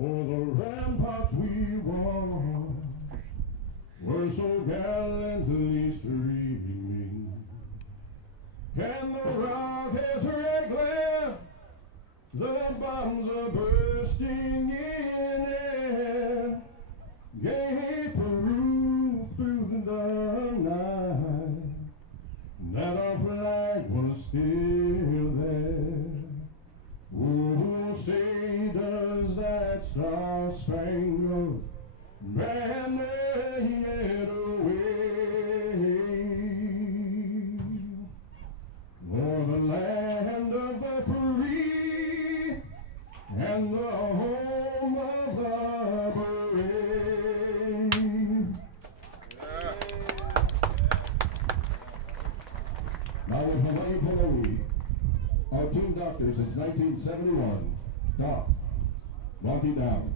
Oh, the ramparts we won were so gallantly streaming, and the rockets reclaim, the bombs are bursting in air, gave proof through the night that our flag was still there. Oh, say does that star-spangled banner yet wave o'er the land of the free and the home of the brave. Now with Hawaii, our team doctor since 1971. Doc, walking down.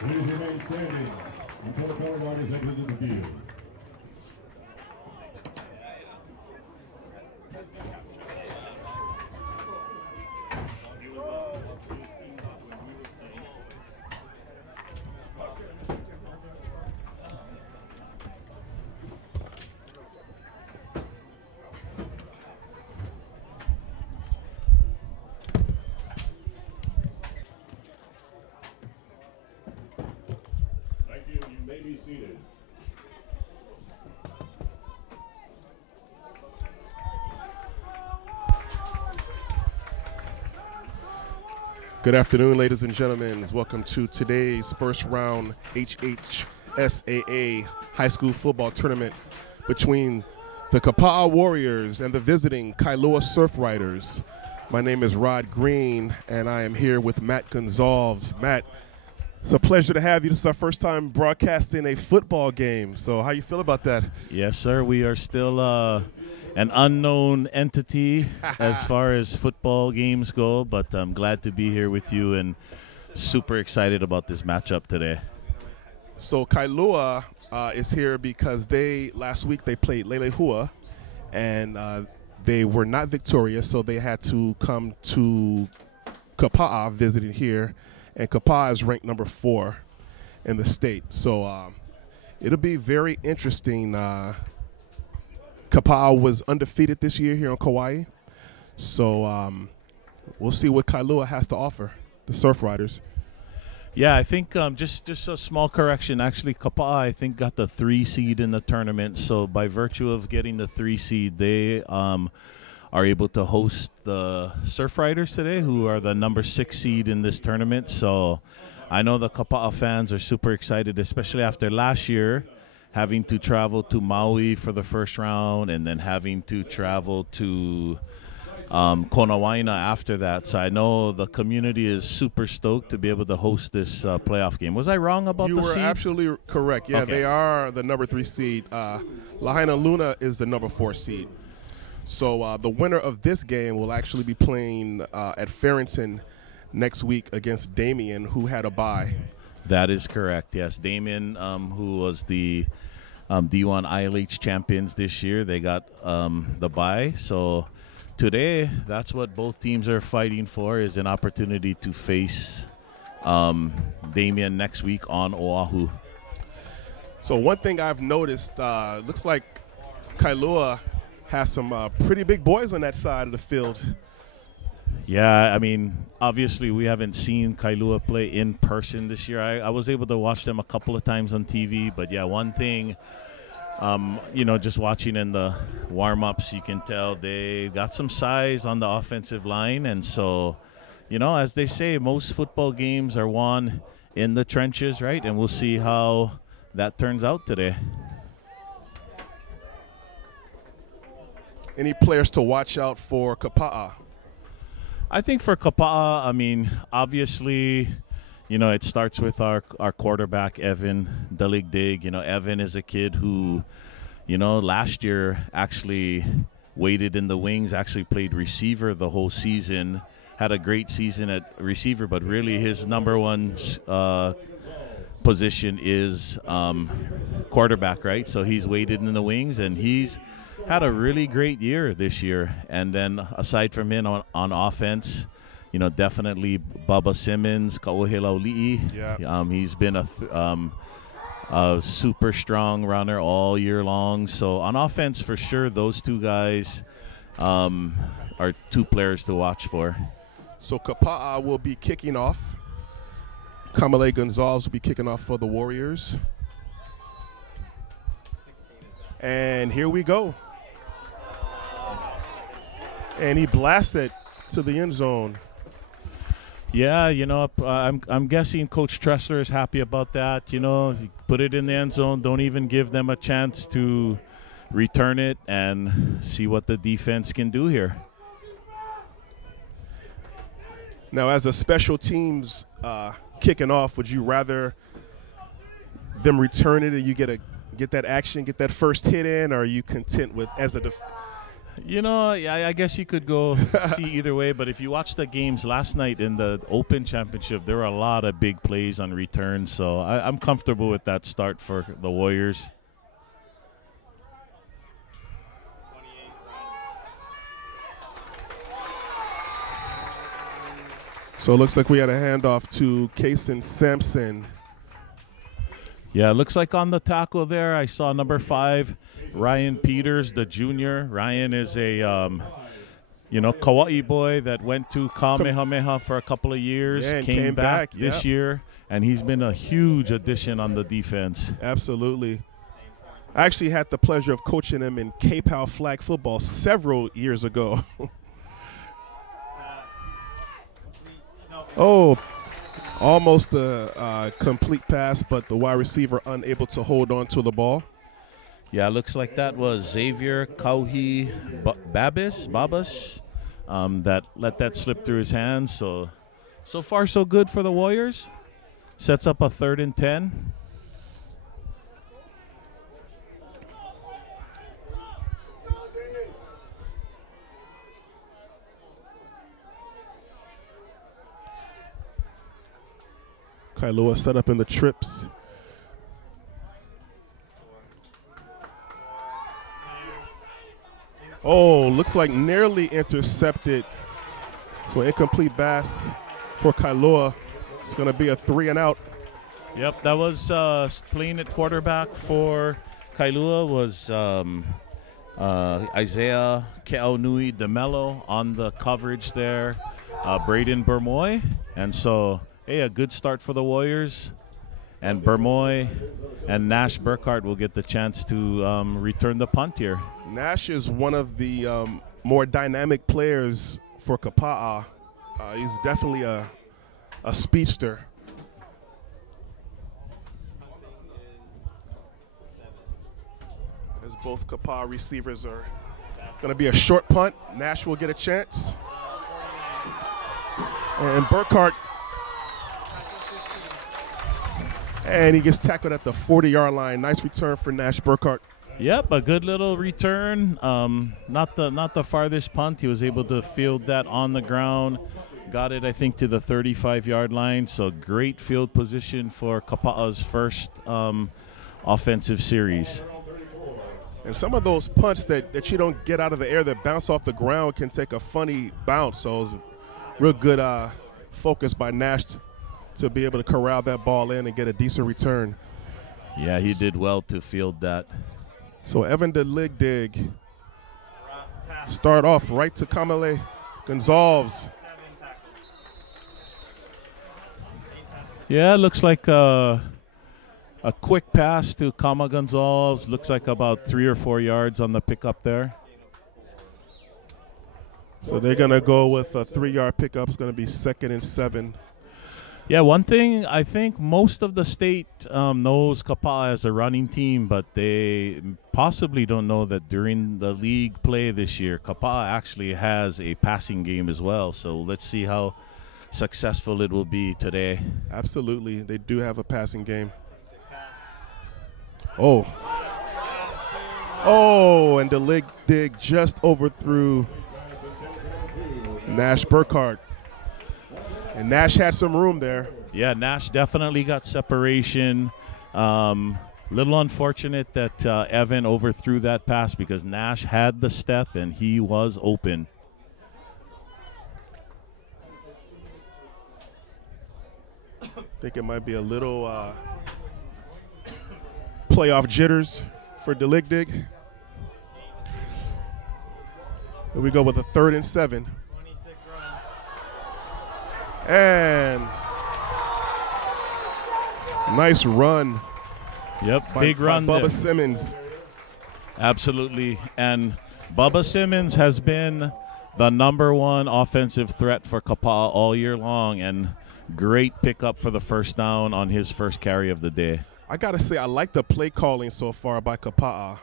Please remain standing until the color guard is exited the field. Be seated. Good afternoon, ladies and gentlemen. Welcome to today's first round HHSAA high school football tournament between the Kapaa Warriors and the visiting Kailua Surfriders. My name is Rod Green, and I am here with Matt Gonzalez. Matt, it's a pleasure to have you. This is our first time broadcasting a football game. So how you feel about that? Yes, sir. We are still an unknown entity as far as football games go, but I'm glad to be here with you and super excited about this matchup today. So Kailua is here because last week they played Lelehua, and they were not victorious, so they had to come to Kapaa, visiting here. And Kapaa is ranked number 4 in the state. So it'll be very interesting. Kapaa was undefeated this year here on Kauai. So we'll see what Kailua has to offer, the Surfriders. Yeah, I think just a small correction. Actually, Kapaa, I think, got the 3 seed in the tournament. So by virtue of getting the 3 seed, they are able to host the Surfriders today, who are the number 6 seed in this tournament. So I know the Kapaa fans are super excited, especially after last year having to travel to Maui for the first round and then having to travel to Konawaina after that. So I know the community is super stoked to be able to host this playoff game. Was I wrong about the seed? You were absolutely correct. Yeah, okay. They are the number 3 seed. Lahaina Luna is the number 4 seed. So the winner of this game will actually be playing at Farrington next week against Damien, who had a bye. That is correct, yes. Damien, who was the D1 ILH champions this year, they got the bye. So today, that's what both teams are fighting for, is an opportunity to face Damien next week on Oahu. So one thing I've noticed, looks like Kailua has some pretty big boys on that side of the field. Yeah, I mean, obviously we haven't seen Kailua play in person this year. I was able to watch them a couple of times on TV, but yeah, one thing, just watching in the warm-ups, you can tell they got some size on the offensive line. And so, as they say, most football games are won in the trenches, right? And we'll see how that turns out today. Any players to watch out for Kapaa? I think for Kapaa, I mean, obviously, it starts with our quarterback, Evan Daligdig. Evan is a kid who, last year actually waited in the wings, actually played receiver the whole season, had a great season at receiver, but really his number one position is quarterback, right? So he's waited in the wings, and he's had a really great year this year. And then aside from him on offense, definitely Bubba Simmons, Kauhelauli'i. Yeah. He's been a super strong runner all year long. So on offense, for sure, those two guys are two players to watch for. So Kapaa will be kicking off. Kamale Gonzalez will be kicking off for the Warriors. And here we go. And he blasts it to the end zone. Yeah, I'm guessing Coach Tressler is happy about that. You put it in the end zone, don't even give them a chance to return it and see what the defense can do here. Now, as a special teams kicking off, would you rather them return it and you get that action, get that first hit in, or are you content with as a I guess you could go see either way, but if you watch the games last night in the Open Championship, there were a lot of big plays on returns, so I'm comfortable with that start for the Warriors. So it looks like we had a handoff to Kason Sampson. Yeah, it looks like on the tackle there, I saw number 5, Ryan Peters, the junior. Ryan is a, Kauai boy that went to Kamehameha for a couple of years, came back this year, and he's been a huge addition on the defense. Absolutely. I actually had the pleasure of coaching him in Kapaa flag football several years ago. Oh, almost a complete pass, but the wide receiver unable to hold on to the ball. Yeah, looks like that was Xavier Kauhi Babas that let that slip through his hands. So far so good for the Warriors. Sets up a 3rd and 10. Kailua set up in the trips. Oh, looks like nearly intercepted. So incomplete pass for Kailua. It's going to be a 3 and out. Yep, that was playing at quarterback for Kailua was Isaiah Ke'aunui DeMello on the coverage there, Braden Bermoy. And so, hey, a good start for the Warriors. And Bermoy and Nash Burkhart will get the chance to return the punt here. Nash is one of the more dynamic players for Kapaa. He's definitely a speedster. As both Kapaa receivers are going to be a short punt. Nash will get a chance. And Burkhart. And he gets tackled at the 40-yard line. Nice return for Nash Burkhart. Yep, a good little return. Not the farthest punt. He was able to field that on the ground. Got it, I think, to the 35-yard line. So great field position for Kapaa's first offensive series. And some of those punts that you don't get out of the air that bounce off the ground can take a funny bounce. So it was real good focus by Nash to be able to corral that ball in and get a decent return. Yeah, he did well to field that. So Evan Dig start off right to Kamale Gonzalez. Yeah, looks like a quick pass to Kama Gonzalez. Looks like about 3 or 4 yards on the pickup there. So they're going to go with a 3-yard pickup. It's going to be 2nd and 7. Yeah, one thing I think most of the state knows Kapaa as a running team, but they possibly don't know that during the league play this year, Kapaa actually has a passing game as well. So let's see how successful it will be today. Absolutely. They do have a passing game. Oh, and the dig just overthrew Nash Burkhardt. And Nash had some room there. Yeah, Nash definitely got separation. Little unfortunate that Evan overthrew that pass because Nash had the step and he was open. I think it might be a little playoff jitters for Dig. Here we go with a 3rd and 7. And nice run. Yep, big run by Bubba there. Simmons. Absolutely. And Bubba Simmons has been the #1 offensive threat for Kapaa all year long, and great pickup for the first down on his first carry of the day. I got to say, I like the play calling so far by Kapaa.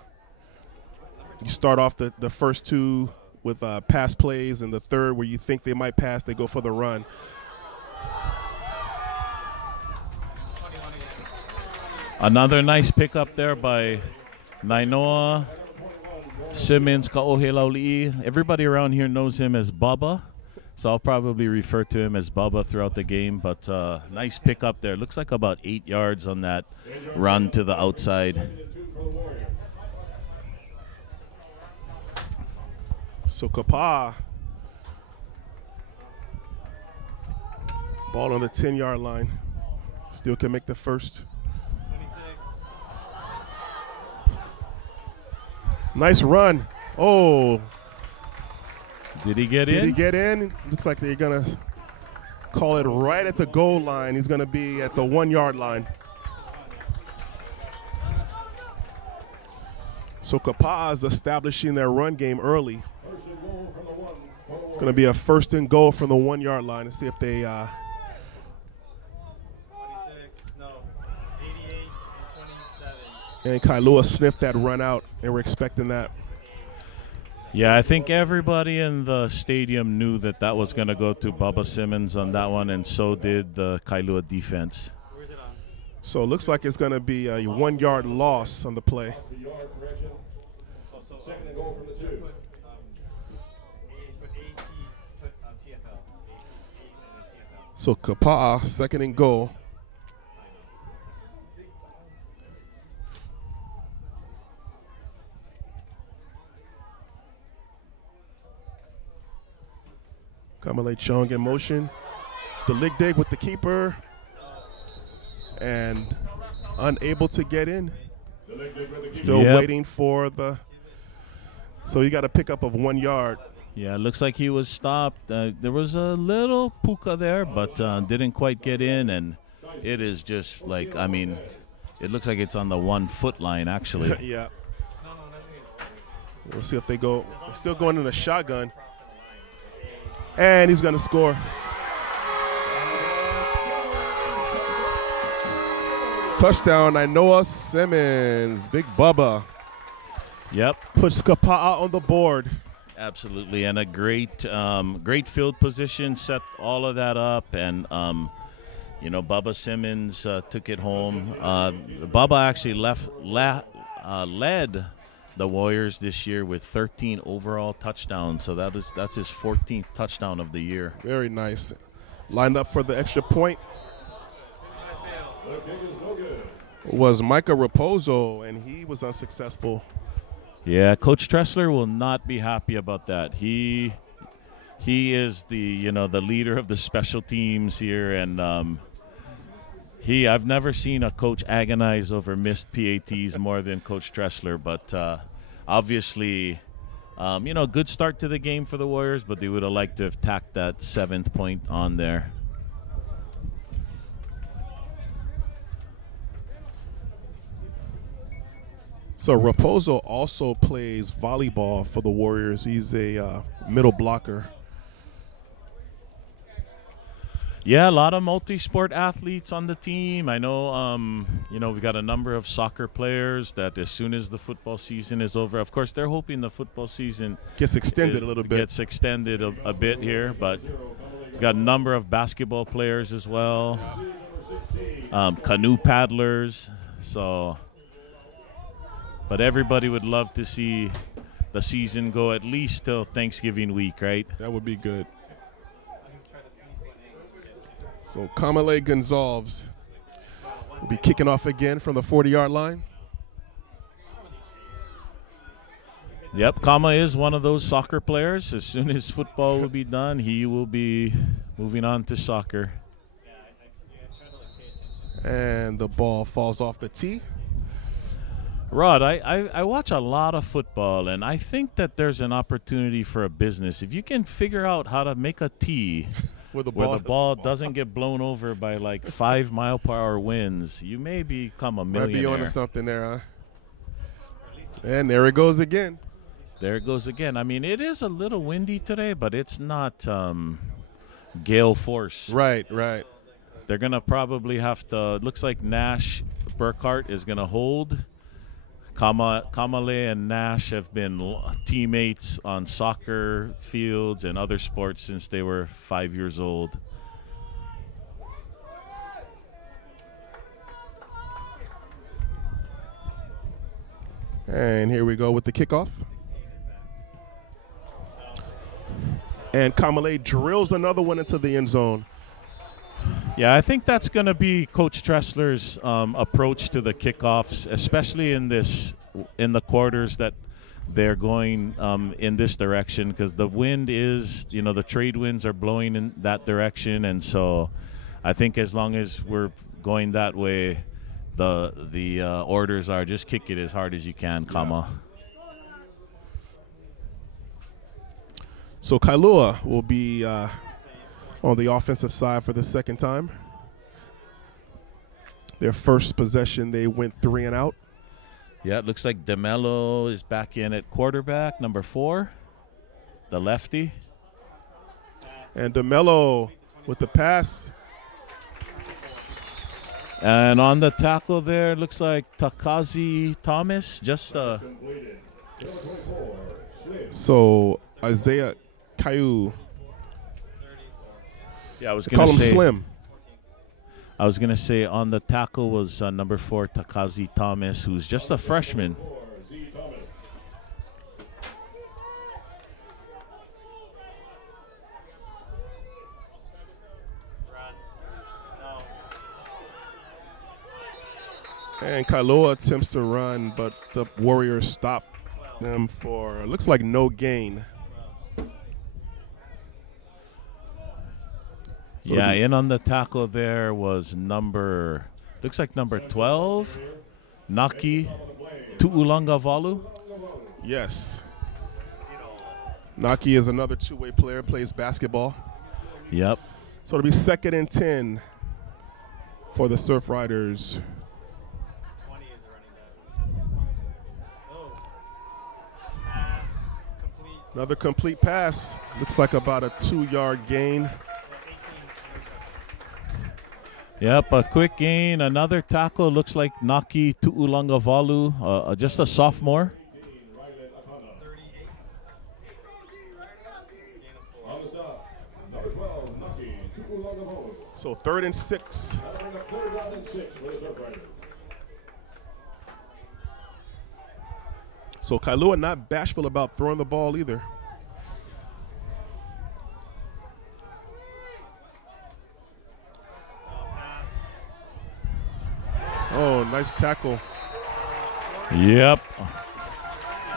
You start off the first 2 with pass plays, and the third where you think they might pass, they go for the run. Another nice pickup there by Nainoa Simmons Kaohelauli'i. Everybody around here knows him as Bubba, so I'll probably refer to him as Bubba throughout the game. But nice pickup there. Looks like about 8 yards on that run to the outside. So Kapaa, ball on the 10-yard line. Still can make the first. 26. Nice run. Oh. Did he get in? Did he get in? Looks like they're going to call it right at the goal line. He's going to be at the 1-yard line. So Kapaa is establishing their run game early. It's going to be a 1st and goal from the 1-yard line to see if they 26, no, 88 and 27. and Kailua sniffed that run out, and we're expecting that. Yeah, I think everybody in the stadium knew that that was going to go to Bubba Simmons on that one, and so did the Kailua defense. So it looks like it's going to be a 1-yard loss on the play. So Kapaa, 2nd and goal. Kamale Chung in motion. The dig with the keeper. And unable to get in. Still waiting for the. So he got a pickup of 1 yard. Yeah, it looks like he was stopped. There was a little puka there, but didn't quite get in. And it is just like, I mean, it looks like it's on the 1 foot line, actually. Yeah. We'll see if they go. Still going in the shotgun. And he's going to score. Touchdown, Nainoa Simmons. Big Bubba. Yep. Puts Kapaa on the board. Absolutely, and a great field position, set all of that up, and Bubba Simmons took it home. Bubba actually led the Warriors this year with 13 overall touchdowns, so that's his 14th touchdown of the year. Very nice. Lined up for the extra point was Micah Raposo, and he was unsuccessful. Yeah, Coach Tressler will not be happy about that. He is the leader of the special teams here, and I've never seen a coach agonize over missed PATs more than Coach Tressler, but obviously, good start to the game for the Warriors, but they would have liked to have tacked that 7th point on there. So Raposo also plays volleyball for the Warriors. He's a middle blocker. Yeah, a lot of multi-sport athletes on the team. I know, we got a number of soccer players that as soon as the football season is over, of course, they're hoping the football season gets extended a little bit. Gets extended a bit here, but we've got a number of basketball players as well, canoe paddlers. So, but everybody would love to see the season go at least till Thanksgiving week, right? That would be good. So Kamale Gonzalez will be kicking off again from the 40-yard line. Yep, Kama is one of those soccer players. As soon as football will be done, he will be moving on to soccer. And the ball falls off the tee. Rod, I watch a lot of football, and I think that there's an opportunity for a business. If you can figure out how to make a tee where the ball doesn't get blown over by like 5-mile-per-hour winds, you may become a millionaire. Might be onto something there, huh? And there it goes again. There it goes again. I mean, it is a little windy today, but it's not gale force. Right. They're going to probably have to, it looks like Nash Burkhart is going to hold. Kamale and Nash have been teammates on soccer fields and other sports since they were 5 years old. And here we go with the kickoff. And Kamale drills another one into the end zone. Yeah, I think that's going to be Coach Tressler's approach to the kickoffs, especially in the quarters that they're going in this direction, because the wind is, the trade winds are blowing in that direction, and so I think as long as we're going that way, the orders are just kick it as hard as you can, Kama. So Kailua will be on the offensive side for the second time. Their first possession, they went 3 and out. Yeah, it looks like DeMello is back in at quarterback, number 4, the lefty. And DeMello with the pass. And on the tackle there, it looks like Takazi Thomas. So Isaiah Caillou. Yeah, I was going to call him Slim. I was going to say on the tackle was number 4, Takazi Thomas, who's just a freshman. And Kailua attempts to run, but the Warriors stop them for, looks like no gain. So yeah, in on the tackle there was looks like number 12, Naki Tuulangavalu. Yes. Naki is another two-way player, plays basketball. Yep. So it'll be 2nd and 10 for the Surfriders. Another complete pass. Looks like about a 2-yard gain. Yep, a quick gain. Another tackle. Looks like Naki Tuulangavalu, just a sophomore. So 3rd and 6. So Kailua not bashful about throwing the ball either. Oh, nice tackle. Yep.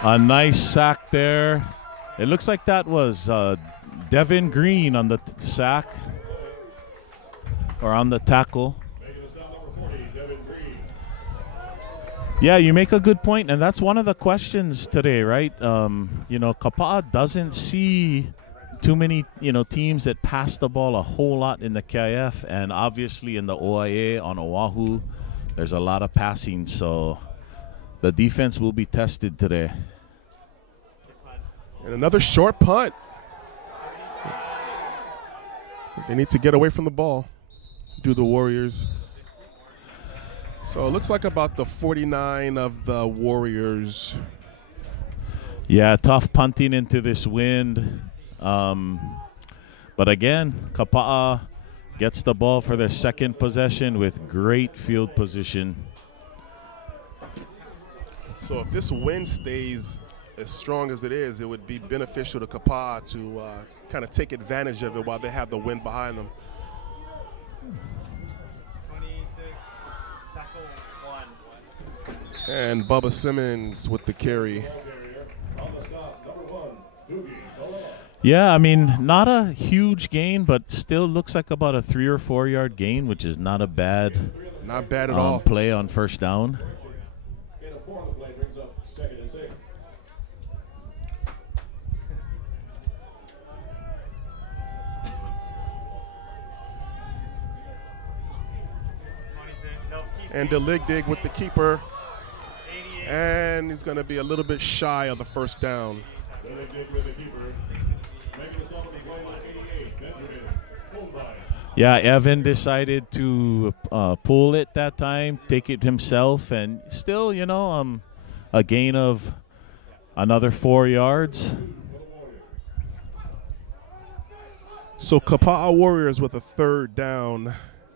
A nice sack there. It looks like that was Devin Green on the sack or on the tackle. Yeah, you make a good point, and that's one of the questions today, right? You know, Kapaa doesn't see too many, you know, teams that pass the ball a whole lot in the KIF, and obviously in the OIA on Oahu, there's a lot of passing, so the defense will be tested today. And another short punt. They need to get away from the ball, do the Warriors. So it looks like about the 49 of the Warriors. Yeah, tough punting into this wind. But again, Kapaa gets the ball for their second possession with great field position. So if this wind stays as strong as it is, it would be beneficial to Kapaa to kind of take advantage of it while they have the wind behind them. 26, tackle 1. And Bubba Simmons with the carry. Yeah, I mean, not a huge gain, but still looks like about a 3 or 4 yard gain, which is not a bad, not bad at all. Play on first down. And Deligdig with the keeper. And he's going to be a little bit shy of the first down. Yeah, Evan decided to pull it that time, take it himself, and still, you know, a gain of another 4 yards. So Kapaa Warriors with a third down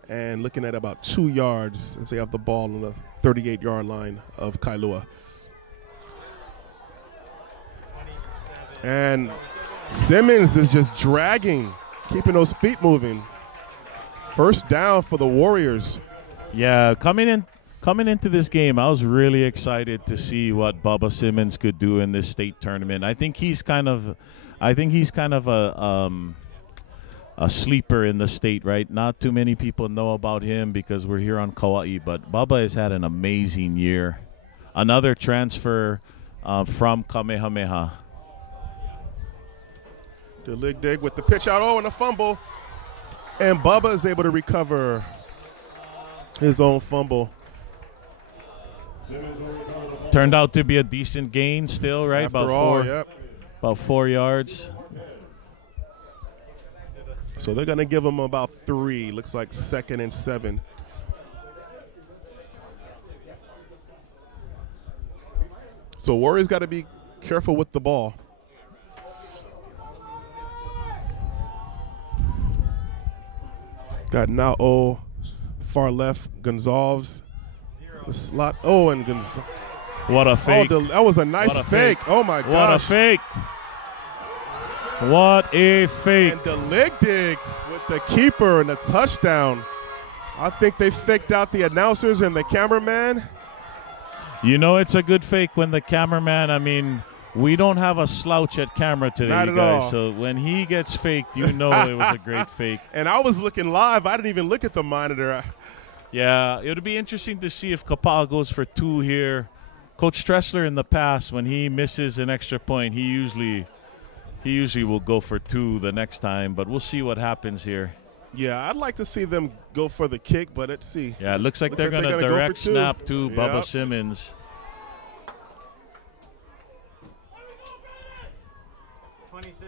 and looking at about 2 yards as they have the ball on the 38-yard line of Kailua. And Simmons is just dragging, keeping those feet moving. First down for the Warriors. Yeah, coming into this game, I was really excited to see what Bubba Simmons could do in this state tournament. I think he's kind of a sleeper in the state, right? Not too many people know about him because we're here on Kauai, but Bubba has had an amazing year. Another transfer from Kamehameha. Deligdig with the pitch out, and a fumble. And Bubba is able to recover his own fumble. Turned out to be a decent gain still, right? About 4 yards. So they're going to give him about 3. Looks like 2nd and 7. So Warriors got to be careful with the ball. Got now far left, Gonzalez, the slot. Oh, and Gonzalez. What a fake. Oh, that was a nice fake. Oh, my gosh. What a fake. What a fake. And Deligdig with the keeper and the touchdown. I think they faked out the announcers and the cameraman. You know it's a good fake when the cameraman, I mean, we don't have a slouch at camera today, Not you at guys. all. So when he gets faked, you know it was a great fake. And I was looking live. I didn't even look at the monitor. Yeah, it would be interesting to see if Kapaa goes for 2 here. Coach Stressler in the past, when he misses an extra point, he usually will go for 2 the next time. But we'll see what happens here. Yeah, I'd like to see them go for the kick, but let's see. Yeah, it looks like they're going to direct snap to Bubba Simmons. 26.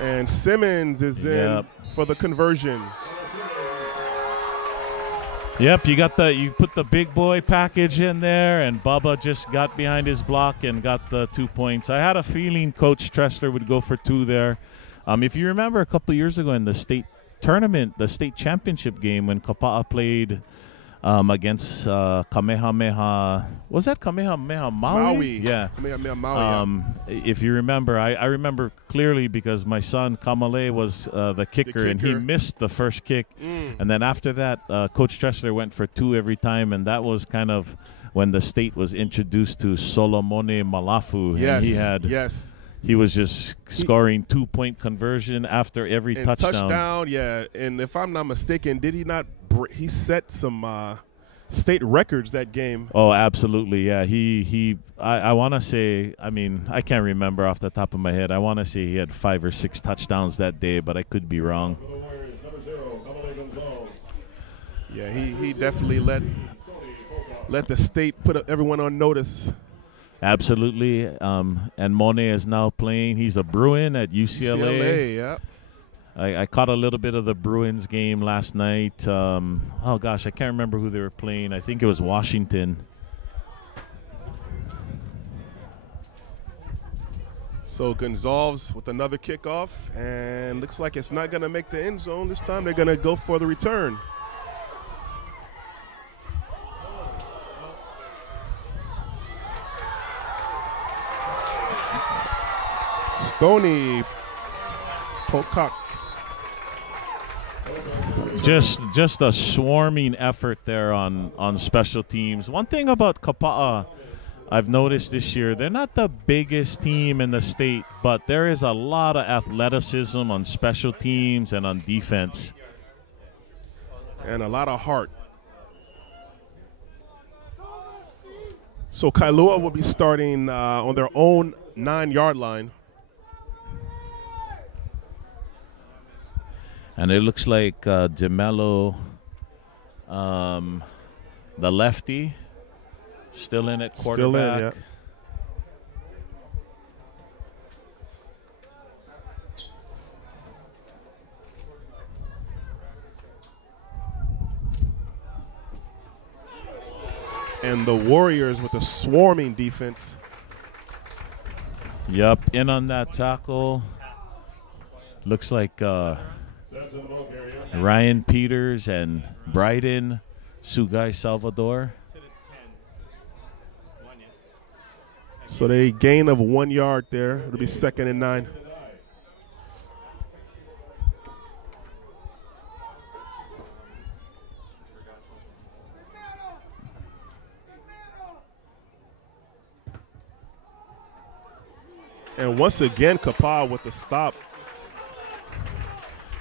And Simmons is in for the conversion. Yep, you put the big boy package in there, and Bubba just got behind his block and got the 2 points. I had a feeling Coach Tressler would go for 2 there. If you remember a couple of years ago in the state tournament, the state championship game when Kapaa played against Kamehameha. Was that Kamehameha Maui? Yeah. Kamehameha Maui, If you remember, I remember clearly because my son Kamale was the kicker, and he missed the first kick. And then after that, Coach Tressler went for 2 every time, and that was kind of when the state was introduced to Solomone Malafu. Yes, and he was just scoring 2-point conversion after every touchdown. Yeah. And if I'm not mistaken, did he not? He set some state records that game. Oh, absolutely, yeah. I want to say, I mean, I can't remember off the top of my head. I want to say he had 5 or 6 touchdowns that day, but I could be wrong. Yeah, he definitely let the state put everyone on notice. Absolutely, and Monet is now playing. He's a Bruin at UCLA. Yeah. I caught a little bit of the Bruins game last night. Oh, gosh, I can't remember who they were playing. I think it was Washington. So Gonzalez with another kickoff, and looks like it's not going to make the end zone this time. They're going to go for the return. Stoney Pocock. Just a swarming effort there on special teams. One thing about Kapaa I've noticed this year, they're not the biggest team in the state, but there is a lot of athleticism on special teams and on defense. And a lot of heart. So Kailua will be starting on their own 9-yard line. And it looks like DeMello, the lefty, still in at quarterback. Still in, yeah. And the Warriors with a swarming defense. Yep, in on that tackle. Looks like Ryan Peters and Bryden Sugai Salvador. So they gain of 1 yard there. It'll be 2nd and 9. And once again, Kapaa with the stop.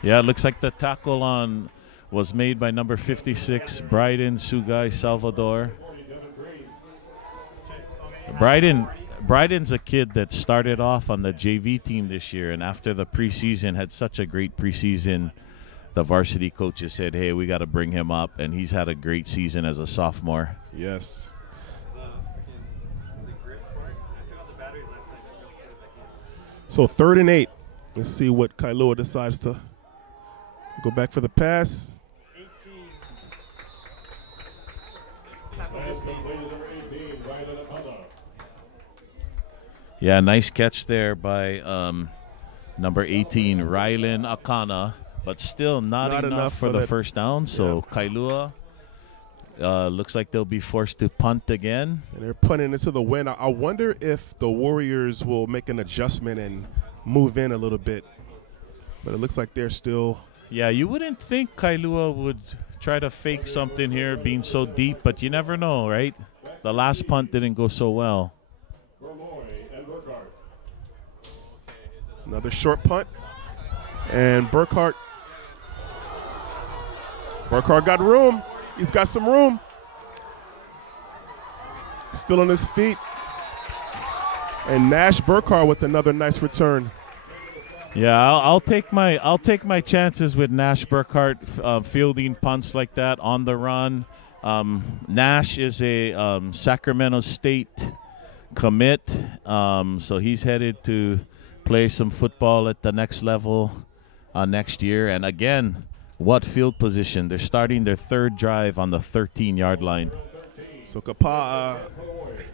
Yeah, it looks like the tackle on was made by number 56, Bryden Sugai Salvador. Bryden's a kid that started off on the JV team this year, and after the preseason had such a great preseason, the varsity coaches said, hey, we got to bring him up, and he's had a great season as a sophomore. Yes. So 3rd and 8. Let's see what Kailua decides to go back for the pass. 18. Yeah, nice catch there by number 18, Rylan Akana, but still not enough for the first down. So Kailua looks like they'll be forced to punt again. And they're punting into the wind. I wonder if the Warriors will make an adjustment and move in a little bit. But it looks like they're still. Yeah, you wouldn't think Kailua would try to fake something here being so deep, but you never know, right? The last punt didn't go so well. Another short punt. And Burkhart got room. He's got some room. Still on his feet. And Nash Burkhart with another nice return. Yeah, I'll take my chances with Nash Burkhart fielding punts like that on the run. Nash is a Sacramento State commit, so he's headed to play some football at the next level next year. And again, what field position? They're starting their 3rd drive on the 13-yard line. So Kapaa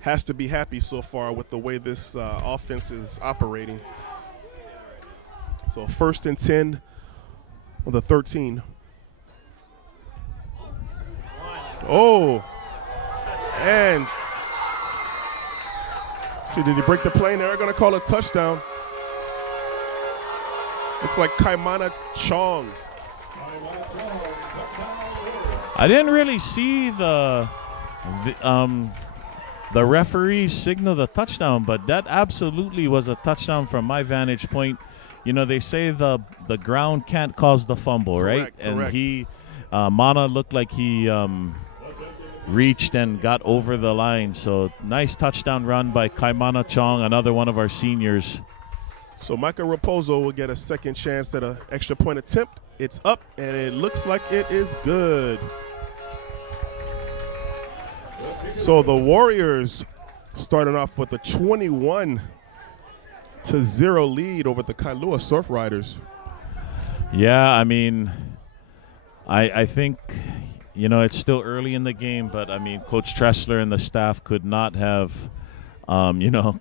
has to be happy so far with the way this offense is operating. So 1st and 10 on the 13. Oh, and see, did he break the plane? They're going to call a touchdown. Looks like Kaimana Chong. I didn't really see the referee signal the touchdown, but that absolutely was a touchdown from my vantage point. You know, they say the ground can't cause the fumble, right? Correct. And Mana looked like he reached and got over the line. So nice touchdown run by Kaimana Chong, another one of our seniors. So Micah Raposo will get a second chance at an extra point attempt. It's up, and it looks like it is good. So the Warriors starting off with a 21-0 lead over the Kailua Surfriders. Yeah, I mean, I think, you know, it's still early in the game, but, I mean, Coach Tressler and the staff could not have, you know,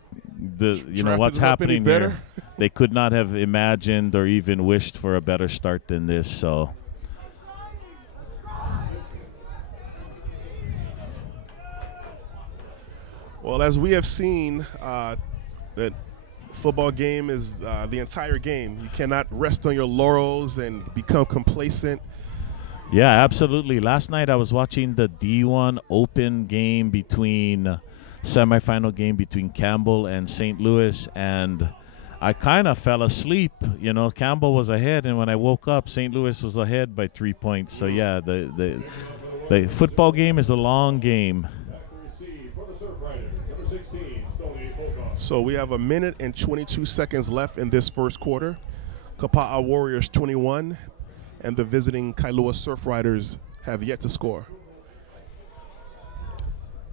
what's happening here. They could not have imagined or even wished for a better start than this. So, well, as we have seen, that football game is the entire game. You cannot rest on your laurels and become complacent. Yeah, absolutely. Last night I was watching the D1 Open game semifinal game between Campbell and St. Louis, and I kind of fell asleep. You know, Campbell was ahead, and when I woke up, St. Louis was ahead by 3 points. So, yeah, the football game is a long game. So we have 1 minute and 22 seconds left in this first quarter. Kapaa Warriors 21, and the visiting Kailua Surfriders have yet to score.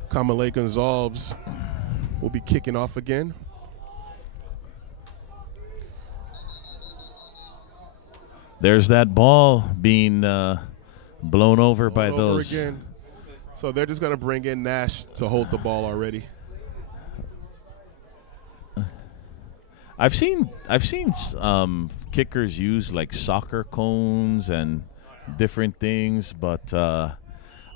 Kamale Gonzalez will be kicking off again. There's that ball being blown over by those. Again. So they're just going to bring in Nash to hold the ball already. I've seen kickers use like soccer cones and different things, but I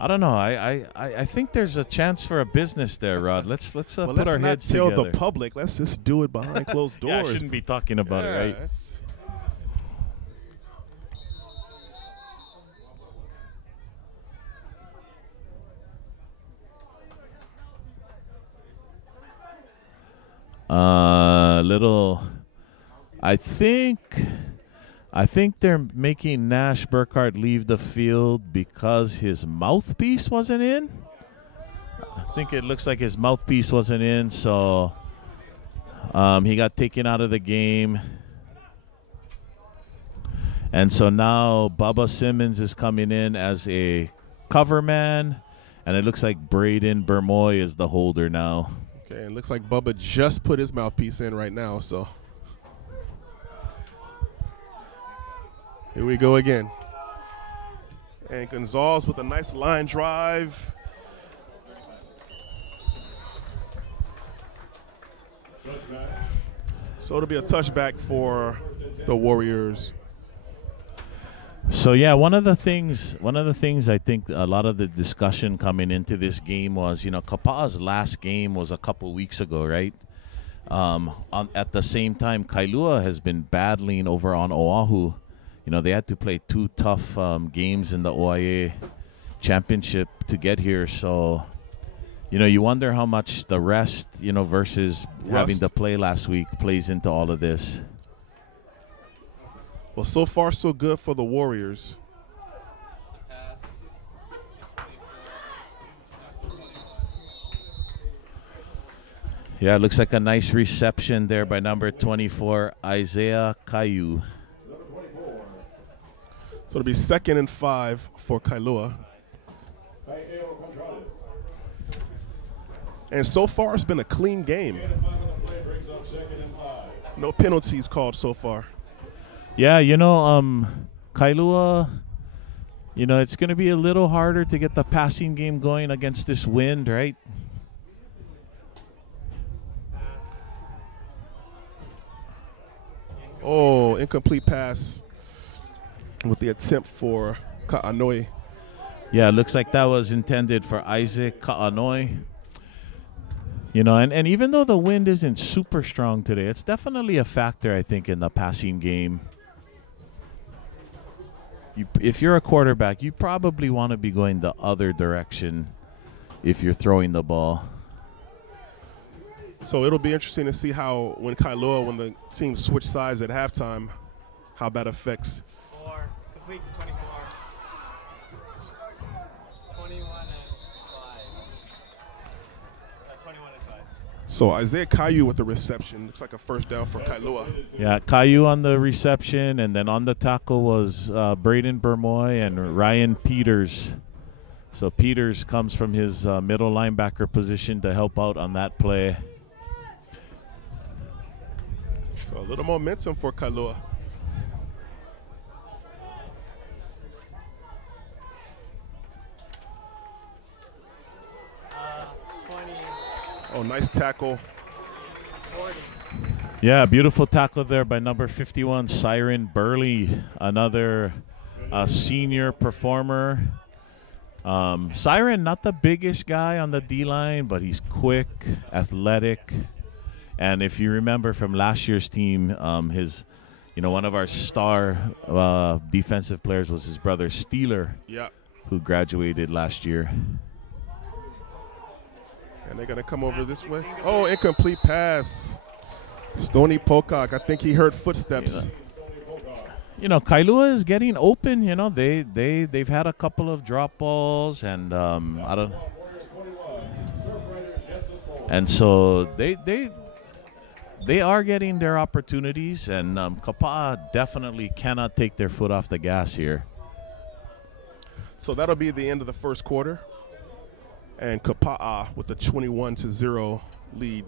don't know. I think there's a chance for a business there, Rod. Let's put our heads together. Let's not tell the public. Let's just do it behind closed doors. Yeah, I shouldn't be talking about it, right? I think they're making Nash Burkhardt leave the field because his mouthpiece wasn't in. I think it looks like his mouthpiece wasn't in, so he got taken out of the game. And so now Bubba Simmons is coming in as a cover man, and it looks like Braden Bermoy is the holder now. Okay, it looks like Bubba just put his mouthpiece in right now, so here we go again. And Gonzalez with a nice line drive. So it'll be a touchback for the Warriors. So yeah, one of the things I think a lot of the discussion coming into this game was, you know, Kapaa's last game was a couple weeks ago, right? At the same time, Kailua has been battling over on Oahu. You know, they had to play 2 tough games in the OIA championship to get here. So, you know, you wonder how much the rest, you know, versus having to play last week plays into all of this. Well, so far so good for the Warriors. Yeah, it looks like a nice reception there by number 24, Isaiah Caillou. So it'll be 2nd and 5 for Kailua. And so far it's been a clean game. No penalties called so far. Yeah, you know, Kailua, you know, it's going to be a little harder to get the passing game going against this wind, right? Oh, incomplete pass with the attempt for Ka'anoi. Yeah, it looks like that was intended for Isaac Ka'anoi. You know, and even though the wind isn't super strong today, it's definitely a factor, I think, in the passing game. If you're a quarterback, you probably want to be going the other direction if you're throwing the ball. So it'll be interesting to see how when the team switch sides at halftime, how that affects. 4, complete 24. 21 and 5. So Isaiah Caillou with the reception. Looks like a first down for Kailua. Yeah, Caillou on the reception, and then on the tackle was Braden Bermoy and Ryan Peters. So Peters comes from his middle linebacker position to help out on that play. So a little momentum for Kailua. Oh, nice tackle. 40. Yeah, beautiful tackle there by number 51, Siren Burley, another senior performer. Siren, not the biggest guy on the D-line, but he's quick, athletic. And if you remember from last year's team, one of our star defensive players was his brother Steeler, who graduated last year. And they're going to come over this way. Oh, incomplete pass. Stony Pocock, I think he heard footsteps. Kailua is getting open. They've had a couple of drop balls, and so they are getting their opportunities, and Kapaa definitely cannot take their foot off the gas here. So that'll be the end of the first quarter, and Kapaa with the 21-0 lead.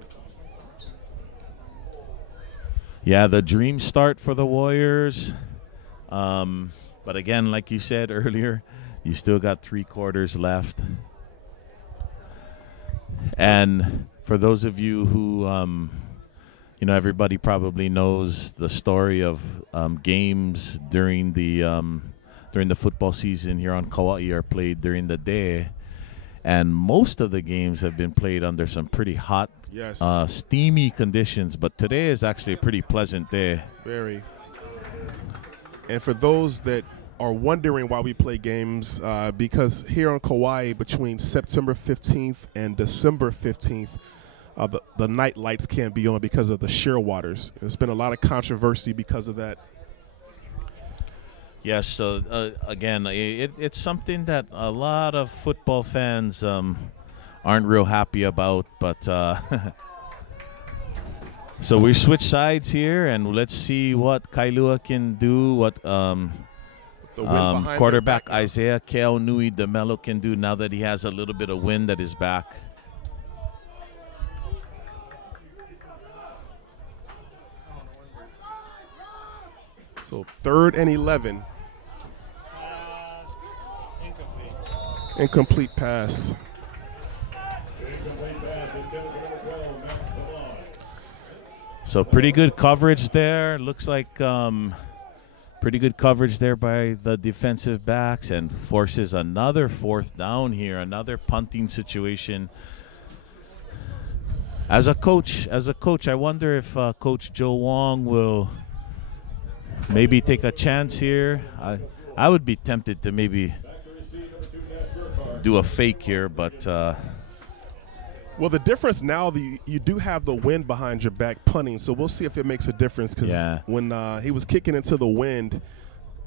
Yeah, the dream start for the Warriors. But again, like you said earlier, you still got 3 quarters left. And for those of you who, everybody probably knows the story of games during the football season here on Kauai are played during the day. And most of the games have been played under some pretty hot, steamy conditions. But today is actually a pretty pleasant day. Very. And for those that are wondering why we play games, because here on Kauai between September 15th and December 15th, the night lights can't be on because of the shear waters. There's been a lot of controversy because of that. Yes, so again, it's something that a lot of football fans aren't real happy about. But so we switch sides here, and let's see what Kailua can do, what quarterback Isaiah Keaunui DeMelo can do now that he has a little bit of wind at his back. So 3rd and 11. Incomplete pass. So pretty good coverage there. Looks like pretty good coverage there by the defensive backs, and forces another 4th down here, another punting situation. As a coach, I wonder if Coach Joe Wong will maybe take a chance here. I would be tempted to maybe do a fake here, but well, the difference now, you do have the wind behind your back punting, so we'll see if it makes a difference, because when he was kicking into the wind,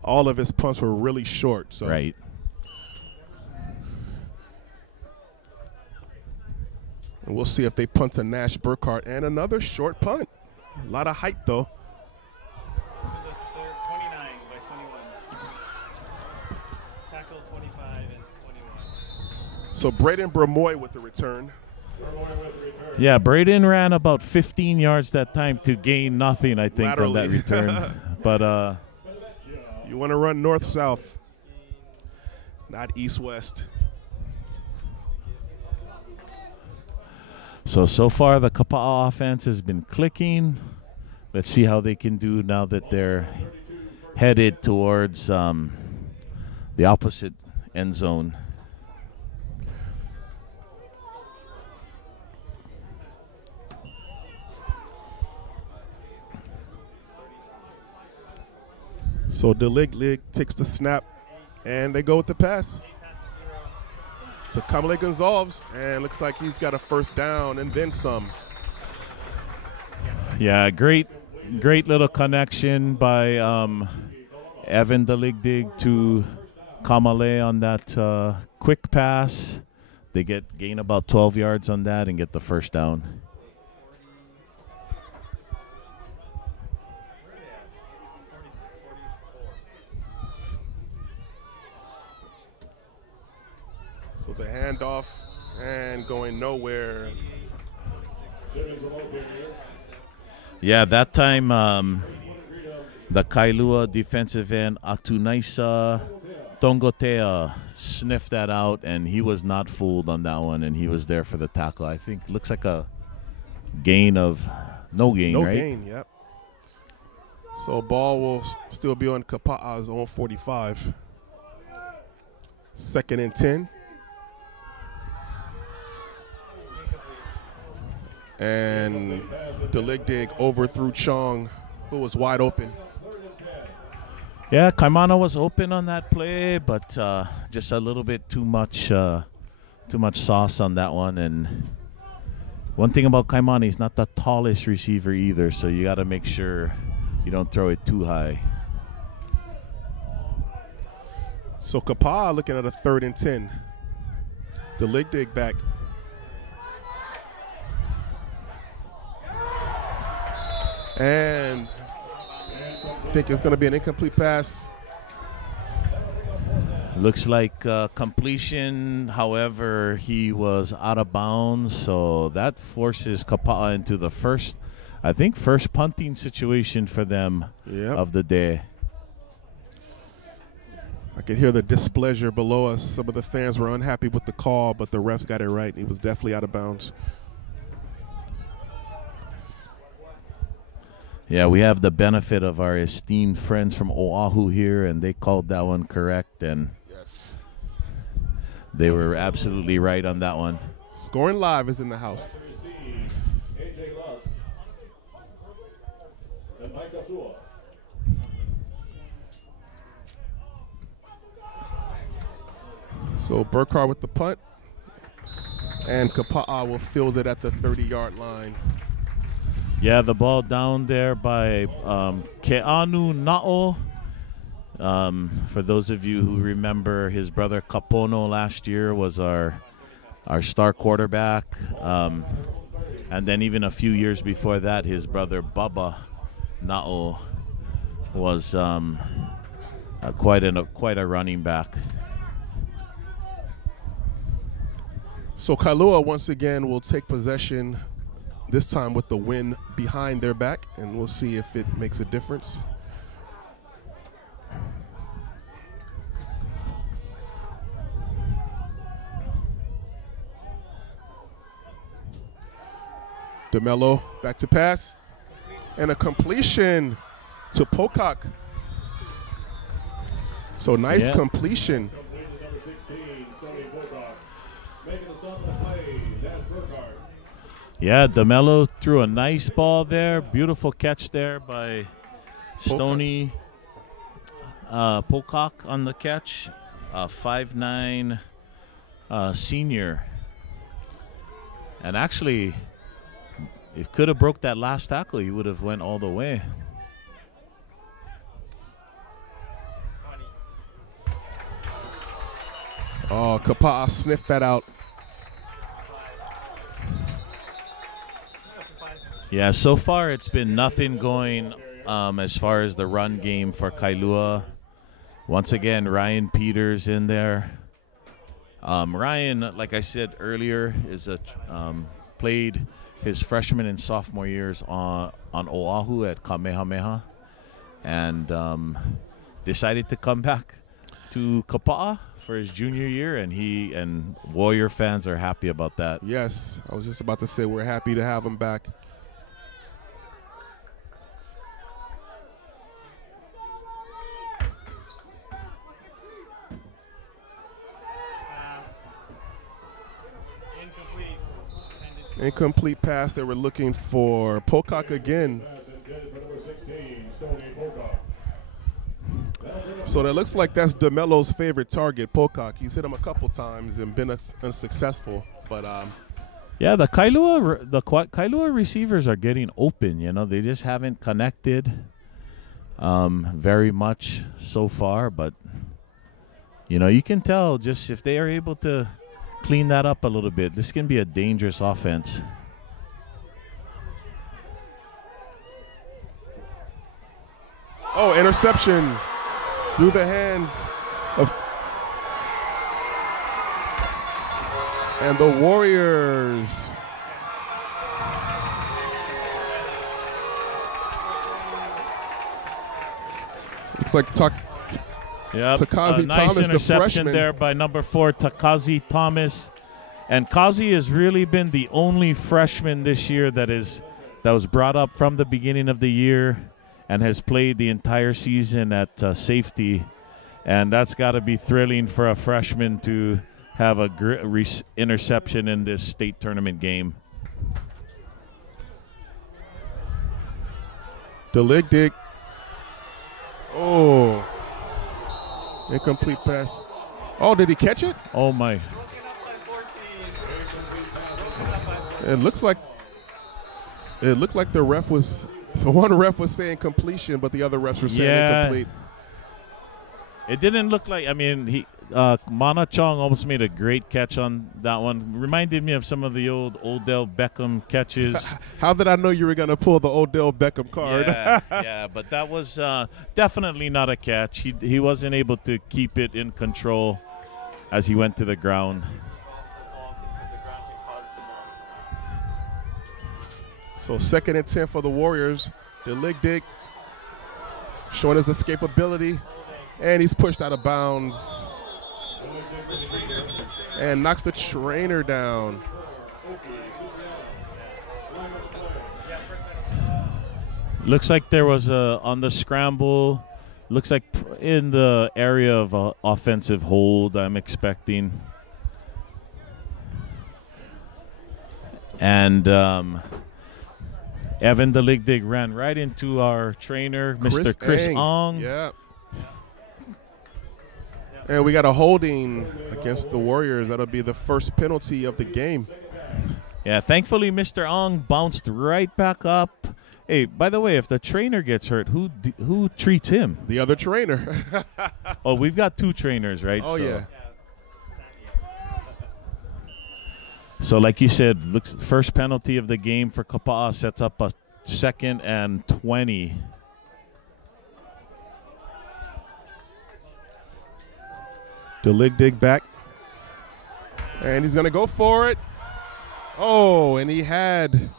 all of his punts were really short. So. Right. And we'll see if they punt to Nash Burkhart, and another short punt. A lot of height, though. 29 by 21. Tackle 25 and 21. So Braden Bermoy with the return. Yeah, Braden ran about 15 yards that time to gain nothing, I think, laterally on that return. But you want to run north-south, not east-west. So far the Kapaa offense has been clicking. Let's see how they can do now that they're headed towards the opposite end zone. So Lig takes the snap, and they go with the pass. So Kamale Gonzalez, and looks like he's got a 1st down and then some. Yeah, great little connection by Evan Daligdig to Kamale on that quick pass. They gain about 12 yards on that and get the 1st down. So the handoff and going nowhere. Yeah, that time the Kailua defensive end Atunaisa Tongotea sniffed that out, and he was not fooled on that one, and he was there for the tackle. I think looks like a gain of no gain, No right? gain, yep. So ball will still be on Kapaa's own 45. 2nd and 10. And Deligdig overthrew Chong, who was wide open. Yeah, Kaimana was open on that play, but just a little bit too much sauce on that one. And one thing about Kaimana, he's not the tallest receiver either, so you got to make sure you don't throw it too high. So Kapaa looking at a 3rd and 10. Deligdig back. And I think it's going to be an incomplete pass. Looks like completion. However, he was out of bounds, so that forces Kapaa into the first punting situation for them of the day. I can hear the displeasure below us. Some of the fans were unhappy with the call, but the refs got it right. He was definitely out of bounds. Yeah, we have the benefit of our esteemed friends from Oahu here, and they called that one correct, and yes, they were absolutely right on that one. Scoring Live is in the house. So Burkhardt with the punt, and Kapaa will field it at the 30-yard line. Yeah, the ball down there by Keanu Na'o. For those of you who remember, his brother Kapono last year was our star quarterback. And then even a few years before that, his brother Baba Na'o was quite a running back. So Kailua once again will take possession, this time with the wind behind their back, and we'll see if it makes a difference. DeMello back to pass, and a completion to Pocock. So nice completion. Yeah, DeMello threw a nice ball there. Beautiful catch there by Stoney Pocock on the catch. 5'9" senior. And actually, if could have broke that last tackle, he would have went all the way. Oh, Kapaa sniffed that out. Yeah, so far it's been nothing going as far as the run game for Kailua. Once again, Ryan Peters in there. Ryan, like I said earlier, is played his freshman and sophomore years on Oahu at Kamehameha, and decided to come back to Kapaa for his junior year, and he and Warrior fans are happy about that. Yes, I was just about to say we're happy to have him back. Incomplete pass. They were looking for Pocock again. So that looks like that's DeMello's favorite target, Pocock. He's hit him a couple times and been unsuccessful. But yeah, the Kailua receivers are getting open. You know, they just haven't connected very much so far. But you know, you can tell just if they are able to clean that up a little bit, this can be a dangerous offense. Oh, interception through the hands of And the Warriors. Looks like Takazi nice Thomas, the interception freshman. there by number 4, Takazi Thomas. And Kazi has really been the only freshman this year that was brought up from the beginning of the year and has played the entire season at safety. And that's got to be thrilling for a freshman to have a interception in this state tournament game. The leg dig. Oh. Incomplete pass. Oh, did he catch it? Oh, my. It looked like the ref was. So one ref was saying completion, but the other refs were saying incomplete. It didn't look like. I mean, Mana Chong almost made a great catch on that one. Reminded me of some of the old Odell Beckham catches. How did I know you were going to pull the Odell Beckham card? Yeah, but that was definitely not a catch. He wasn't able to keep it in control as he went to the ground. So 2nd and 10 for the Warriors. The leg dig showing his escapability, and he's pushed out of bounds and knocks the trainer down. Looks like there was on the scramble. Looks like in the area of offensive hold, I'm expecting. And Evan the leg dig ran right into our trainer, Mr. Chris Ong. Yeah. And we got a holding against the Warriors. That'll be the first penalty of the game. Yeah, thankfully Mr. Ong bounced right back up. Hey, by the way, if the trainer gets hurt, who treats him? The other trainer. Oh, we've got 2 trainers, right? Oh, yeah. So, like you said, looks first penalty of the game for Kapaa sets up a 2nd and 20. The leg dig back. And he's going to go for it. Oh, and he had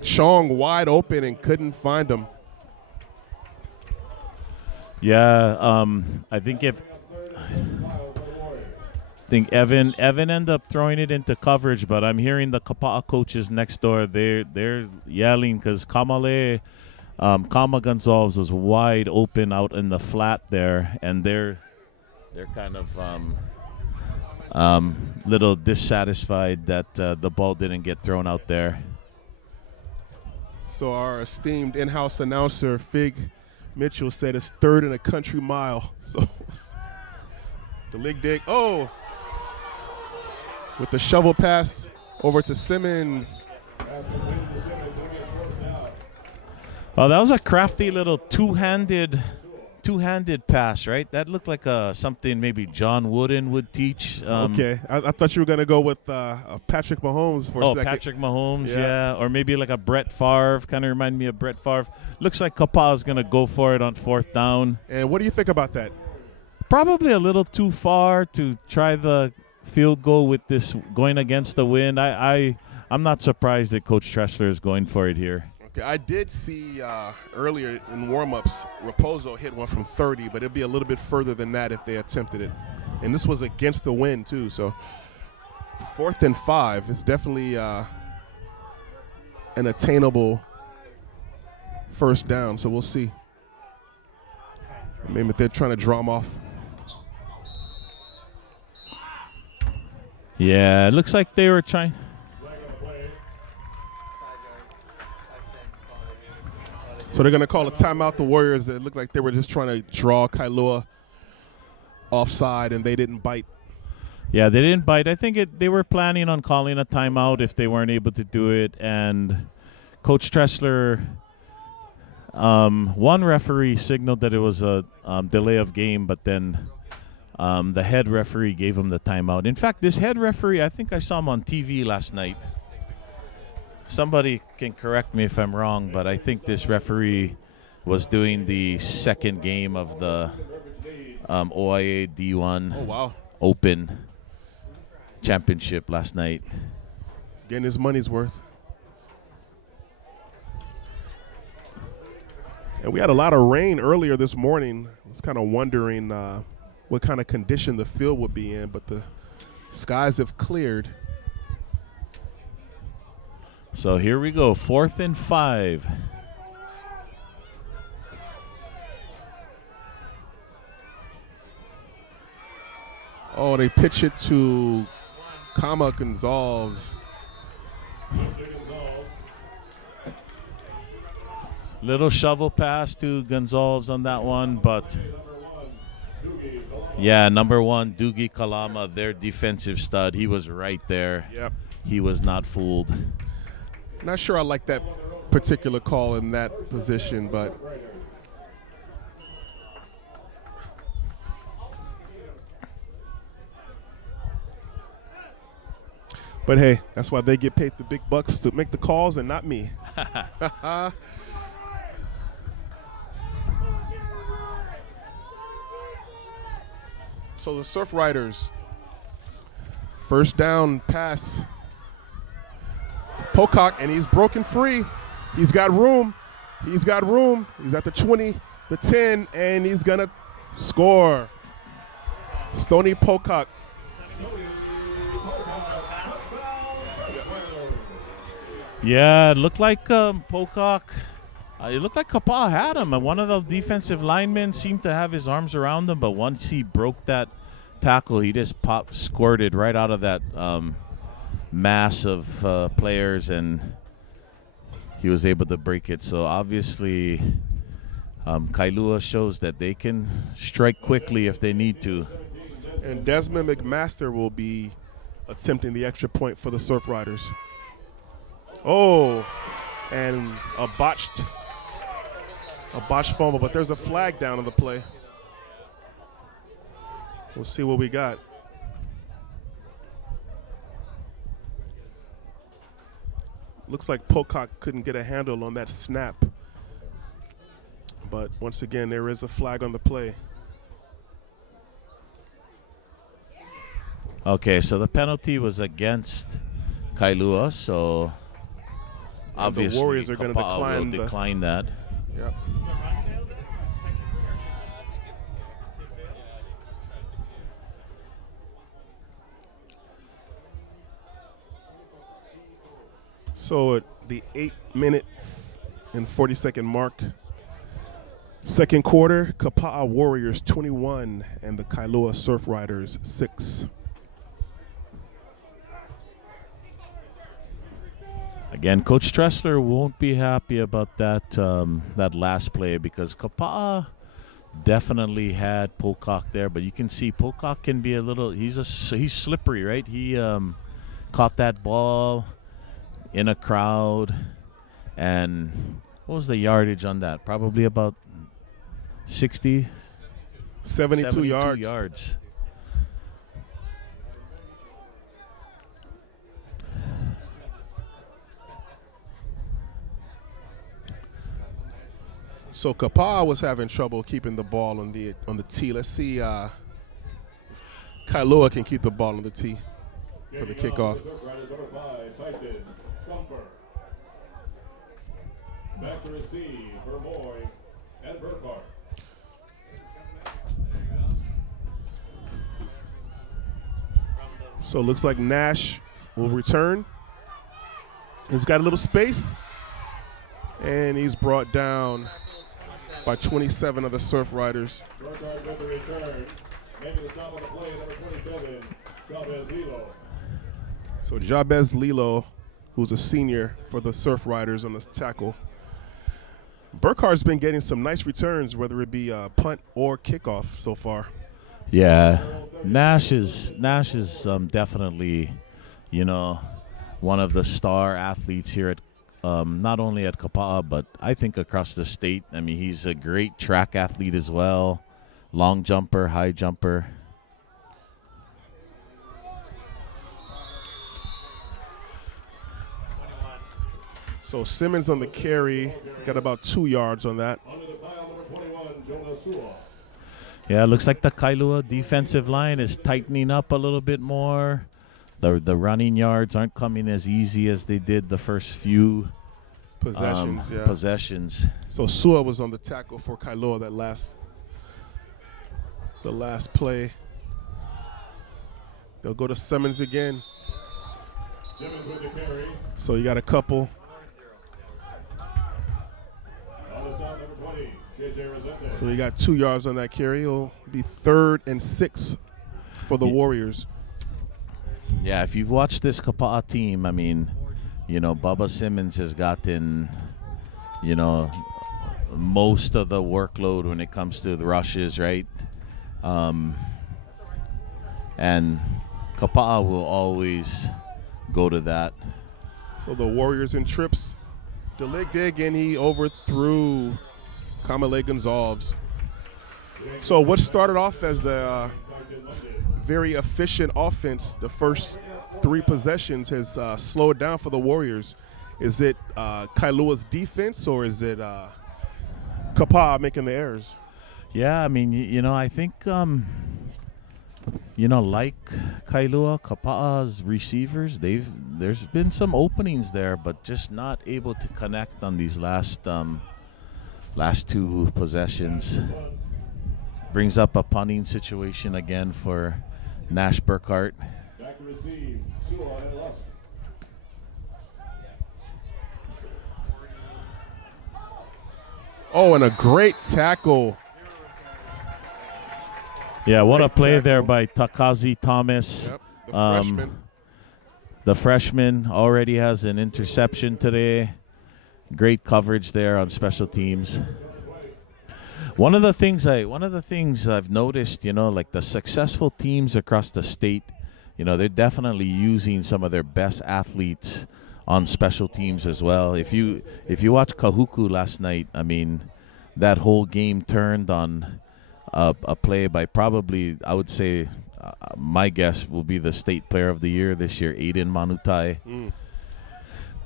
Chong wide open and couldn't find him. Yeah, I think Evan ended up throwing it into coverage, but I'm hearing the Kapaa coaches next door. They're yelling because Kama Gonzalez was wide open out in the flat there, and they're kind of little dissatisfied that the ball didn't get thrown out there. So our esteemed in-house announcer, Fig Mitchell, said it's 3rd and a country mile. So the leg dig. Oh! With the shovel pass over to Simmons. Oh, that was a crafty little two-handed pass, right? That looked like something maybe John Wooden would teach. Okay, I thought you were going to go with Patrick Mahomes for a second. Oh, Patrick Mahomes, yeah. Or maybe like a Brett Favre, kind of remind me of Brett Favre. Looks like Kapaa is going to go for it on 4th down. And what do you think about that? Probably a little too far to try the field goal with this going against the wind. I'm not surprised that Coach Tressler is going for it here. Okay, I did see earlier in warm-ups, Raposo hit one from 30, but it'd be a little bit further than that if they attempted it. And this was against the wind, too. So 4th and 5 is definitely an attainable first down. So we'll see. Maybe if they're trying to draw them off. Yeah, it looks like they were trying. So they're going to call a timeout. The Warriors, it looked like they were just trying to draw Kailua offside, and they didn't bite. Yeah, they didn't bite. I think they were planning on calling a timeout if they weren't able to do it. And Coach Tressler, one referee signaled that it was a delay of game, but then the head referee gave him the timeout. In fact, this head referee, I think I saw him on TV last night. Somebody can correct me if I'm wrong, but I think this referee was doing the 2nd game of the OIA D1 Oh, wow. Open championship last night. He's getting his money's worth. And we had a lot of rain earlier this morning. I was kind of wondering what kind of condition the field would be in, but the skies have cleared. So here we go, 4th and 5. Oh, they pitch it to Kapaa Gonzalez. Little shovel pass to Gonzalez on that one, but yeah, number 1, Doogie Kalama, their defensive stud. He was right there. Yep. He was not fooled. Not sure I like that particular call in that position, but hey, that's why they get paid the big bucks to make the calls and not me. So the Surfriders, first down pass to Pocock, and he's broken free. He's got room. He's got room. He's at the 20, the 10, and he's going to score. Stony Pocock. Yeah, it looked like Pocock. It looked like Kapaa had him, and one of the defensive linemen seemed to have his arms around him, but once he broke that tackle, he just squirted right out of that mass of players, and he was able to break it. So obviously, Kailua shows that they can strike quickly if they need to. And Desmond McMaster will be attempting the extra point for the Surfriders. Oh, and a botched fumble, but there's a flag down on the play. We'll see what we got. Looks like Pocock couldn't get a handle on that snap. But once again, there is a flag on the play. Okay, so the penalty was against Kailua, so obviously the Warriors are going to decline that. Yep. So at the 8-minute and 40-second mark, second quarter, Kapaa Warriors 21 and the Kailua Surfriders 6. Again, Coach Tressler won't be happy about that that last play because Kapaa definitely had Pocock there, but you can see Pocock can be a little. He's slippery, right? He caught that ball in a crowd, and what was the yardage on that? Probably about 72 yards. So Kapaa was having trouble keeping the ball on the tee. Let's see Kailua can keep the ball on the tee for the kickoff. Back to receive Vermoy and Burkhart. So it looks like Nash will return. He's got a little space, and he's brought down by 27 of the Surfriders. Burkhart with the return. Making the stop on the play, number 27, Jabez Lilo. So Jabez Lilo, who's a senior for the Surfriders on the tackle. Burkhart's been getting some nice returns, whether it be a punt or kickoff so far. Yeah, Nash is definitely, one of the star athletes here at not only at Kapaa, but I think across the state. I mean, he's a great track athlete as well, long jumper, high jumper. So Simmons on the carry, got about 2 yards on that. Yeah, it looks like the Kailua defensive line is tightening up a little bit more. the running yards aren't coming as easy as they did the first few possessions. So Sua was on the tackle for Kailua the last play. They'll go to Simmons again. Simmons with the carry. So you got a couple. So we got 2 yards on that carry. It'll be 3rd and 6 for the Warriors. Yeah, if you've watched this Kapaa team, I mean, you know, Bubba Simmons has gotten, you know, most of the workload when it comes to the rushes, right? And Kapaa will always go to that. So the Warriors in trips. Dig, and he overthrew Kamale Gonzalez. So what started off as a very efficient offense, the first 3 possessions has slowed down for the Warriors. Is it Kailua's defense, or is it Kapaa making the errors? Yeah, I mean, you know, I think, you know, like Kailua, Kapaa's receivers, there's been some openings there, but just not able to connect on these last 2 possessions. Brings up a punting situation again for Nash Burkhart. Back to receive. Sua and Lusk. Oh, and a great tackle. Yeah, what a play tackle there by Takazi Thomas. Yep, the freshman. The freshman already has an interception today. Great coverage there on special teams. One of the things I've noticed, you know, like the successful teams across the state, you know, they're definitely using some of their best athletes on special teams as well. If you watch Kahuku last night, I mean, that whole game turned on a play by probably, I would say, my guess will be the state player of the year this year, Aiden Manutai,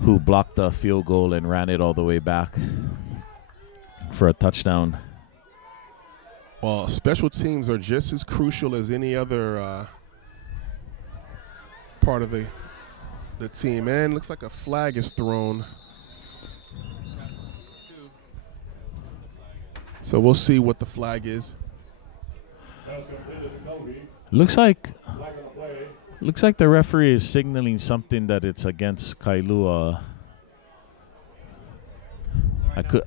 who blocked a field goal and ran it all the way back for a touchdown. Well, special teams are just as crucial as any other part of the team. And looks like a flag is thrown. So we'll see what the flag is. Looks like the referee is signaling something that it's against Kailua.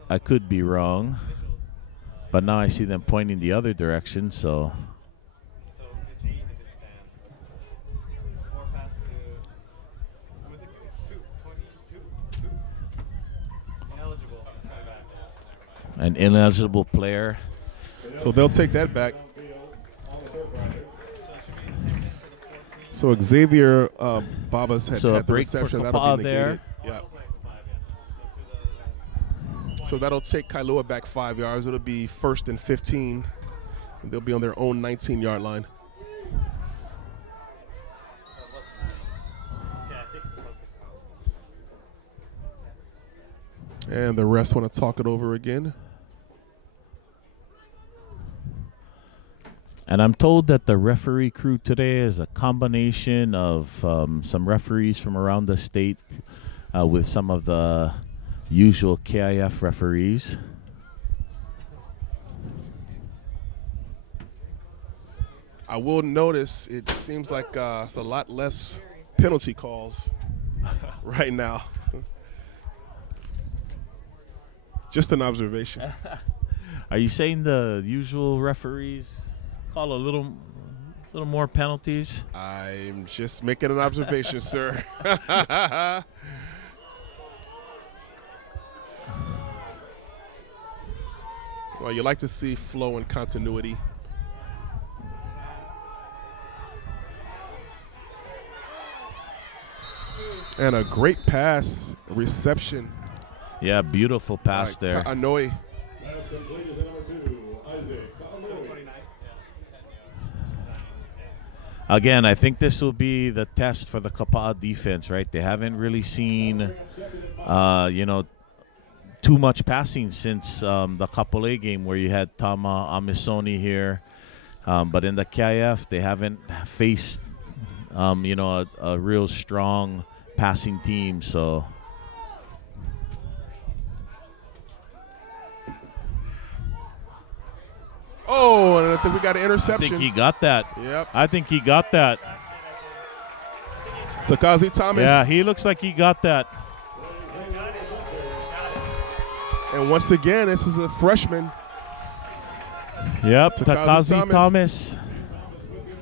I could be wrong, but now I see them pointing the other direction. So So it's 8 if it stands. 4 pass to. Was it 22? Ineligible. Sorry, back. an ineligible player. So they'll take that back. So Xavier Babas had So a had the break for reception. Kapaa That'll be there. negated. Yeah. So that'll take Kailua back 5 yards. It'll be 1st and 15. And they'll be on their own 19-yard line. And the rest want to talk it over again. And I'm told that the referee crew today is a combination of some referees from around the state with some of the usual KIF referees. I will notice it seems like it's a lot less penalty calls right now. Just an observation. Are you saying the usual referees call a little more penalties? I'm just making an observation, sir. Well, you like to see flow and continuity. And a great pass, reception. Yeah, beautiful pass there. Anoi. Pass completed to number 2, Isaac Kailua. Again, I think this will be the test for the Kapaa defense, right? They haven't really seen, too much passing since the Kapolei game where you had Tama Amisoni here. But in the KIF, they haven't faced you know, a real strong passing team. So. Oh, and I think we got an I interception. think he got that. Yep. I think he got that. Takazi Thomas. Yeah, he looks like he got that. And once again, this is a freshman. Yep, Takazi Takazi Thomas.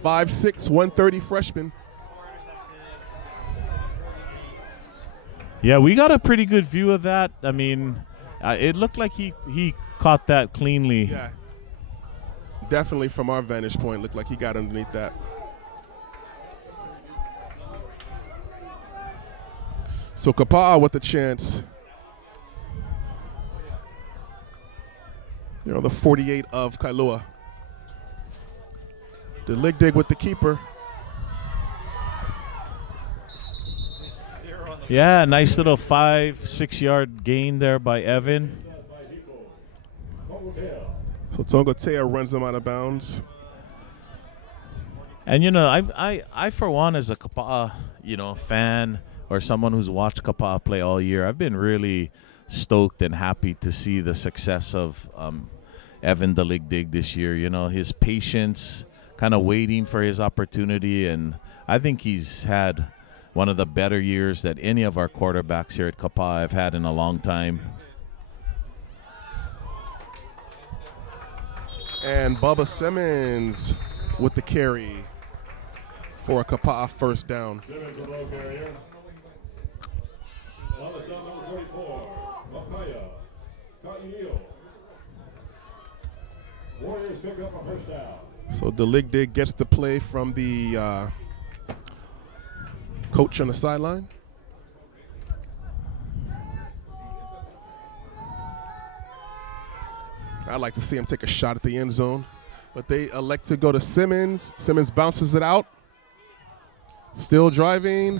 5'6", 130 freshman. Yeah, we got a pretty good view of that. I mean, it looked like he caught that cleanly. Yeah. Definitely from our vantage point, looked like he got underneath that. So Kapaa with the chance. You know, the 48 of Kailua. The lig dig with the keeper. Yeah, nice little 5-6 yard gain there by Evan. So Tongotea runs him out of bounds. And you know, I for one, as a Kapaa, you know, fan or someone who's watched Kapaa play all year, I've been really stoked and happy to see the success of Evan the Lig Dig this year. You know, his patience, kind of waiting for his opportunity, and I think he's had one of the better years that any of our quarterbacks here at Kapaa have had in a long time. And Bubba Simmons with the carry for a Kapaa first down. Simmons the ball carrier. On the stop, number 44, Kailua. Kailua. Warriors pick up a first down. So the lig dig gets the play from the coach on the sideline. I'd like to see him take a shot at the end zone, but they elect to go to Simmons. Simmons bounces it out. Still driving.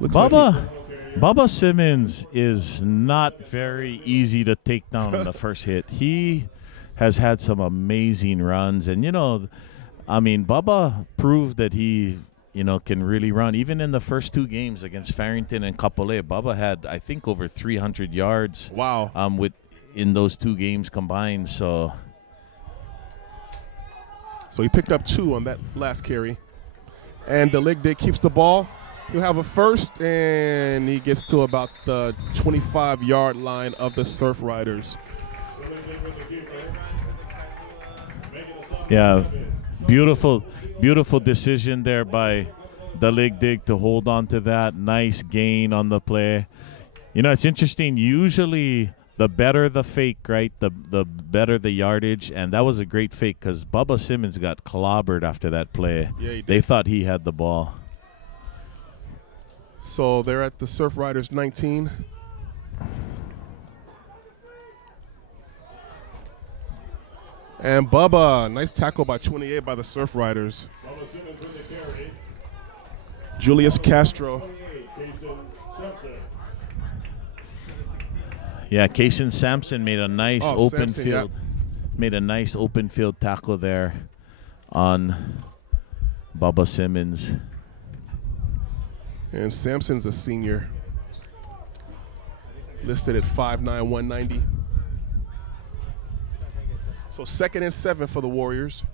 Looks like Bubba Simmons is not very easy to take down in the first hit. He has had some amazing runs, and you know, I mean, Bubba proved that he, you know, can really run. Even in the first two games against Farrington and Kapolei, Bubba had, I think, over 300 yards. Wow. In those two games combined. So he picked up 2 on that last carry. And the lig dig keeps the ball. He'll have a first, and he gets to about the 25-yard line of the Surfriders. yeah, beautiful decision there by the lig dig to hold on to that. Nice gain on the play. You know, it's interesting. Usually the better the fake, right, the better the yardage. And that was a great fake because Bubba Simmons got clobbered after that play. Yeah, he did. They thought he had the ball. So they're at the Surfriders 19. And Bubba, nice tackle by 28 by the Surfriders. Bubba Simmons with the carry. Julius Castro. 28, Kason Simpson. Yeah, Kason Sampson made a nice open Sampson, field. Made a nice open field tackle there on Bubba Simmons. And Sampson's a senior. Listed at 5'9", 190. So 2nd and 7 for the Warriors.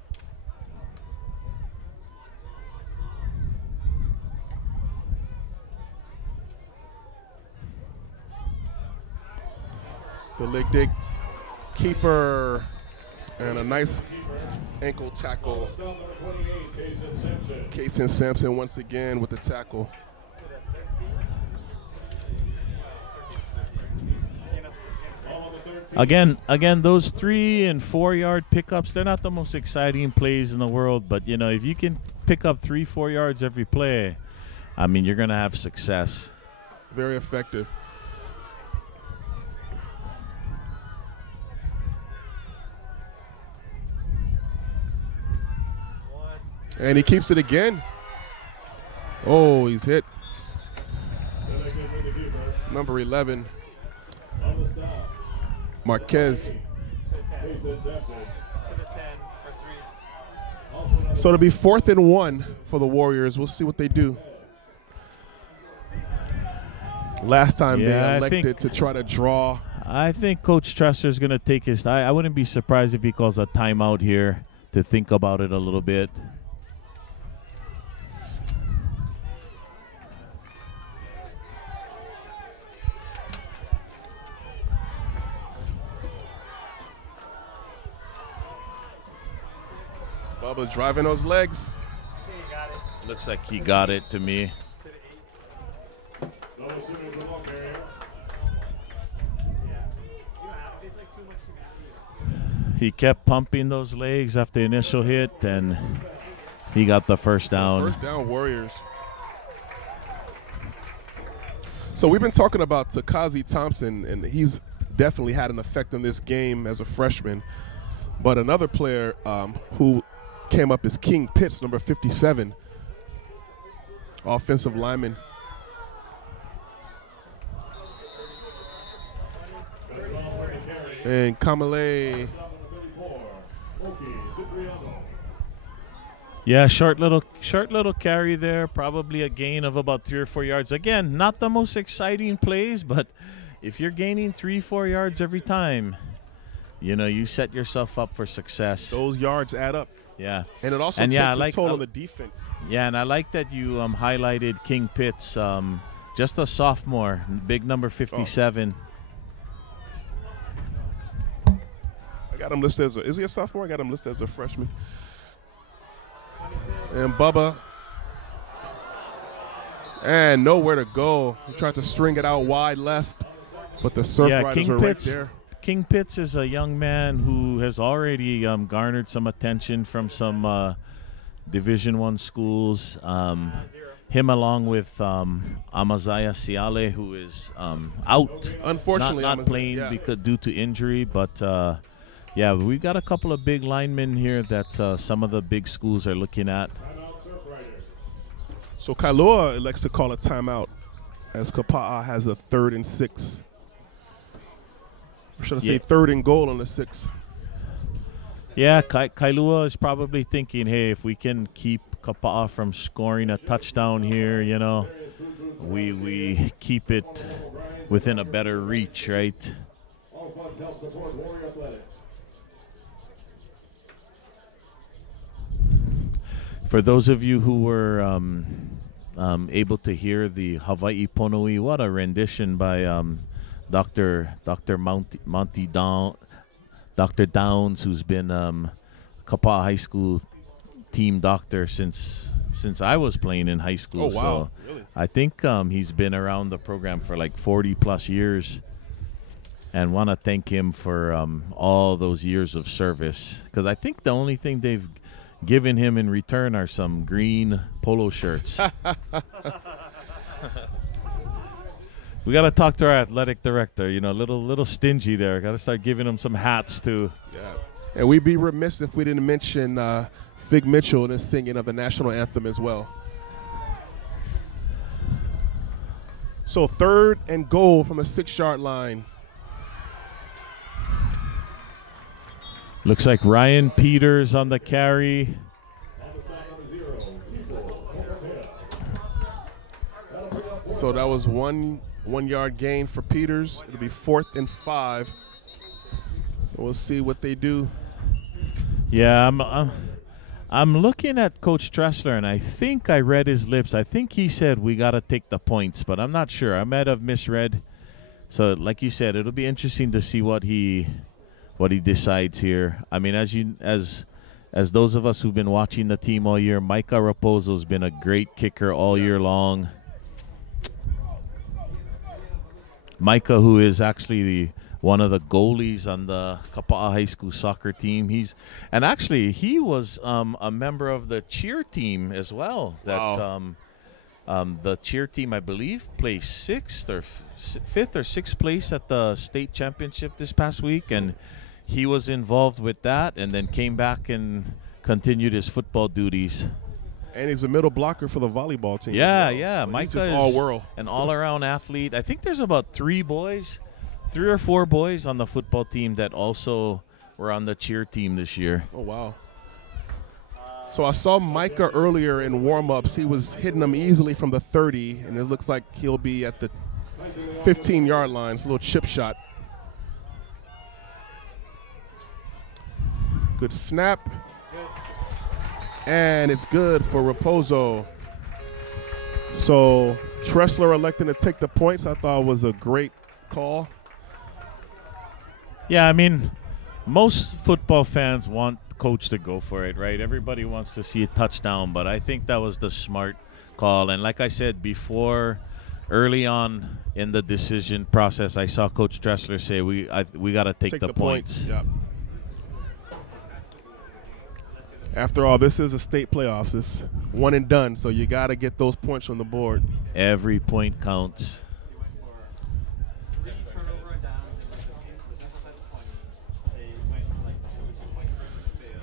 The lig dig keeper and a nice ankle tackle. Stop number 28, Kason Simpson. Kason Sampson once again with the tackle. Again, those 3 and 4 yard pickups, they're not the most exciting plays in the world, but you know, if you can pick up 3-4 yards every play, I mean, you're gonna have success. Very effective. And he keeps it again. Oh, he's hit. Number 11, On the stop, Marquez. Kason Simpson. To the 10 for 3. So it'll be 4th and 1 for the Warriors. We'll see what they do. Last time they elected to try to draw. I think Coach Tresser's going to take his time. I wouldn't be surprised if he calls a timeout here to think about it a little bit. Bubba driving those legs. Looks like he got it to me. He kept pumping those legs after the initial hit, and he got the first down. First down, Warriors. So we've been talking about Takazi Thompson, and he's definitely had an effect on this game as a freshman. But another player who came up is King Pitts, number 57, offensive lineman. And Kamale. Yeah, short little carry there, probably a gain of about 3 or 4 yards. Again, not the most exciting plays, but if you're gaining 3-4 yards every time, you know, you set yourself up for success. Those yards add up. Yeah. And it also takes its toll on the defense. Yeah, and I like that you highlighted King Pitts, just a sophomore, big number 57. I got him listed as is he a sophomore? I got him listed as a freshman. And Bubba. And nowhere to go. He tried to string it out wide left, but the Surfriders are right there. King Pitts is a young man who has already garnered some attention from some Division I schools. Him along with Amaziah Siale, who is out. Unfortunately, not playing because due to injury, but yeah, we've got a couple of big linemen here that some of the big schools are looking at. So Kailua elects to call a timeout as Kapaa has a 3rd and 6. Or should I say 3rd and goal on the 6? Yeah, Kailua is probably thinking, hey, if we can keep Kapaa from scoring a touchdown here, you know, we keep it within a better reach, right? For those of you who were able to hear the Hawaii Pono'i, what a rendition by Dr. Downs, who's been Kapaa High School team doctor since I was playing in high school. Oh, wow. So really? I think he's been around the program for like 40-plus years. And want to thank him for all those years of service. Because I think the only thing they've given him in return are some green polo shirts. We got to talk to our athletic director. You know, little stingy there. Got to start giving him some hats too. Yeah. And we'd be remiss if we didn't mention Fig Mitchell and his singing of the national anthem as well. So 3rd and goal from the 6-yard line. Looks like Ryan Peters on the carry. So that was one yard gain for Peters. It'll be 4th and 5. We'll see what they do. Yeah, I'm looking at Coach Tressler, and I think I read his lips. I think he said we got to take the points, but I'm not sure. I might have misread. So, like you said, it'll be interesting to see what he decides here. I mean, as those of us who've been watching the team all year, Micah Raposo's been a great kicker all year long. Micah, who is actually one of the goalies on the Kapaa High School soccer team. He was a member of the cheer team as well. That the cheer team, I believe, placed 5th or 6th place at the state championship this past week, and he was involved with that, and then came back and continued his football duties. And he's a middle blocker for the volleyball team. Yeah. Micah is all-world. An all-around athlete. I think there's about 3 or 4 boys on the football team that also were on the cheer team this year. Oh, wow. So I saw Micah earlier in warm-ups. He was hitting them easily from the 30, and it looks like he'll be at the 15-yard line. It's a little chip shot. Good snap. And it's good for Raposo. So Tressler electing to take the points, I thought was a great call. Yeah, I mean, most football fans want the coach to go for it, right? Everybody wants to see a touchdown, but I think that was the smart call. And like I said before, early on in the decision process, I saw Coach Tressler say, we got to take the points. Yep. After all, this is a state playoffs. It's one and done, so you got to get those points on the board. Every point counts.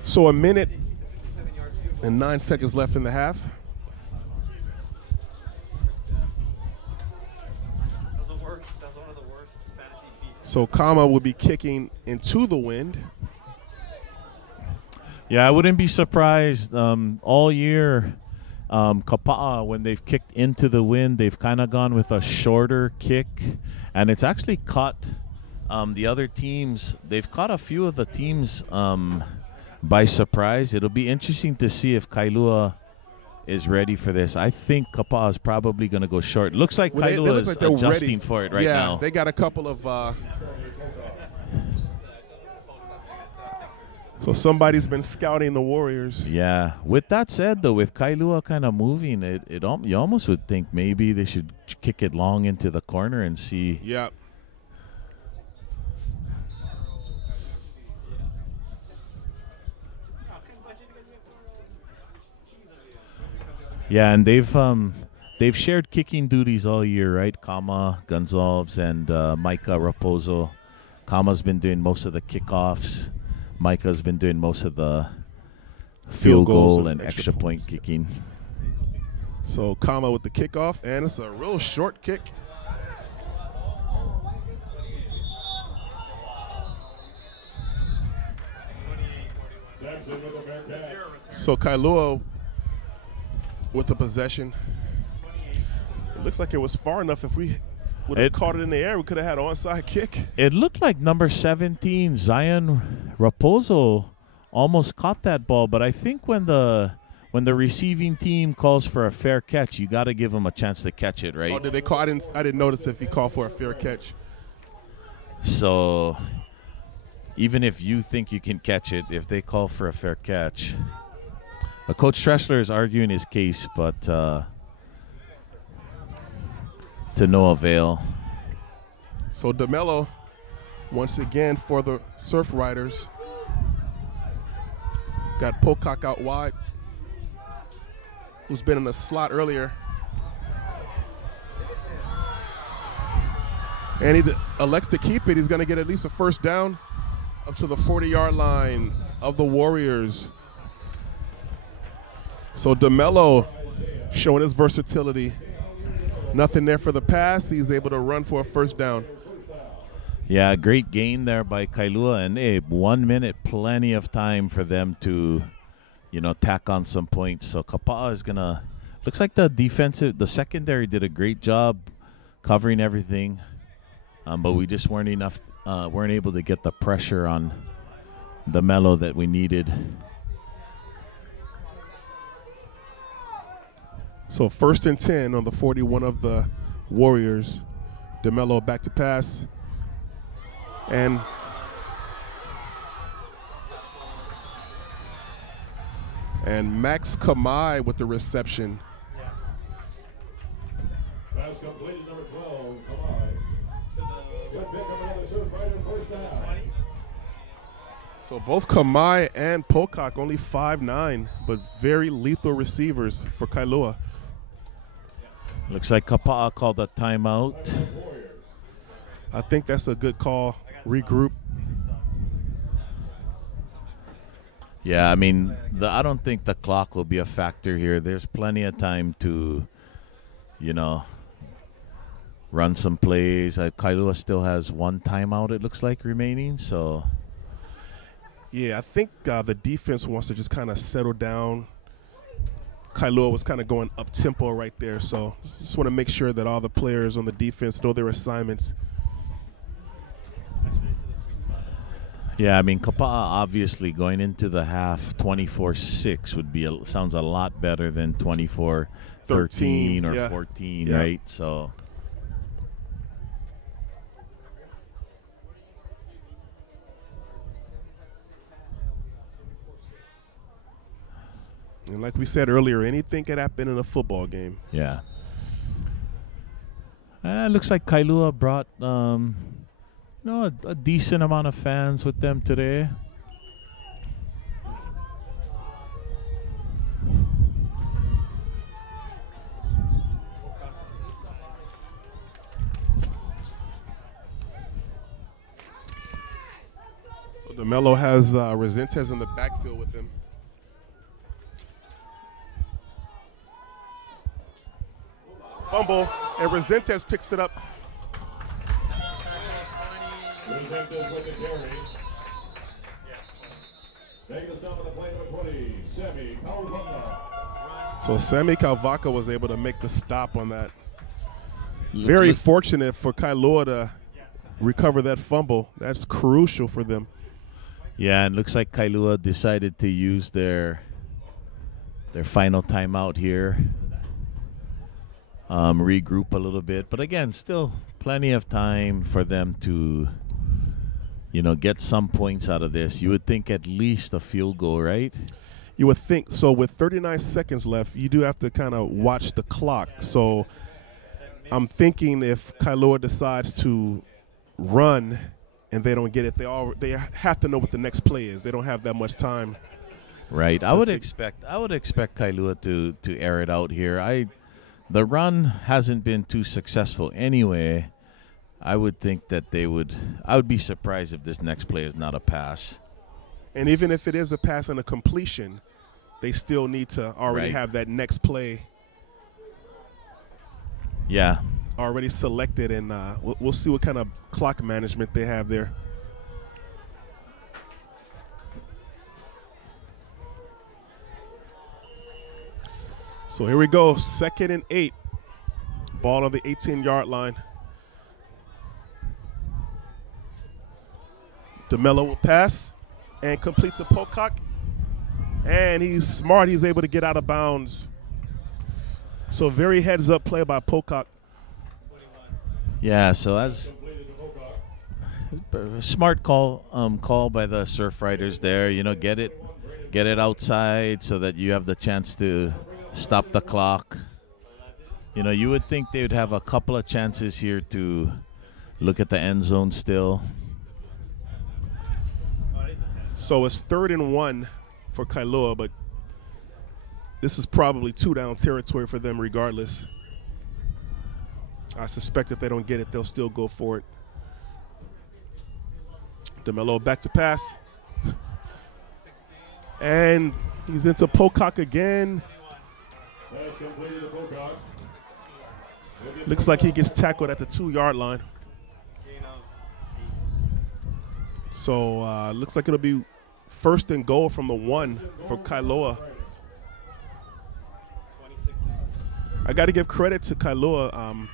So 1 minute and 9 seconds left in the half. So Kapaa will be kicking into the wind. Yeah, I wouldn't be surprised. All year, Kapaa, when they've kicked into the wind, they've kind of gone with a shorter kick, and it's actually caught the other teams. They've caught a few of the teams by surprise. It'll be interesting to see if Kailua is ready for this. I think Kapaa is probably going to go short. Looks like Kailua is adjusting ready for it right now. Yeah, they got a couple of so somebody's been scouting the Warriors. Yeah. With that said, though, with Kailua kind of moving, you almost would think maybe they should kick it long into the corner and see. Yeah. Yeah, and they've shared kicking duties all year, right? Kapaa, Gonzalez, and Micah Raposo. Kama's been doing most of the kickoffs. Micah's been doing most of the field goal and extra point kicking. So Kapaa with the kickoff, and it's a real short kick. So Kailua with the possession. It looks like it was far enough. If we would have caught it in the air, we could have had an onside kick. It looked like number 17, Zion Raposo, almost caught that ball. But I think when the receiving team calls for a fair catch, you got to give them a chance to catch it, right? Oh, did they call? I didn't notice if he called for a fair catch. So even if you think you can catch it, if they call for a fair catch. Coach Tressler is arguing his case, but to no avail. So DeMello, once again for the Surfriders, got Pocock out wide, who's been in the slot earlier. And he elects to keep it. He's going to get at least a first down up to the 40-yard line of the Warriors. So DeMello showing his versatility. Nothing there for the pass. He's able to run for a first down. Yeah, great gain there by Kailua. And 1 minute, plenty of time for them to, tack on some points. So Kapaa is going to – looks like the secondary did a great job covering everything. But we just weren't able to get the pressure on DeMello that we needed. So 1st and 10 on the 41 of the Warriors. DeMello back to pass. And Max Kamai with the reception. Pass completed, number 12, Kapaa. Good pick up another Surfrider first down. So both Kamai and Pocock only 5'9", but very lethal receivers for Kailua. Looks like Kapaa called a timeout. I think that's a good call. Regroup. Yeah, I mean, I don't think the clock will be a factor here. There's plenty of time to, run some plays. Kailua still has one timeout, it looks like, remaining. So, yeah, I think the defense wants to just kind of settle down, Kailua was kind of going up tempo right there. So just want to make sure that all the players on the defense know their assignments. Actually, this is the sweet spot. Yeah, I mean, Kapaa obviously going into the half 24-6 would be sounds a lot better than 24-13 or yeah. 14, Yeah. right? So. And like we said earlier, anything could happen in a football game. Yeah. Looks like Kailua brought, a decent amount of fans with them today. So DeMello has Resentes in the backfield with him. Fumble, and Resentes picks it up. Resentes with the carry. Taking a stop on the play, number 20, Sammy Kailua. So Sammy Kalvaka was able to make the stop on that. Very fortunate for Kailua to recover that fumble. That's crucial for them. Yeah, and looks like Kailua decided to use their final timeout here. Regroup a little bit. But again, still plenty of time for them to, get some points out of this. You would think at least a field goal, right? You would think. So with 39 seconds left, you do have to kind of watch the clock. So I'm thinking if Kailua decides to run and they don't get it, they have to know what the next play is. They don't have that much time. Right. I would expect Kailua to air it out here. The run hasn't been too successful anyway. I would think that I would be surprised if this next play is not a pass. And even if it is a pass and a completion, they still need to already have that next play. Yeah. Already selected, and we'll see what kind of clock management they have there. So here we go, 2nd and 8. Ball on the 18-yard line. DeMello will pass and complete to Pocock. And he's smart. He's able to get out of bounds. So very heads-up play by Pocock. Yeah, so that's a smart call by the Surfriders there. Get it outside so that you have the chance to stop the clock. You would think they would have a couple of chances here to look at the end zone still. So it's 3rd and 1 for Kailua, but this is probably 2-down territory for them regardless. I suspect if they don't get it, they'll still go for it. DeMello back to pass. And he's into Pocock again. Looks like he gets tackled at the 2-yard line. So looks like it'll be 1st and goal from the 1 for Kailua. I got to give credit to Kailua.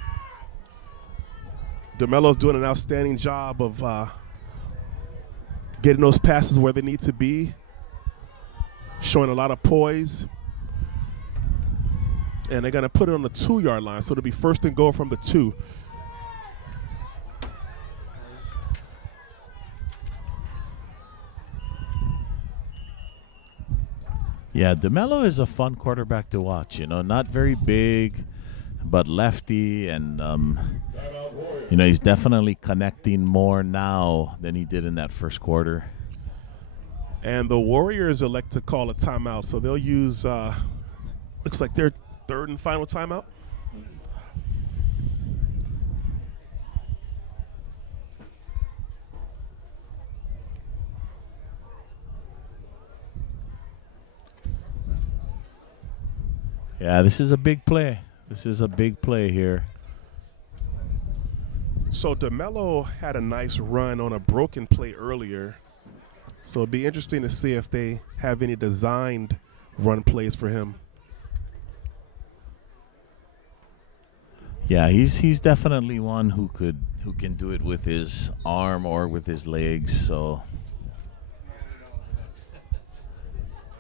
DeMello's doing an outstanding job of getting those passes where they need to be, showing a lot of poise. And they're going to put it on the 2-yard line, so it'll be 1st and goal from the 2. Yeah, DeMello is a fun quarterback to watch. Not very big, but lefty, and he's definitely connecting more now than he did in that first quarter. And the Warriors elect to call a timeout, so they'll use looks like their 3rd and final timeout. Yeah, this is a big play. This is a big play here. So DeMello had a nice run on a broken play earlier. So it'd be interesting to see if they have any designed run plays for him. Yeah, he's definitely one who can do it with his arm or with his legs. So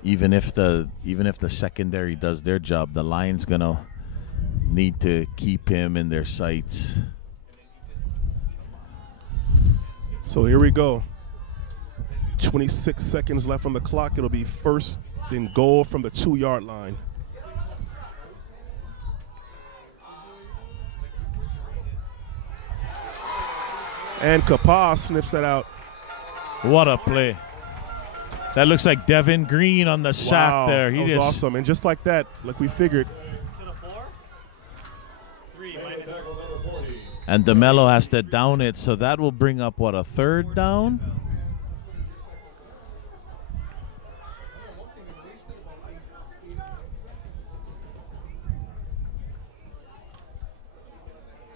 even if the secondary does their job, the line's gonna need to keep him in their sights. So here we go. 26 seconds left on the clock. It'll be first and goal from the 2-yard line. And Kapaa sniffs that out. What a play. That looks like Devin Green on the sack there. That was awesome. And just like that, like we figured. To the 4? 3 minus. And DeMello has to down it, so that will bring up, what, a third down?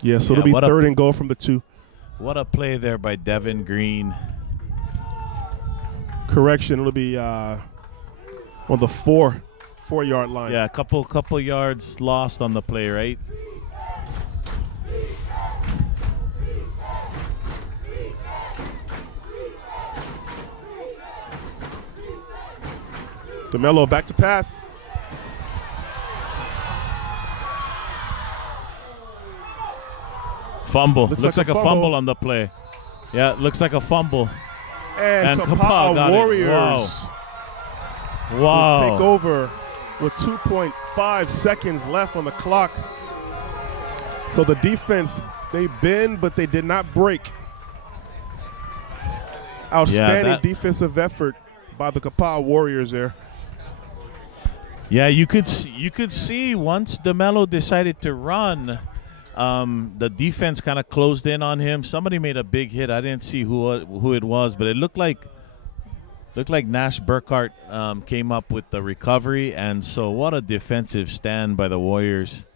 Yeah, so it'll be third and goal from the 2. What a play there by Devin Green. Correction, it'll be on the 4-yard line. Yeah, a couple yards lost on the play, right? DeMello back to pass. Fumble. Looks like a fumble on the play. Yeah, it looks like a fumble. And Kapaa got Warriors it. Wow. will take over with 2.5 seconds left on the clock. So the defense, they bend, but they did not break. Outstanding defensive effort by the Kapaa Warriors there. Yeah, you could see once DeMello decided to run, the defense kind of closed in on him. Somebody made a big hit. I didn't see who it was, but it looked like Nash Burkhart came up with the recovery, and so what a defensive stand by the Warriors.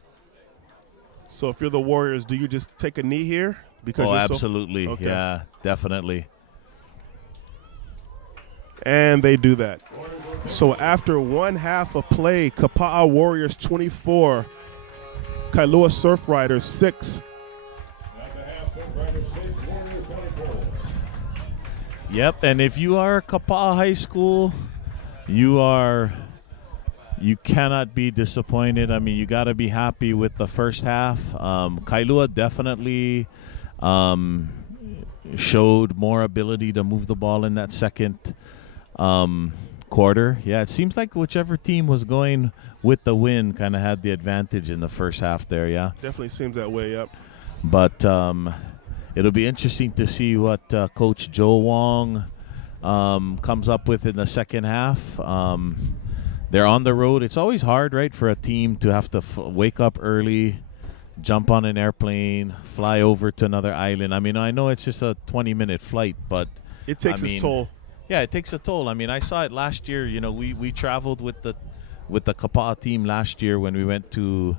So if you're the Warriors, do you just take a knee here? Because absolutely. Okay. Yeah, definitely. And they do that. So after one half of play, Kapaa Warriors 24, Kailua Surfriders 6. Yep, and if you are Kapaa High School, you cannot be disappointed. I mean, you got to be happy with the first half. Kailua definitely showed more ability to move the ball in that second quarter. Yeah, it seems like whichever team was going with the win kind of had the advantage in the first half there, yeah. Definitely seems that way, yep. But it'll be interesting to see what Coach Joe Wong comes up with in the second half. They're on the road. It's always hard, right, for a team to have to wake up early, jump on an airplane, fly over to another island. I mean, I know it's just a 20-minute flight, but it takes its toll. Yeah, it takes a toll. I mean, I saw it last year. You know, we traveled with the Kapaa team last year when we went to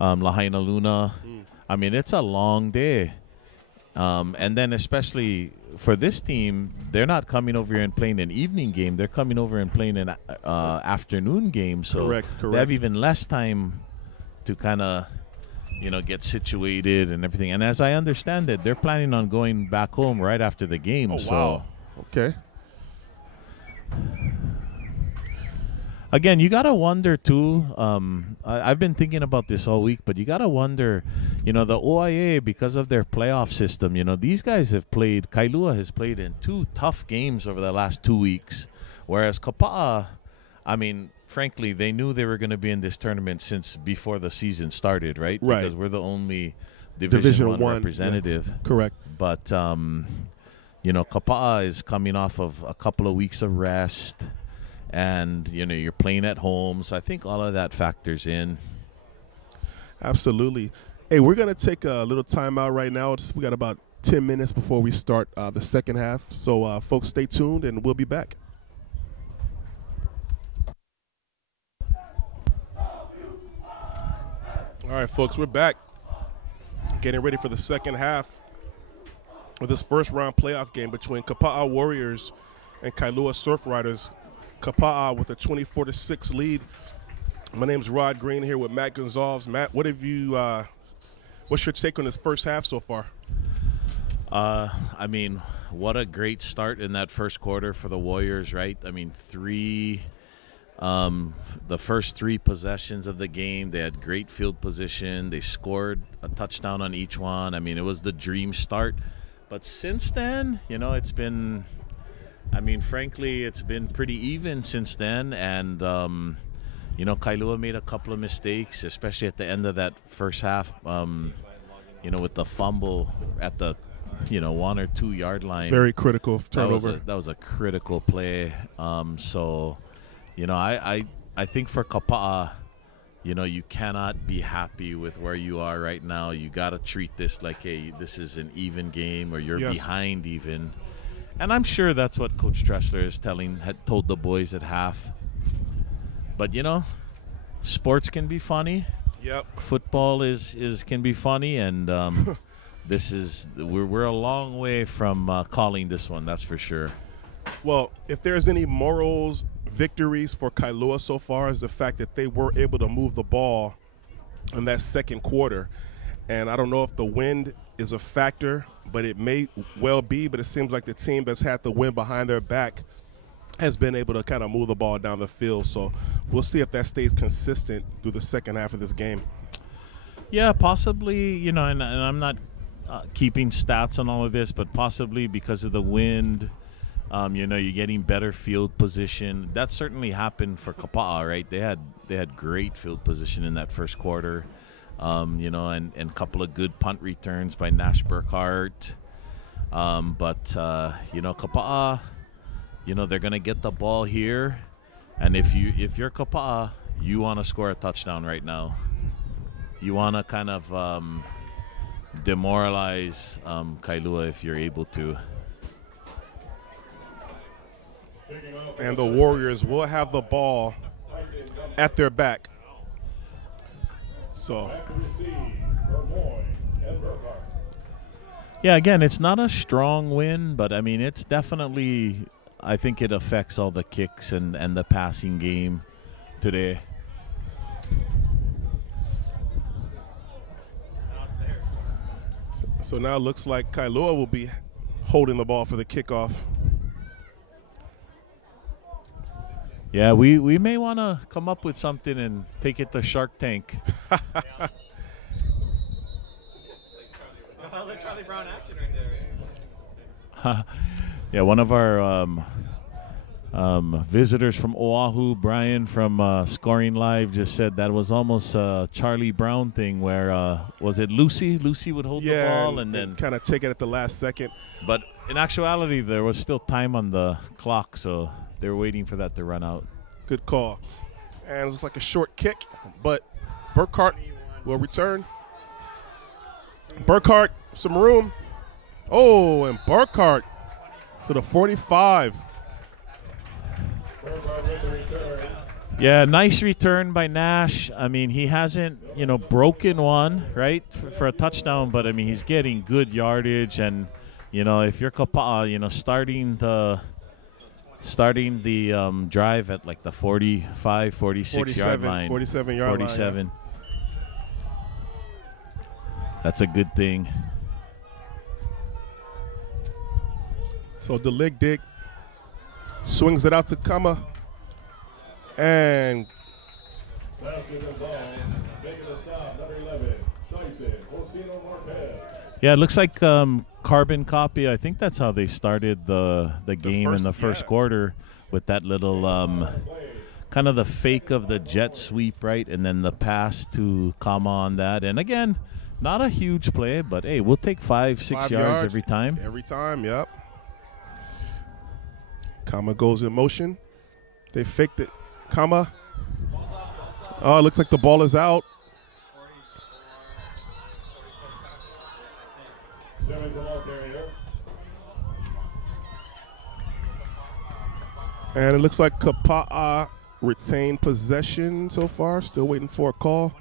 Lahaina Luna. I mean, it's a long day. And then especially for this team, they're not coming over here and playing an evening game. They're coming over and playing an afternoon game. So correct. They have even less time to kind of, get situated and everything. And as I understand it, they're planning on going back home right after the game. Oh, wow. Okay. Again, you got to wonder, too. I've been thinking about this all week, but you got to wonder, the OIA, because of their playoff system, these guys have played, Kailua has played in 2 tough games over the last 2 weeks, whereas Kapaa, I mean, frankly, they knew they were going to be in this tournament since before the season started, right? Right. Because we're the only Division 1 representative. Yeah. Correct. But, Kapaa is coming off of a couple of weeks of rest. And, you're playing at home. So I think all of that factors in. Absolutely. Hey, we're going to take a little time out right now. We got about 10 minutes before we start the second half. So, folks, stay tuned, and we'll be back. All right, folks, we're back. Getting ready for the second half of this first-round playoff game between Kapaa Warriors and Kailua Surfriders. Kapaa with a 24-6 lead. My name's Rod Green here with Matt Gonzalez. Matt, what have you What's your take on this first half so far? I mean, what a great start in that first quarter for the Warriors, right? I mean, the first 3 possessions of the game, they had great field position. They scored a touchdown on each one. I mean, it was the dream start. But since then, it's been, frankly, it's been pretty even since then. And, Kailua made a couple of mistakes, especially at the end of that first half, with the fumble at the 1 or 2 yard line. Very critical turnover. That was a critical play. I think for Kapaa, you cannot be happy with where you are right now. You got to treat this like, hey, this is an even game, or you're behind even. And I'm sure that's what Coach Tressler had told the boys at half. But sports can be funny. Yep. Football can be funny, and we're a long way from calling this one. That's for sure. Well, if there's any morals victories for Kailua so far, is the fact that they were able to move the ball in that second quarter. And I don't know if the wind is a factor, but it may well be. But it seems like the team that's had the wind behind their back has been able to kind of move the ball down the field. So we'll see if that stays consistent through the second half of this game. Yeah, possibly, and I'm not keeping stats on all of this, but possibly because of the wind, you're getting better field position. That certainly happened for Kapaa, right? They had great field position in that first quarter, and a couple of good punt returns by Nash Burkhart. But Kapaa, they're going to get the ball here. And if you're Kapaa, you want to score a touchdown right now. You want to kind of demoralize Kailua if you're able to. And the Warriors will have the ball at their back. So, yeah, again, it's not a strong win, but it's definitely, I think it affects all the kicks and the passing game today. So now it looks like Kailua will be holding the ball for the kickoff. Yeah, we may want to come up with something and take it to Shark Tank. Charlie Brown action right there. Yeah, one of our visitors from Oahu, Brian from Scoring Live, just said that was almost a Charlie Brown thing where, was it Lucy? Lucy would hold the ball and then kind of take it at the last second. But in actuality, there was still time on the clock, so they were waiting for that to run out. Good call. And it looks like a short kick, but Burkhart will return. Burkhart, some room. Oh, and Burkhart to the 45. Yeah, nice return by Nash. He hasn't, broken one, right, for a touchdown, but, he's getting good yardage. And, if you're Kapaa, starting the drive at like the 45, 46 yard line. 47 yard 47. line. That's a good thing. So Delig Dig swings it out to Kama. And yeah, it looks like carbon copy. I think that's how they started the game in the first quarter with that little kind of the fake of the jet sweep, right? And then the pass to Kama on that. And again, not a huge play, but hey, we'll take 5-6 yards every time. Every time, yep. Kama goes in motion. They faked it. Kama. Oh, it looks like the ball is out. And it looks like Kapaa retained possession so far. Still waiting for a call.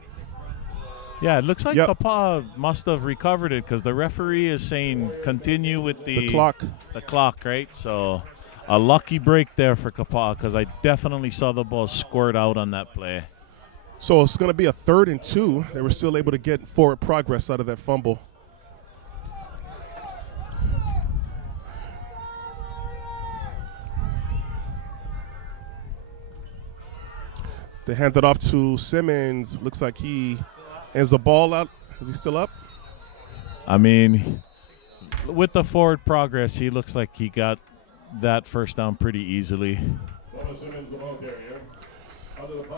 Yeah, it looks like Kapaa must have recovered it because the referee is saying continue with the clock. The clock, right? So a lucky break there for Kapaa because I definitely saw the ball squirt out on that play. So it's going to be a 3rd and 2. They were still able to get forward progress out of that fumble. They hand it off to Simmons. Looks like he ends the ball out. Is he still up? I mean, with the forward progress, he looks like he got that first down pretty easily.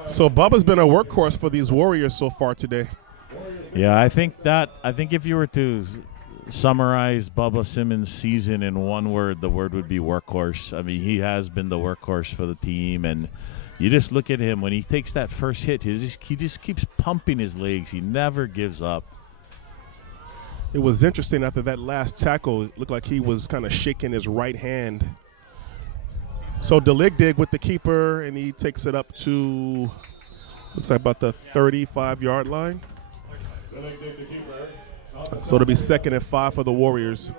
So Bubba's been a workhorse for these Warriors so far today. Yeah, I think if you were to summarize Bubba Simmons' season in one word, the word would be workhorse. I mean, he has been the workhorse for the team, and you just look at him when he takes that first hit. He just keeps pumping his legs. He never gives up. It was interesting after that last tackle. It looked like he was kind of shaking his right hand. So Deligdig with the keeper, and he takes it up to, looks like about the 35-yard line. So it'll be 2nd and 5 for the Warriors.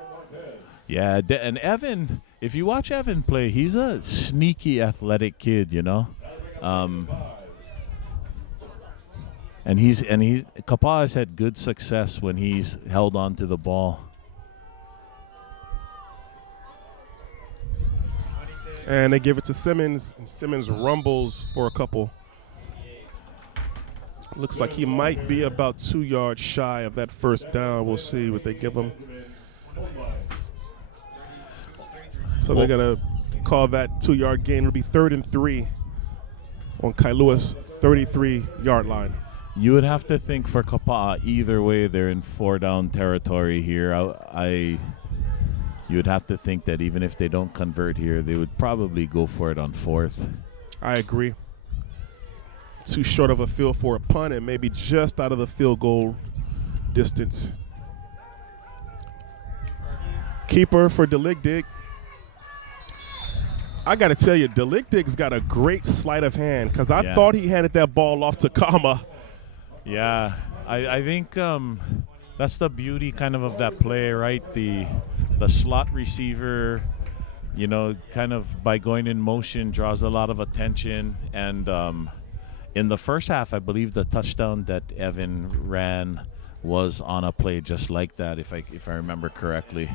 Yeah, and Evan, if you watch Evan play, he's a sneaky athletic kid, you know. And Kapaa has had good success when he's held on to the ball. And they give it to Simmons. Simmons rumbles for a couple. Looks like he might be about 2 yards shy of that first down. We'll see what they give him. So they're going to call that 2-yard gain. It'll be 3rd and 3 on Kailua's 33-yard line. You would have to think for Kapaa, either way, they're in 4-down territory here. You would have to think that even if they don't convert here, they would probably go for it on 4th. I agree. Too short of a field for a punt and maybe just out of the field goal distance. Keeper for Deligdig. I got to tell you, Deligdig's got a great sleight of hand because I thought he handed that ball off to Kama. Yeah, I think that's the beauty kind of that play, right? The slot receiver, you know, kind of by going in motion draws a lot of attention. And in the first half, I believe the touchdown that Evan ran was on a play just like that, if I remember correctly.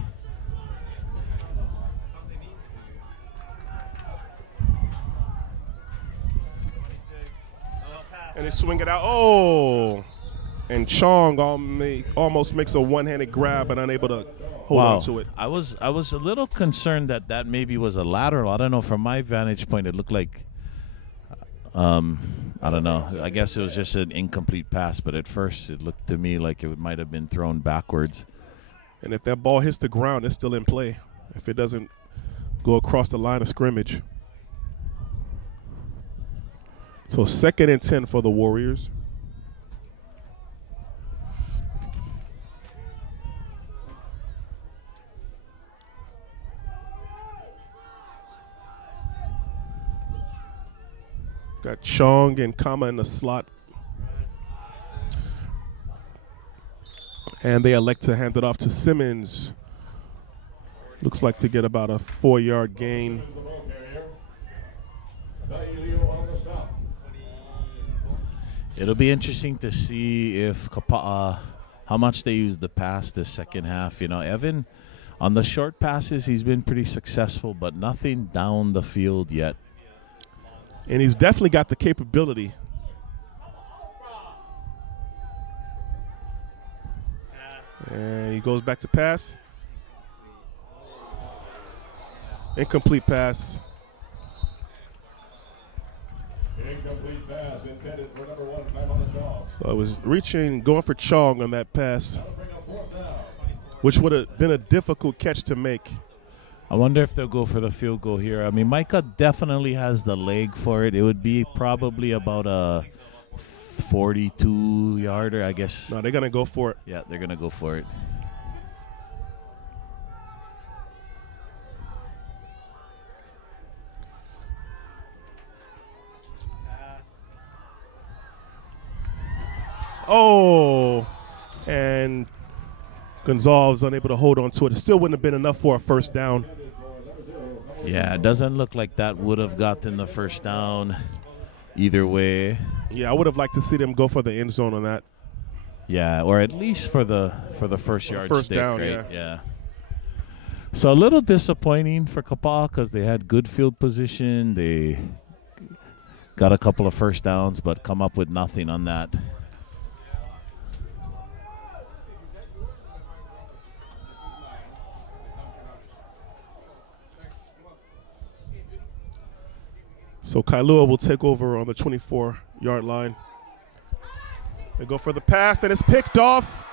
And they swing it out. Oh! And Chong almost makes a one-handed grab but unable to hold on to it. I was a little concerned that maybe was a lateral. I don't know. From my vantage point, it looked like, I don't know. I guess it was just an incomplete pass, but at first it looked to me like it might have been thrown backwards. And if that ball hits the ground, it's still in play if it doesn't go across the line of scrimmage. So 2nd and 10 for the Warriors. Got Chong and Kama in the slot. And they elect to hand it off to Simmons. Looks like to get about a 4-yard gain. It'll be interesting to see if Kapaa, how much they use the pass this second half. You know, Evan, on the short passes, he's been pretty successful, but nothing down the field yet. And he's definitely got the capability. And he goes back to pass. Incomplete pass. Incomplete pass intended for number 1, time on the shot. So I was going for Chong on that pass, which would have been a difficult catch to make. I wonder if they'll go for the field goal here. I mean, Micah definitely has the leg for it. It would be probably about a 42-yarder, I guess. No, they're going to go for it. Yeah, they're going to go for it. Oh, and Gonzalez unable to hold on to it. It still wouldn't have been enough for a first down. Yeah, it doesn't look like that would have gotten the first down. either way. Yeah, I would have liked to see them go for the end zone on that. Yeah, or at least for the first yard first stick, down, right? Yeah. So a little disappointing for Kapaa because they had good field position. They got a couple of first downs, but come up with nothing on that. So Kailua will take over on the 24-yard line. They go for the pass, and it's picked off.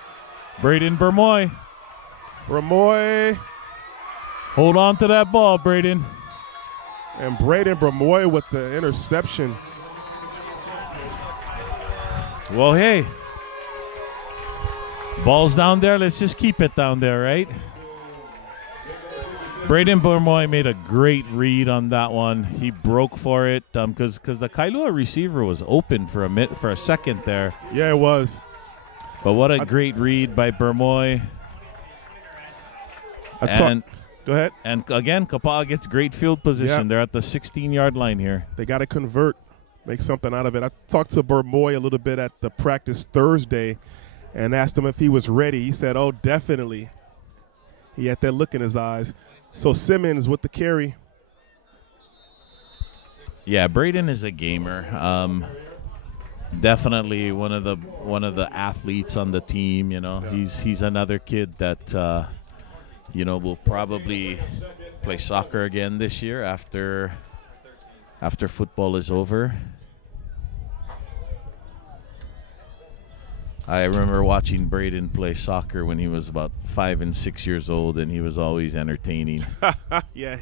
Braden Bermoy. Bermoy. Hold on to that ball, Braden. And Braden Bermoy with the interception. Well, hey. Ball's down there. Let's just keep it down there, right? Braden Bermoy made a great read on that one. He broke for it because the Kailua receiver was open for a second there. Yeah, it was. But what a great read by Bermoy. Go ahead. And again, Kapaa gets great field position. Yep. They're at the 16-yard line here. They got to convert, make something out of it. I talked to Bermoy a little bit at the practice Thursday and asked him if he was ready. He said, oh, definitely. He had that look in his eyes. So Simmons with the carry. Yeah, Braden is a gamer. Definitely one of the athletes on the team. You know, he's another kid that will probably play soccer again this year after football is over. I remember watching Braden play soccer when he was about 5 and 6 years old, and he was always entertaining. Yeah.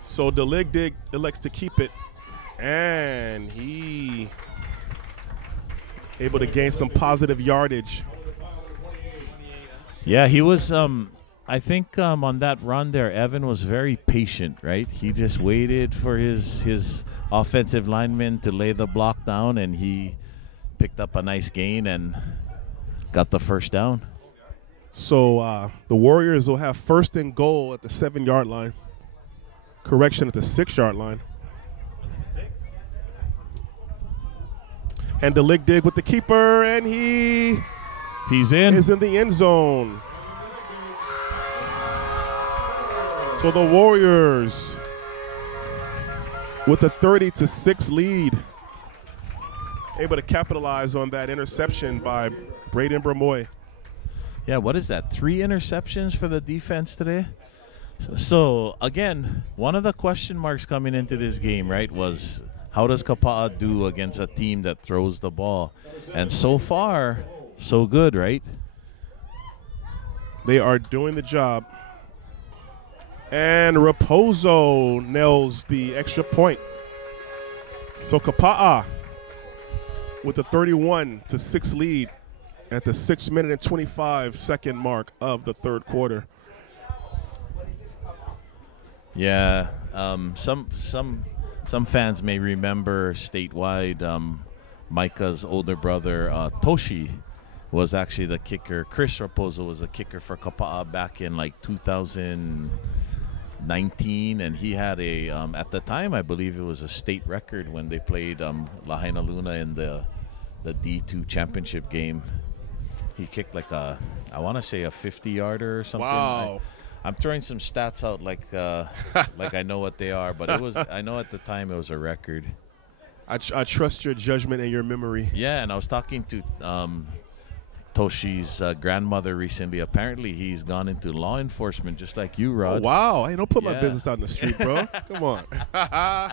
So Dig elects to keep it, and he able to gain some positive yardage. Yeah, he was. I think on that run there, Evan was very patient, right? He just waited for his offensive lineman to lay the block down, and he picked up a nice gain and got the first down. So the Warriors will have first and goal at the 7-yard line. Correction, at the 6-yard line. And Dig with the keeper, and he's in. Is in the end zone. So the Warriors with a 30-6 lead, able to capitalize on that interception by Braden Bermoy. Yeah, what is that? 3 interceptions for the defense today? So again, one of the question marks coming into this game, right, was how does Kapaa do against a team that throws the ball? And so far, so good, right? They are doing the job. And Raposo nails the extra point. So Kapaa with a 31-6 lead at the 6-minute and 25-second mark of the third quarter. Yeah, some fans may remember statewide Micah's older brother Toshi was actually the kicker. Chris Raposo was the kicker for Kapaa back in like 2019, and he had a at the time I believe it was a state record when they played Lahaina Luna in the D2 championship game. He kicked like I want to say a 50-yarder or something. Wow. I'm throwing some stats out like I know what they are, but I know at the time it was a record. I trust your judgment and your memory. Yeah, and I was talking to Toshi's grandmother recently. Apparently, he's gone into law enforcement just like you, Rod. Oh, wow. Hey, don't put my business out in the street, bro. Come on. I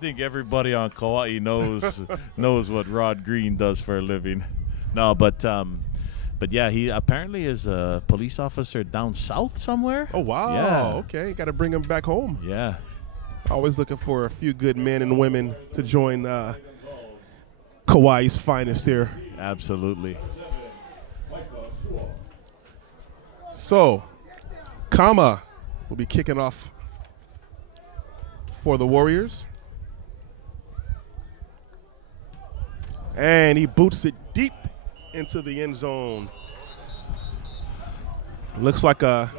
think everybody on Kauai knows what Rod Green does for a living. No, but yeah, he apparently is a police officer down south somewhere. Oh, wow. Yeah. Okay, got to bring him back home. Yeah. Always looking for a few good men and women to join Kauai's finest here. Absolutely. So, Kama will be kicking off for the Warriors. And he boots it deep into the end zone. Looks like a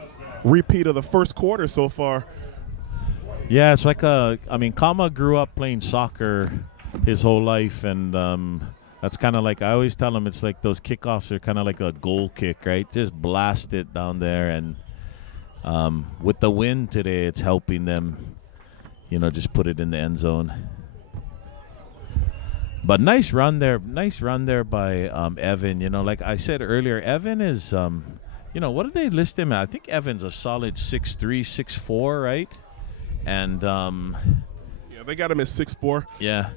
repeat of the first quarter so far. Yeah, it's like I mean, Kama grew up playing soccer his whole life, and that's kind of like, I always tell him, it's like those kickoffs are kind of like a goal kick, right? Just blast it down there, and with the wind today, it's helping them, just put it in the end zone. But nice run there by Evan. Like I said earlier, Evan is, what do they list him at? I think Evan's a solid 6'3", 6'4", right? And yeah, they got him at 6'4". Yeah.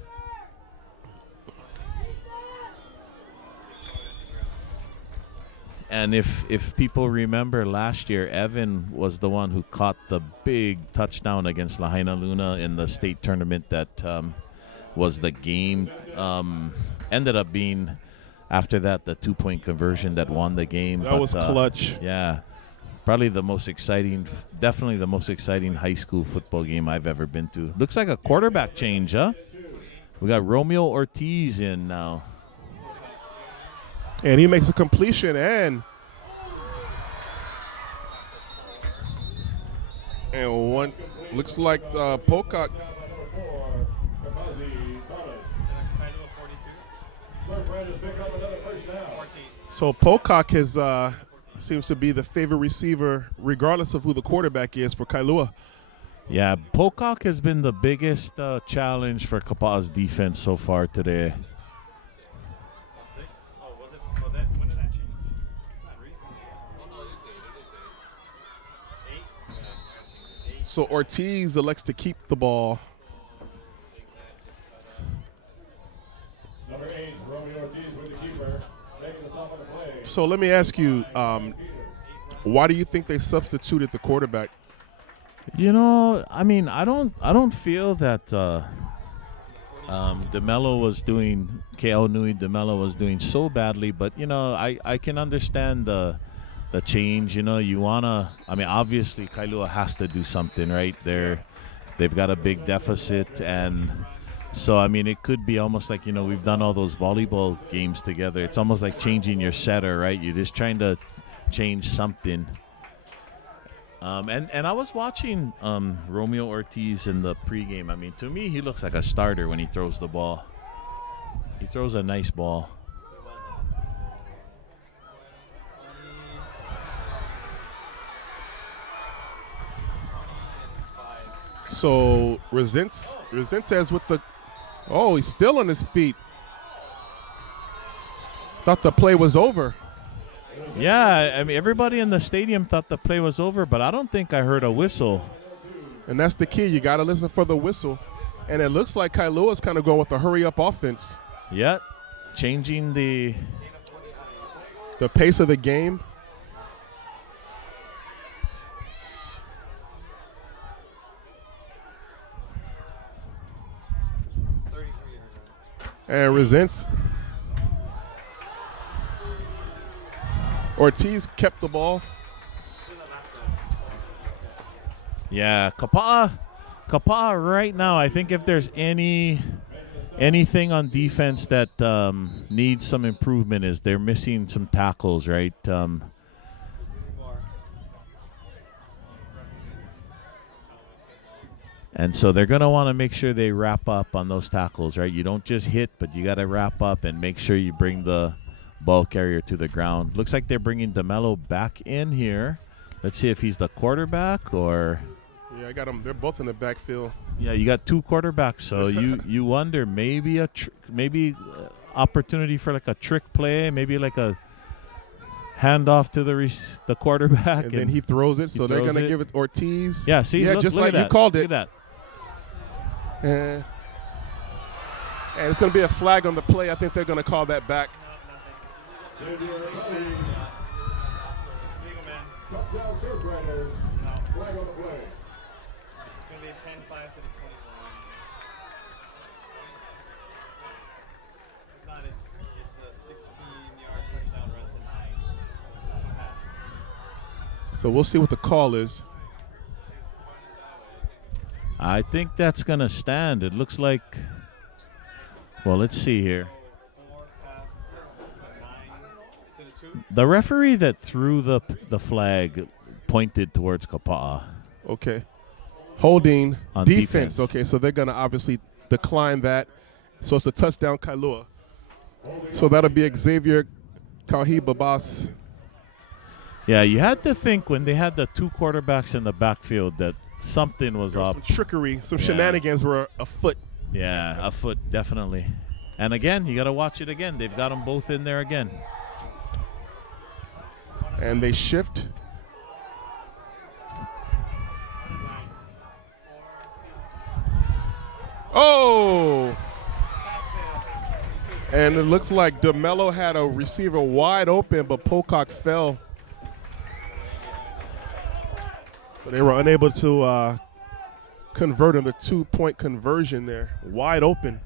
And if people remember last year, Evan was the one who caught the big touchdown against Lahaina Luna in the state tournament that was the game. Ended up being, after that, the 2-point conversion that won the game. That was clutch. Yeah. Probably definitely the most exciting high school football game I've ever been to. Looks like a quarterback change, huh? We got Romeo Ortiz in now. And he makes a completion, and one looks like Pocock. So Pocock seems to be the favorite receiver, regardless of who the quarterback is for Kailua. Yeah, Pocock has been the biggest challenge for Kapaa's defense so far today. When did that change? Not recently. Eight. So Ortiz elects to keep the ball. Number 8, Romeo Ortiz with the keeper, making the top of the play. So let me ask you, why do you think they substituted the quarterback? I mean, I don't feel that DeMello was doing, K.O. Nui DeMello was doing so badly, but I can understand the change. You wanna, I mean, obviously Kailua has to do something, right? They've got a big deficit, and so I mean, it could be almost like, we've done all those volleyball games together. It's almost like changing your setter, right? You're just trying to change something. And I was watching Romeo Ortiz in the pregame. I mean, to me, he looks like a starter when he throws the ball. He throws a nice ball. So Resentes with the, he's still on his feet. Thought the play was over. Yeah, I mean, everybody in the stadium thought the play was over, but I don't think I heard a whistle. And that's the key. You got to listen for the whistle. And it looks like Kailua's kind of going with a hurry-up offense. Yeah, changing the pace of the game. And Resents. Ortiz kept the ball. Yeah, Kapaa right now, I think if there's anything on defense that needs some improvement, is they're missing some tackles, right? And so they're going to want to make sure they wrap up on those tackles, right? You don't just hit, but you got to wrap up and make sure you bring the ball carrier to the ground. Looks like they're bringing DeMello back in here. Let's see if he's the quarterback or... Yeah, I got them. They're both in the backfield. Yeah, you got two quarterbacks, so you wonder maybe opportunity for like a trick play, maybe like a handoff to the quarterback, and then he throws it. So they're going to give it Ortiz. Yeah, see, just look like at you called it. Look at that. And it's going to be a flag on the play. I think they're going to call that back. Touchdown Surfriders. Flag on the play. It's going to be a 10-5 to the 21. If not, it's a 16-yard touchdown run to 9. So we'll see what the call is. I think that's going to stand. It looks like, well, let's see here. The referee that threw the flag pointed towards Kapaa. Okay. Holding On defense. defense. Okay, so they're going to obviously decline that. So it's a touchdown, Kailua. So that'll be Xavier Kauhi Babas. Yeah, you had to think when they had the two quarterbacks in the backfield that something was up. Some trickery, some Yeah. shenanigans were afoot. Yeah, a foot, definitely. And again, you got to watch it again. They've got them both in there again. And they shift. Oh! And it looks like DeMello had a receiver wide open, but Pocock fell. So they were unable to convert on the 2-point conversion there. Wide open.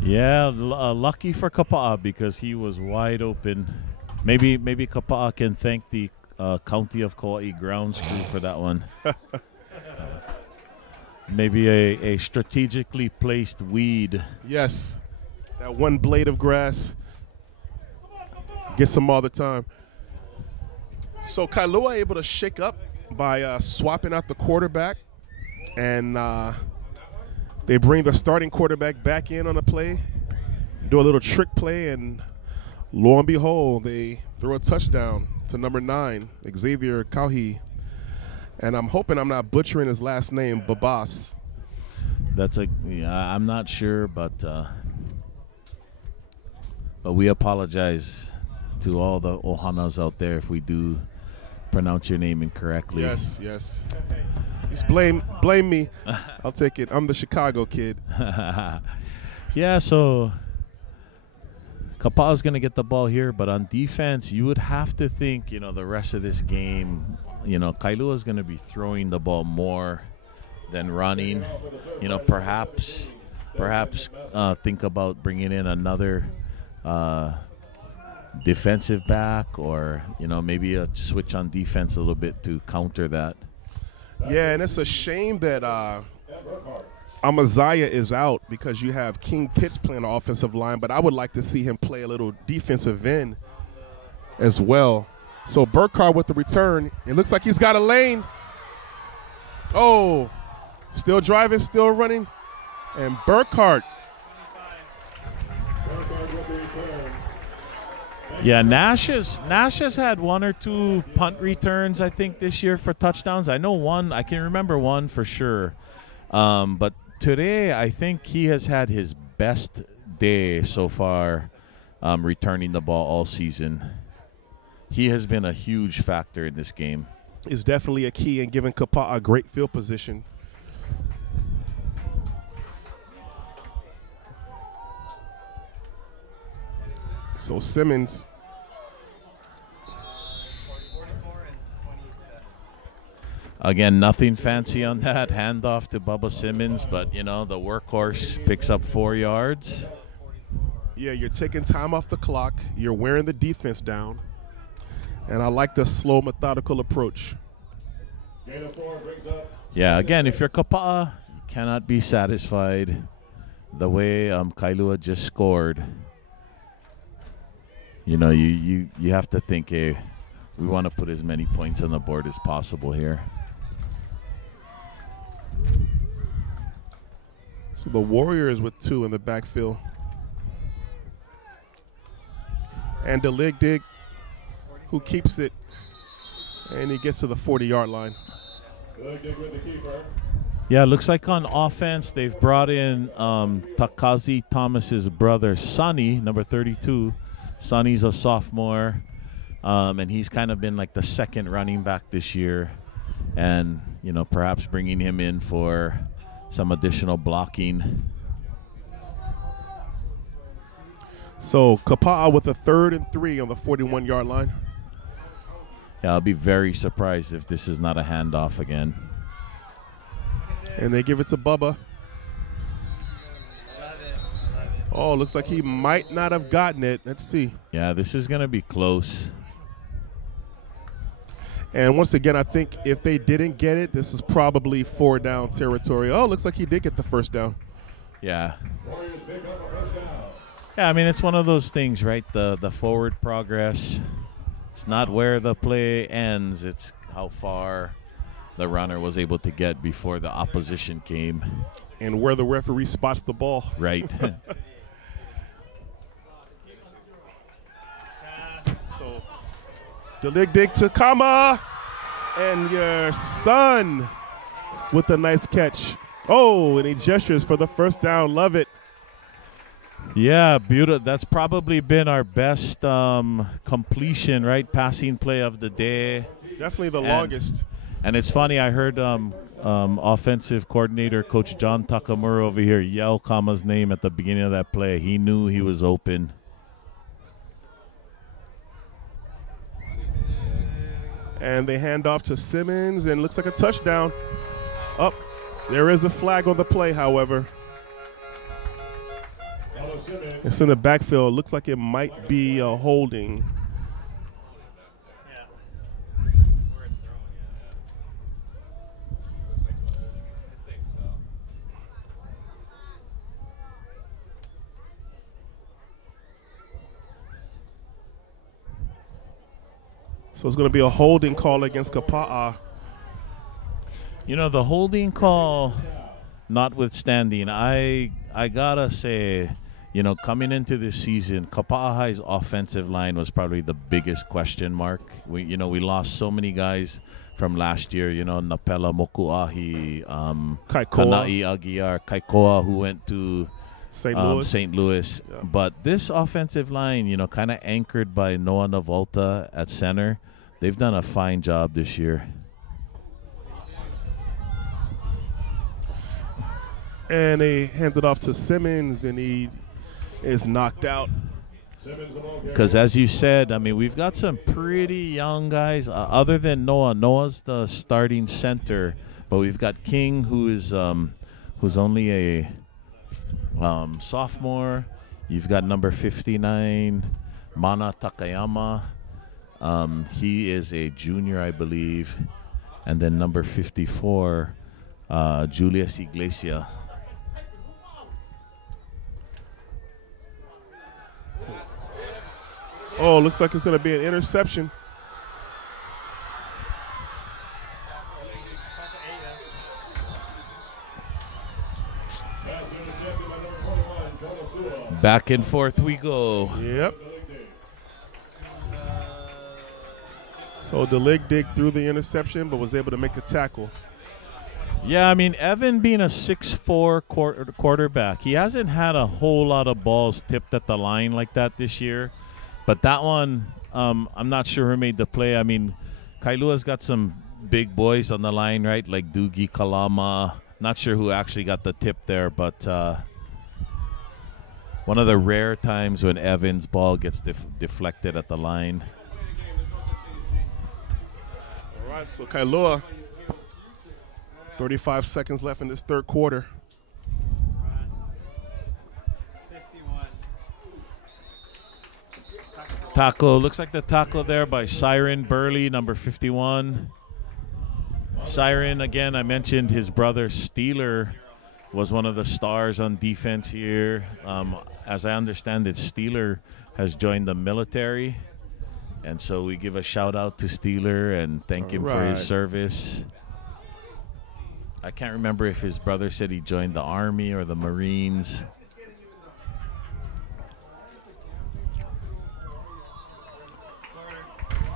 Yeah, lucky for Kapaa because he was wide open. Maybe Kapaa can thank the County of Kauai grounds crew for that one. Maybe a strategically placed weed. Yes. That one blade of grass gets them all the time. So Kailua able to shake up by swapping out the quarterback. And they bring the starting quarterback back in on a play, do a little trick play, and lo and behold, they throw a touchdown to number 9, Xavier Kauhi. And I'm hoping I'm not butchering his last name, Babas. I'm not sure, but we apologize to all the Ohanas out there if we do pronounce your name incorrectly. Yes, yes. Just blame me. I'll take it. I'm the Chicago kid. Yeah, so Kapaa's going to get the ball here, but on defense, you would have to think, the rest of this game, Kailua is going to be throwing the ball more than running. Perhaps think about bringing in another defensive back, or maybe a switch on defense a little bit to counter that. Yeah, and it's a shame that Amaziah is out because you have King Pitts playing the offensive line, but I would like to see him play a little defensive end as well. So Burkhardt with the return. It looks like he's got a lane. Oh, still driving, still running. And Burkhardt. Yeah, Nash has had one or two punt returns, I think, this year for touchdowns. I know one. I can remember one for sure. But today, I think he has had his best day so far returning the ball all season. He has been a huge factor in this game. Is definitely a key in giving Kapaa a great field position. So Simmons. Again, nothing fancy on that. Handoff to Bubba Simmons, but, the workhorse picks up 4 yards. Yeah, you're taking time off the clock. You're wearing the defense down. And I like the slow, methodical approach. Yeah, again, if you're Kapaa, you cannot be satisfied the way Kailua just scored. You have to think, hey, we want to put as many points on the board as possible here. So the Warriors with 2 in the backfield. And Dig, who keeps it, and he gets to the 40-yard line. Yeah, it looks like on offense they've brought in Takazi Thomas's brother, Sonny, number 32. Sonny's a sophomore, and he's kind of been like the second running back this year. And, perhaps bringing him in for some additional blocking. So Kapaa with a 3rd and 3 on the 41-yard line. Yeah, I'll be very surprised if this is not a handoff again. And they give it to Bubba. Oh, looks like he might not have gotten it. Let's see. Yeah, this is going to be close. And once again, I think if they didn't get it, this is probably 4-down territory. Oh, looks like he did get the first down. Yeah. Yeah, I mean, it's one of those things, right? The forward progress. It's not where the play ends. It's how far the runner was able to get before the opposition came. And where the referee spots the ball. Right. So, dig to Kama. And your son with a nice catch. Oh, and he gestures for the first down. Love it. Yeah, beautiful. That's probably been our best completion, right? Passing play of the day. Definitely the longest. And it's funny, I heard offensive coordinator Coach John Takamura over here yell Kama's name at the beginning of that play. He knew he was open. And they hand off to Simmons, and looks like a touchdown. Up. There is a flag on the play, however. It's in the backfield. Looks like it might be a holding. So it's going to be a holding call against Kapaa. You know, the holding call notwithstanding, I gotta say, you know, coming into this season, Kapaa High's offensive line was probably the biggest question mark. We lost so many guys from last year. You know, Napela Mokuahi, Kana'i Aguiar, Kaikoa, who went to St. Louis. Yeah. But this offensive line, you know, kind of anchored by Noah Navolta at center, they've done a fine job this year. And they hand it off to Simmons, and he is knocked out. Because as you said, I mean, we've got some pretty young guys. Other than Noah, Noah's the starting center, but we've got King, who's only a sophomore. You've got number 59, Mana Takayama. He is a junior, I believe. And then number 54, Julius Iglesias. Oh, looks like it's going to be an interception. Back and forth we go. Yep. So Dig threw the interception, but was able to make the tackle. Yeah, I mean, Evan being a 6'4" quarterback, he hasn't had a whole lot of balls tipped at the line like that this year. But that one, I'm not sure who made the play. I mean, Kailua's got some big boys on the line, right? Like Dugi Kalama. Not sure who actually got the tip there, but one of the rare times when Evan's ball gets deflected at the line. All right, so Kailua, 35 seconds left in this third quarter. Tackle, looks like the tackle there by Siren Burley, number 51. Siren, again, I mentioned his brother Steeler was one of the stars on defense here. As I understand it, Steeler has joined the military. And so we give a shout out to Steeler and thank him for his service. I can't remember if his brother said he joined the Army or the Marines.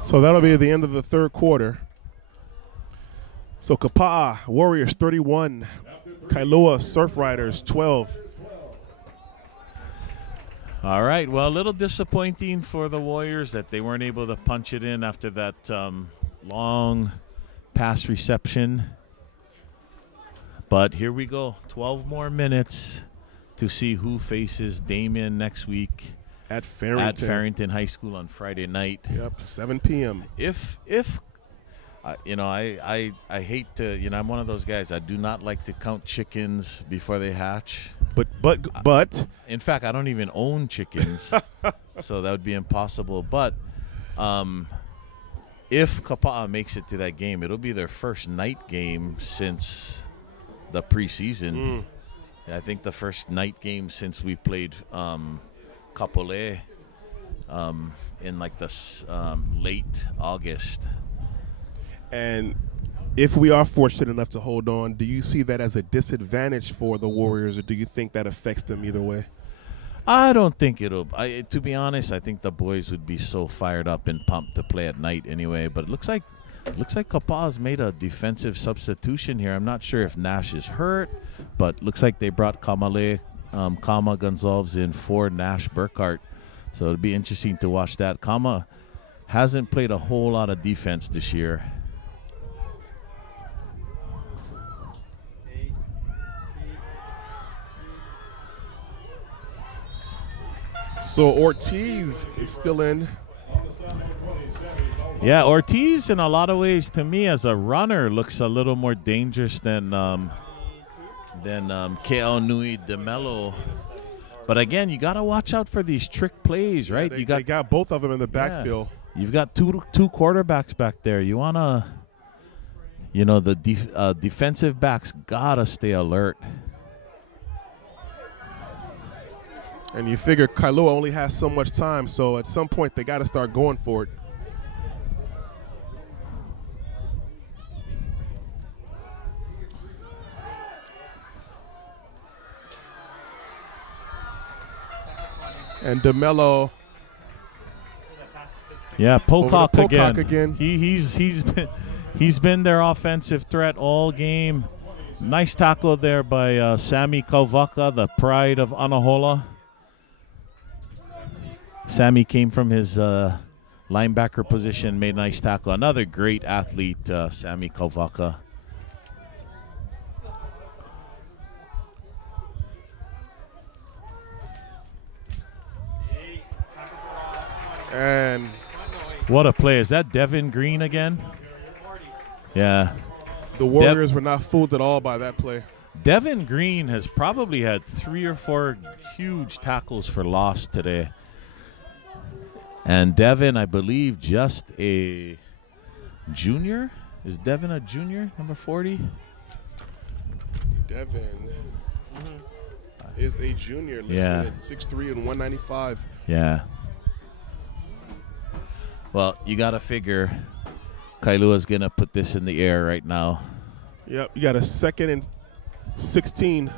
So that'll be the end of the third quarter. So Kapaa Warriors 31, Kailua Surfriders 12. All right, well, a little disappointing for the Warriors that they weren't able to punch it in after that long pass reception. But here we go, 12 more minutes to see who faces Damien next week. At Farrington High School on Friday night. Yep, 7 p.m. If you know, I hate to, you know, I'm one of those guys. I do not like to count chickens before they hatch. But in fact, I don't even own chickens, so that would be impossible. But if Kapaa makes it to that game, it'll be their first night game since the preseason. I think the first night game since we played Kapolei. in like the late August. And if we are fortunate enough to hold on, do you see that as a disadvantage for the Warriors, or do you think that affects them either way? I don't think it'll. To be honest, I think the boys would be so fired up and pumped to play at night anyway. But it looks like Kapaa's made a defensive substitution here. I'm not sure if Nash is hurt, but looks like they brought Kama Gonzalez in for Nash Burkhart. So it'll be interesting to watch that. Kama hasn't played a whole lot of defense this year. So Ortiz is still in. Yeah, Ortiz in a lot of ways, to me, as a runner, looks a little more dangerous than Ke'o Nui DeMelo. But again, you got to watch out for these trick plays, right? Yeah, they got both of them in the backfield. You've got two quarterbacks back there. You want to, the defensive backs got to stay alert. And you figure Kailua only has so much time, so at some point they got to start going for it. And DeMelo. Yeah, Pocock again. He's been their offensive threat all game. Nice tackle there by Sammy Kauvaka, the pride of Anahola. Sammy came from his linebacker position, made a nice tackle. Another great athlete, Sammy Kauvaka. And what a play. Is that Devin Green again? Yeah. The Warriors were not fooled at all by that play. Devin Green has probably had 3 or 4 huge tackles for loss today. And Devin, I believe, just a junior. Is Devin a junior, number 40? Devin is a junior, listed at 6'3" and 195. Yeah. Well, you got to figure Kailua's going to put this in the air right now. Yep, you got a 2nd and 16.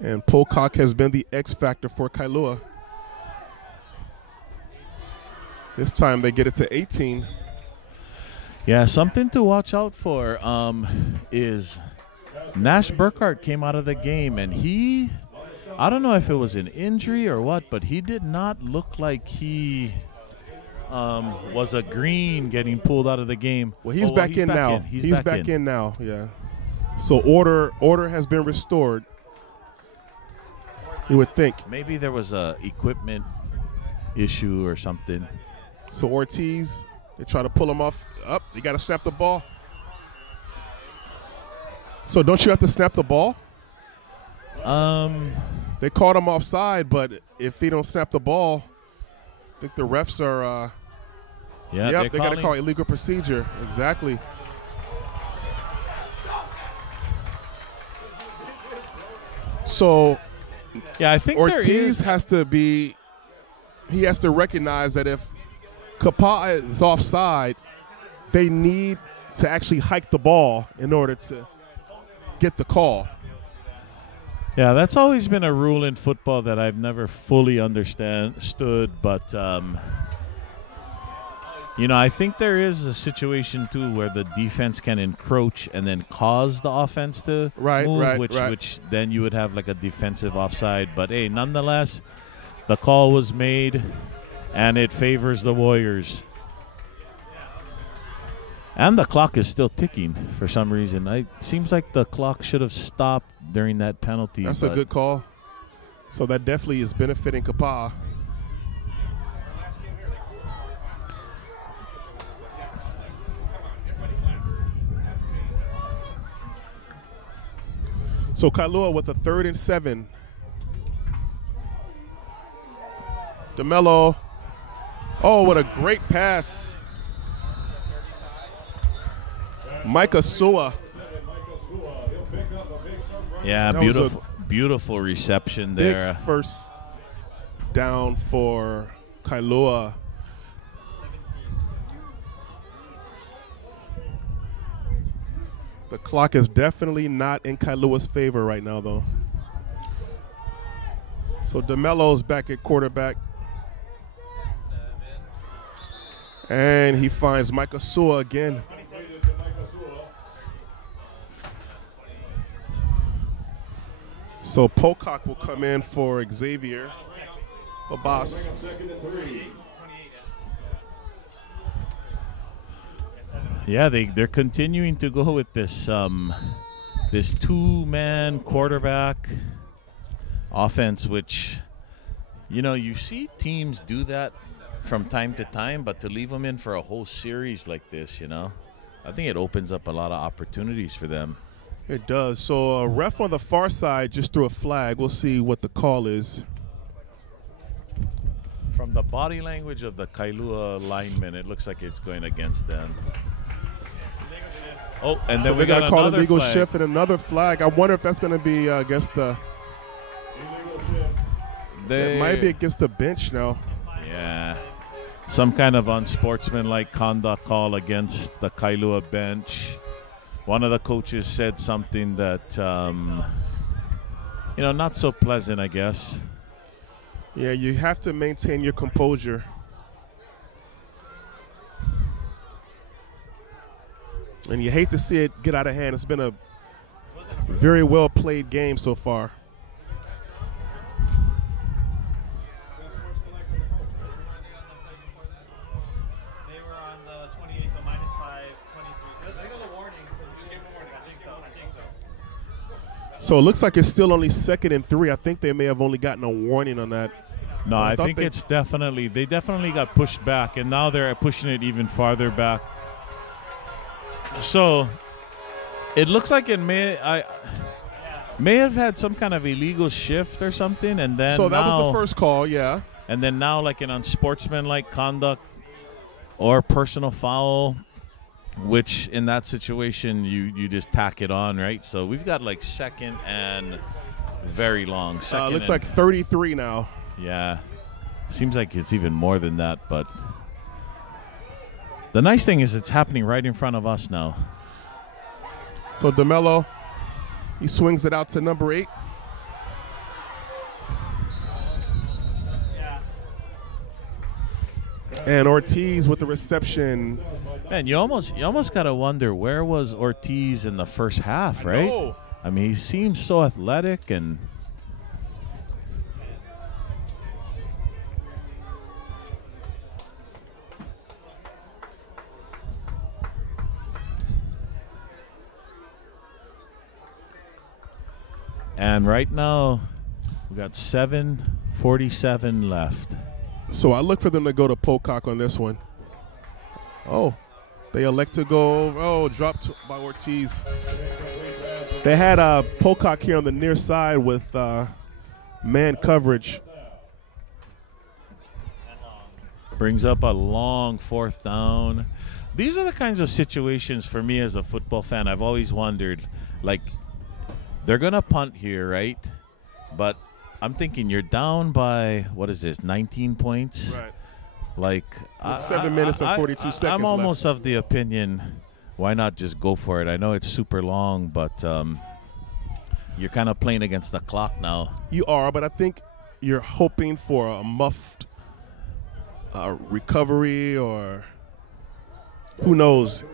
And Pocock has been the X factor for Kailua. This time they get it to 18. Yeah, something to watch out for is Nash Burkhart came out of the game, and I don't know if it was an injury or what, but he did not look like he was a green getting pulled out of the game. Well, he's back in now. He's back in now, yeah. So order has been restored. You would think. Maybe there was a equipment issue or something. So Ortiz, they try to pull him off. Up, you got to snap the ball. So don't you have to snap the ball? They caught him offside, but if he don't snap the ball, I think the refs are. They got to call illegal procedure. Exactly. So. Yeah, I think Ortiz has to recognize that if Kapaa is offside, they need to actually hike the ball in order to get the call. Yeah, that's always been a rule in football that I've never fully understood, but I think there is a situation too where the defense can encroach and then cause the offense to move, which then you would have like a defensive offside. But hey, nonetheless, the call was made, and it favors the Warriors. And the clock is still ticking for some reason. It seems like the clock should have stopped during that penalty. That's a good call. So that definitely is benefiting Kapaa. So Kailua with a 3rd and 7. DeMelo. Oh, what a great pass. Micah Sua. Yeah, beautiful reception Big there. first down for Kailua. The clock is definitely not in Kailua's favor right now, though. So DeMello's back at quarterback. And he finds Micah Sua again. So Pocock will come in for Xavier Babas. Yeah, they're continuing to go with this this two-man quarterback offense, which, you know, you see teams do that from time to time, but to leave them in for a whole series like this, you know, I think it opens up a lot of opportunities for them. It does. So a ref on the far side just threw a flag. We'll see what the call is. From the body language of the Kailua linemen, it looks like it's going against them. Oh, and then So we got to call a another legal flag. shift and another flag. I wonder if that's going to be against the. It might be against the bench now. Yeah. Some kind of unsportsmanlike conduct call against the Kailua bench. One of the coaches said something that, you know, not so pleasant, I guess. Yeah, you have to maintain your composure. And you hate to see it get out of hand. It's been a very well played game so far. They were on the 28, so minus 5, 23. They got a warning. Did you give a warning? I think so. So it looks like it's still only 2nd and 3. I think they may have only gotten a warning on that. No, I I thought think they- it's definitely, they definitely got pushed back, and now they're pushing it even farther back. So it looks like it may have had some kind of illegal shift or something, and then So that was now- the first call, yeah. and then now like an unsportsmanlike conduct or personal foul, which in that situation you just tack it on, right? So we've got like 2nd and very long. Second Looks and- like 33 now. Yeah. Seems like it's even more than that, but the nice thing is it's happening right in front of us now. So DeMello, he swings it out to number 8. And Ortiz with the reception. Man, you almost gotta wonder, where was Ortiz in the first half, right? know. I mean, he seems so athletic and right now we got 7:47 left. So I look for them to go to Pocock on this one. Oh, they elect to go, dropped by Ortiz. They had Pocock here on the near side with man coverage. Brings up a long 4th down. These are the kinds of situations for me as a football fan. I've always wondered, like, they're going to punt here, right? But I'm thinking you're down by, 19 points? Right. Like, With 7 minutes and 42 seconds I'm almost left. of the opinion, why not just go for it? I know it's super long, but you're kind of playing against the clock now. You are, but I think you're hoping for a muffed recovery, or who knows.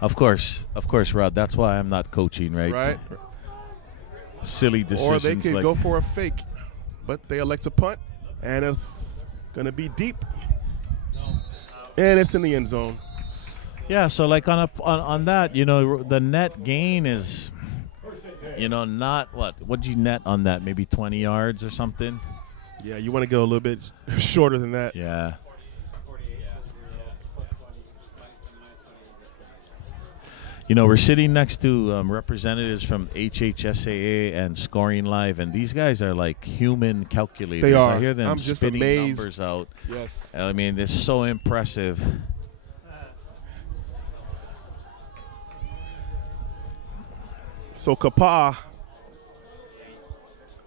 Of course, Rod. That's why I'm not coaching, right? Right. Silly decisions. Or they could like, go for a fake, but they elect to punt, and it's going to be deep. And it's in the end zone. Yeah, so like on that, you know, the net gain is, you know, not what'd you net on that? Maybe 20 yards or something? Yeah, you want to go a little bit shorter than that. Yeah. You know, we're sitting next to representatives from HHSAA and Scoring Live, and these guys are like human calculators. They are. I hear them I'm just spitting amazed. numbers out. Yes. I mean, it's so impressive. So Kapaa,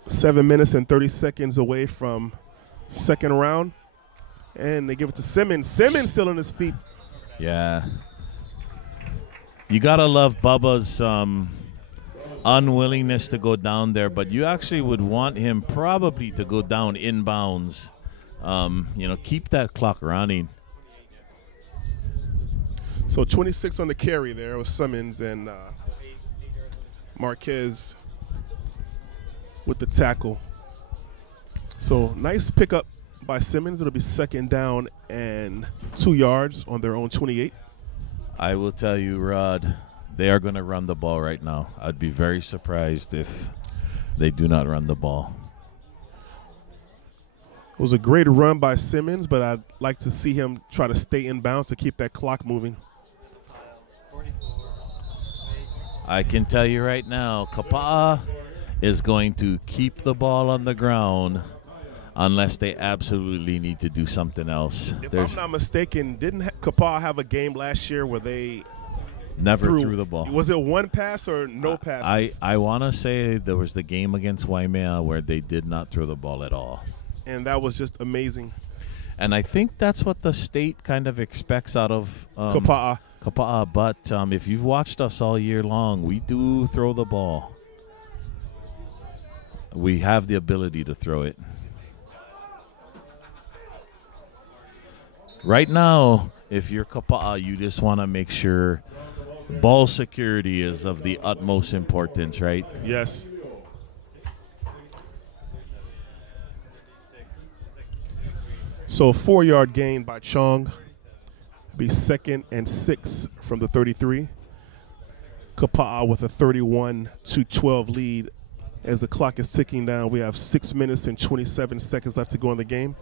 7 minutes and 30 seconds away from second round. And they give it to Simmons. Simmons still on his feet. Yeah. You got to love Bubba's unwillingness to go down there, but you actually would want him probably to go down inbounds. Keep that clock running. So 26 on the carry there was Simmons, and Marquez with the tackle. So nice pickup by Simmons. It'll be second down and 2 yards on their own 28. I will tell you, Rod, they are going to run the ball right now. I'd be very surprised if they do not run the ball. It was a great run by Simmons, but I'd like to see him try to stay in bounds to keep that clock moving. I can tell you right now, Kapaa is going to keep the ball on the ground unless they absolutely need to do something else. If I'm not mistaken, didn't Kapaa have a game last year where they never threw the ball? Was it one pass or no passes? I want to say there was the game against Waimea where they did not throw the ball at all. And that was just amazing. And I think that's what the state kind of expects out of Kapaa. But if you've watched us all year long, we do throw the ball. We have the ability to throw it. Right now, if you're Kapaa, you just want to make sure ball security is of the utmost importance, right? Yes. So 4-yard gain by Chong. Be 2nd and 6 from the 33. Kapaa with a 31-12 lead. As the clock is ticking down, we have 6 minutes and 27 seconds left to go in the game.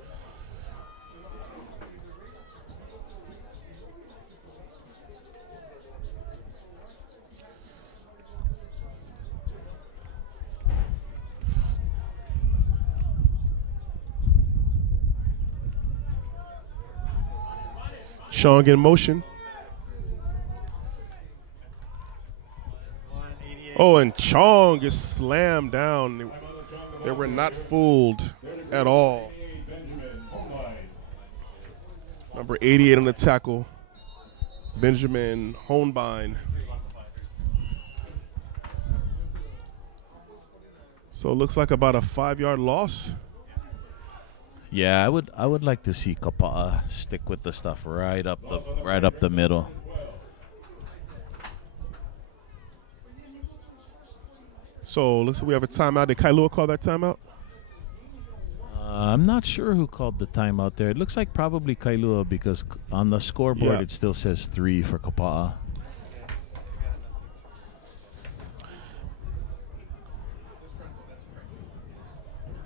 Chong in motion. Oh, and Chong is slammed down. They were not fooled at all. Number 88 on the tackle, Benjamin Hohenbein. So it looks like about a 5-yard loss. Yeah, I would like to see Kapaa stick with the stuff right up the middle. So looks like we have a timeout. Did Kailua call that timeout? I'm not sure who called the timeout there. It looks like probably Kailua because on the scoreboard it still says 3 for Kapaa.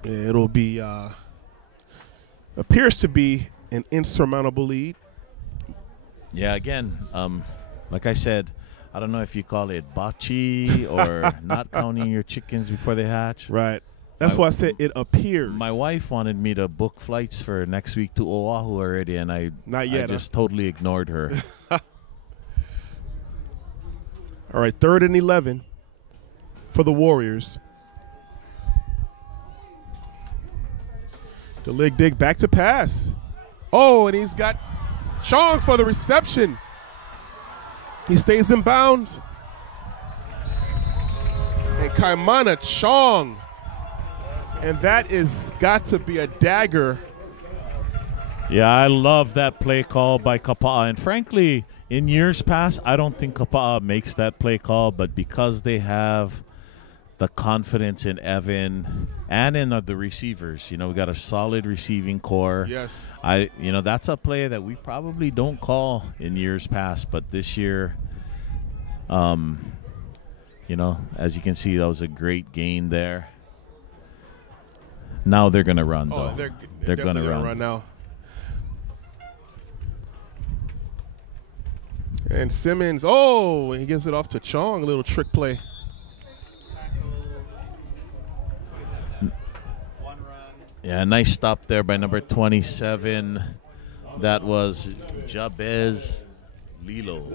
It'll be appears to be an insurmountable lead. Yeah, again, like I said, I don't know if you call it bocce or not counting your chickens before they hatch. Right. That's why I said it appears. My wife wanted me to book flights for next week to Oahu already, and I just totally ignored her. All right, 3rd and 11 for the Warriors. The leg dig back to pass. Oh, and he's got Chong for the reception. He stays in bounds. And Kaimana Chong. And that is got to be a dagger. Yeah, I love that play call by Kapaa. And frankly, in years past, I don't think Kapaa makes that play call, but because they have the confidence in Evan and in the receivers, we got a solid receiving core. Yes. That's a play that we probably don't call in years past, but this year, as you can see, that was a great gain there. Now they're going to run, though. They're going to run now. And Simmons, he gives it off to Chong, a little trick play. Yeah, nice stop there by number 27. That was Jabez Lilo.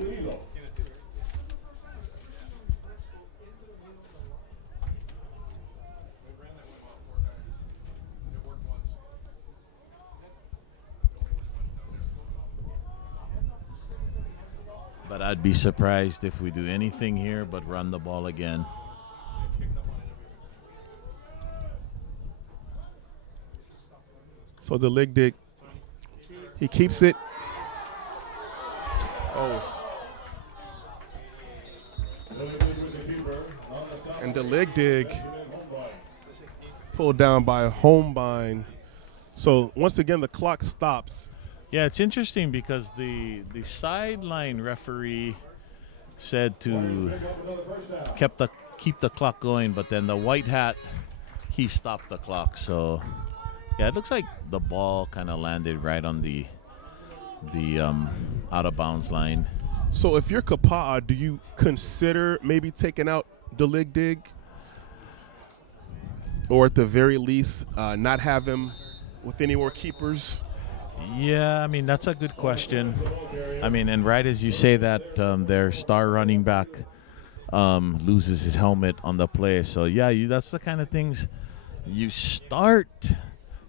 But I'd be surprised if we do anything here but run the ball again. So the leg dig, he keeps it. Oh. And the leg dig pulled down by Holbein. So once again, the clock stops. Yeah, it's interesting because the sideline referee said to keep the clock going, but then the white hat, he stopped the clock. So yeah, it looks like the ball kind of landed right on the out of bounds line. So if you're Kapaa, do you consider maybe taking out the leg dig, or at the very least not have him with any more keepers? Yeah, I mean, that's a good question. I mean, and right as you say that, their star running back loses his helmet on the play. So, yeah, that's the kind of things you start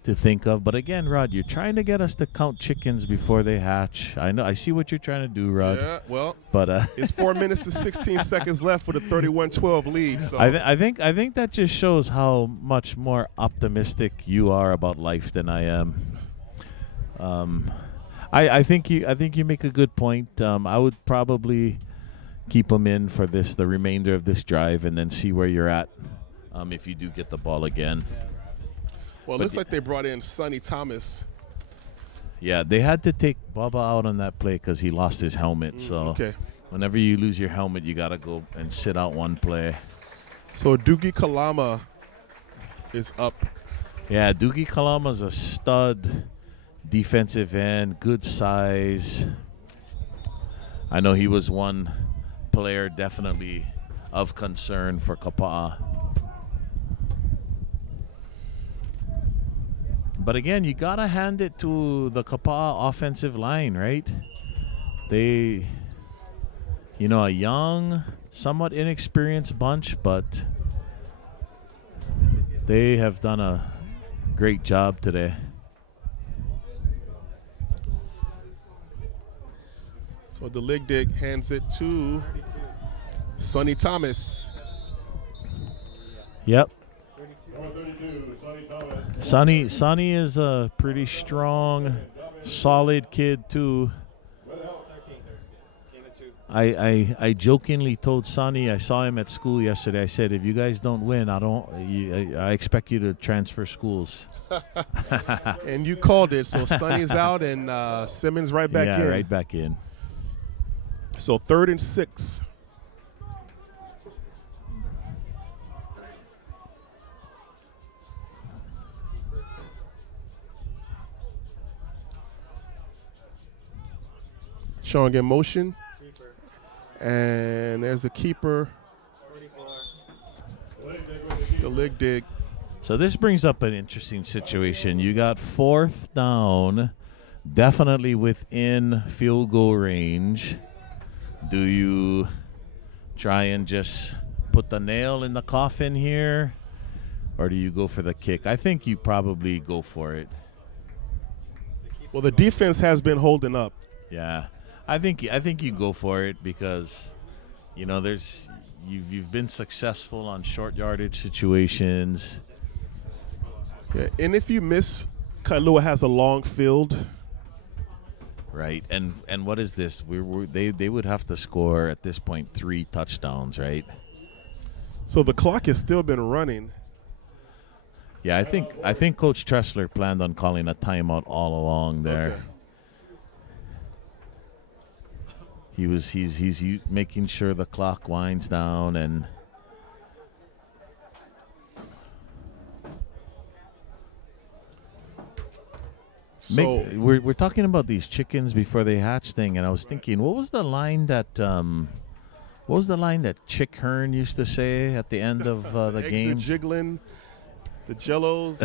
to think of. But, again, Rod, you're trying to get us to count chickens before they hatch. I know. I see what you're trying to do, Rod. Yeah, well, but it's 4 minutes and 16 seconds left with a 31-12 lead. So I think that just shows how much more optimistic you are about life than I am. I think you make a good point. I would probably keep them in for the remainder of this drive and then see where you're at if you do get the ball again. Well, it looks like they brought in Sonny Thomas. Yeah, they had to take Bubba out on that play because he lost his helmet. So whenever you lose your helmet, you got to go and sit out one play. So Doogie Kalama is up. Yeah, Doogie Kalama's a stud defensive end, good size. I know he was one player definitely of concern for Kapaa. But again, you got to hand it to the Kapaa offensive line, right? They, a young, somewhat inexperienced bunch, but they have done a great job today. So the leg dig hands it to Sonny Thomas. Yep. Number 32, Sonny Thomas. Sonny is a pretty strong, solid kid too. I jokingly told Sonny, I saw him at school yesterday. I said, if you guys don't win, I expect you to transfer schools. And you called it. So Sonny's out and Simmons right back in. Yeah, right back in. So 3rd and 6. Showing in motion. And there's a keeper. The leg dig. So this brings up an interesting situation. You got 4th down, definitely within field goal range. Do you try and just put the nail in the coffin here, or do you go for the kick? I think you probably go for it. Well, the defense has been holding up. Yeah, I think you go for it because, you've been successful on short yardage situations. Yeah, and if you miss, Kailua has a long field. Right, and what is this? They would have to score at this point 3 touchdowns, right? So the clock has still been running. Yeah, I think Coach Tressler planned on calling a timeout all along there. Okay. He's making sure the clock winds down and. So we're talking about these chickens before they hatch thing, and I was thinking, what was the line that Chick Hearn used to say at the end of the game? Eggs are jiggling, the Jellos.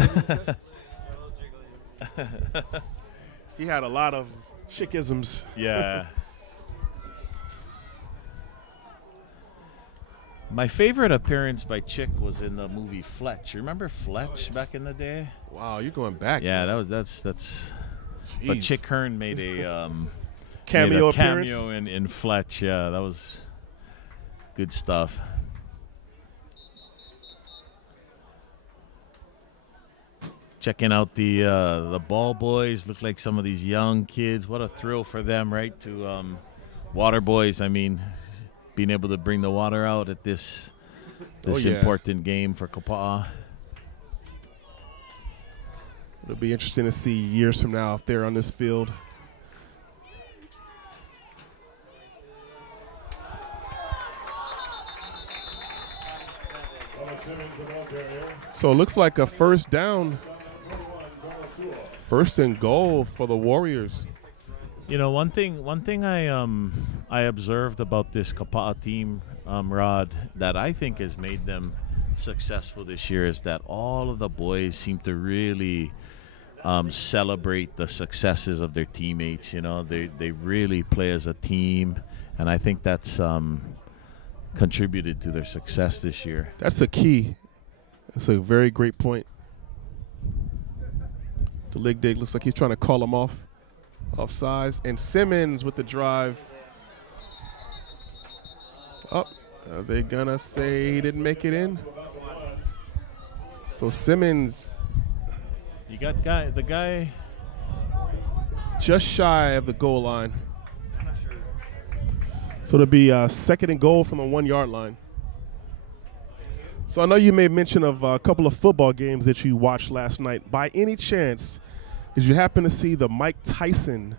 He had a lot of chickisms. Yeah. My favorite appearance by Chick was in the movie Fletch. You remember Fletch back in the day? Wow, you're going back. Yeah, that's. But Chick Hearn made a cameo a appearance. cameo in Fletch. Yeah, that was good stuff. Checking out the ball boys. Look like some of these young kids. What a thrill for them, right? To water boys. I mean, being able to bring the water out at this important game for Kapaa. It'll be interesting to see years from now if they're on this field. So it looks like a first down. First and goal for the Warriors. You know, one thing I observed about this Kapaa team, Rod, that I think has made them successful this year is that all of the boys seem to really celebrate the successes of their teammates. You know, they really play as a team, and I think that's contributed to their success this year. That's a key. That's a very great point. The leg dig looks like he's trying to call him off size. And Simmons with the drive. Oh, are they going to say he didn't make it in? So Simmons. You got the guy just shy of the goal line. So it'll be second and goal from the 1 yard line. So I know you made mention of a couple of football games that you watched last night. By any chance, did you happen to see the Mike Tyson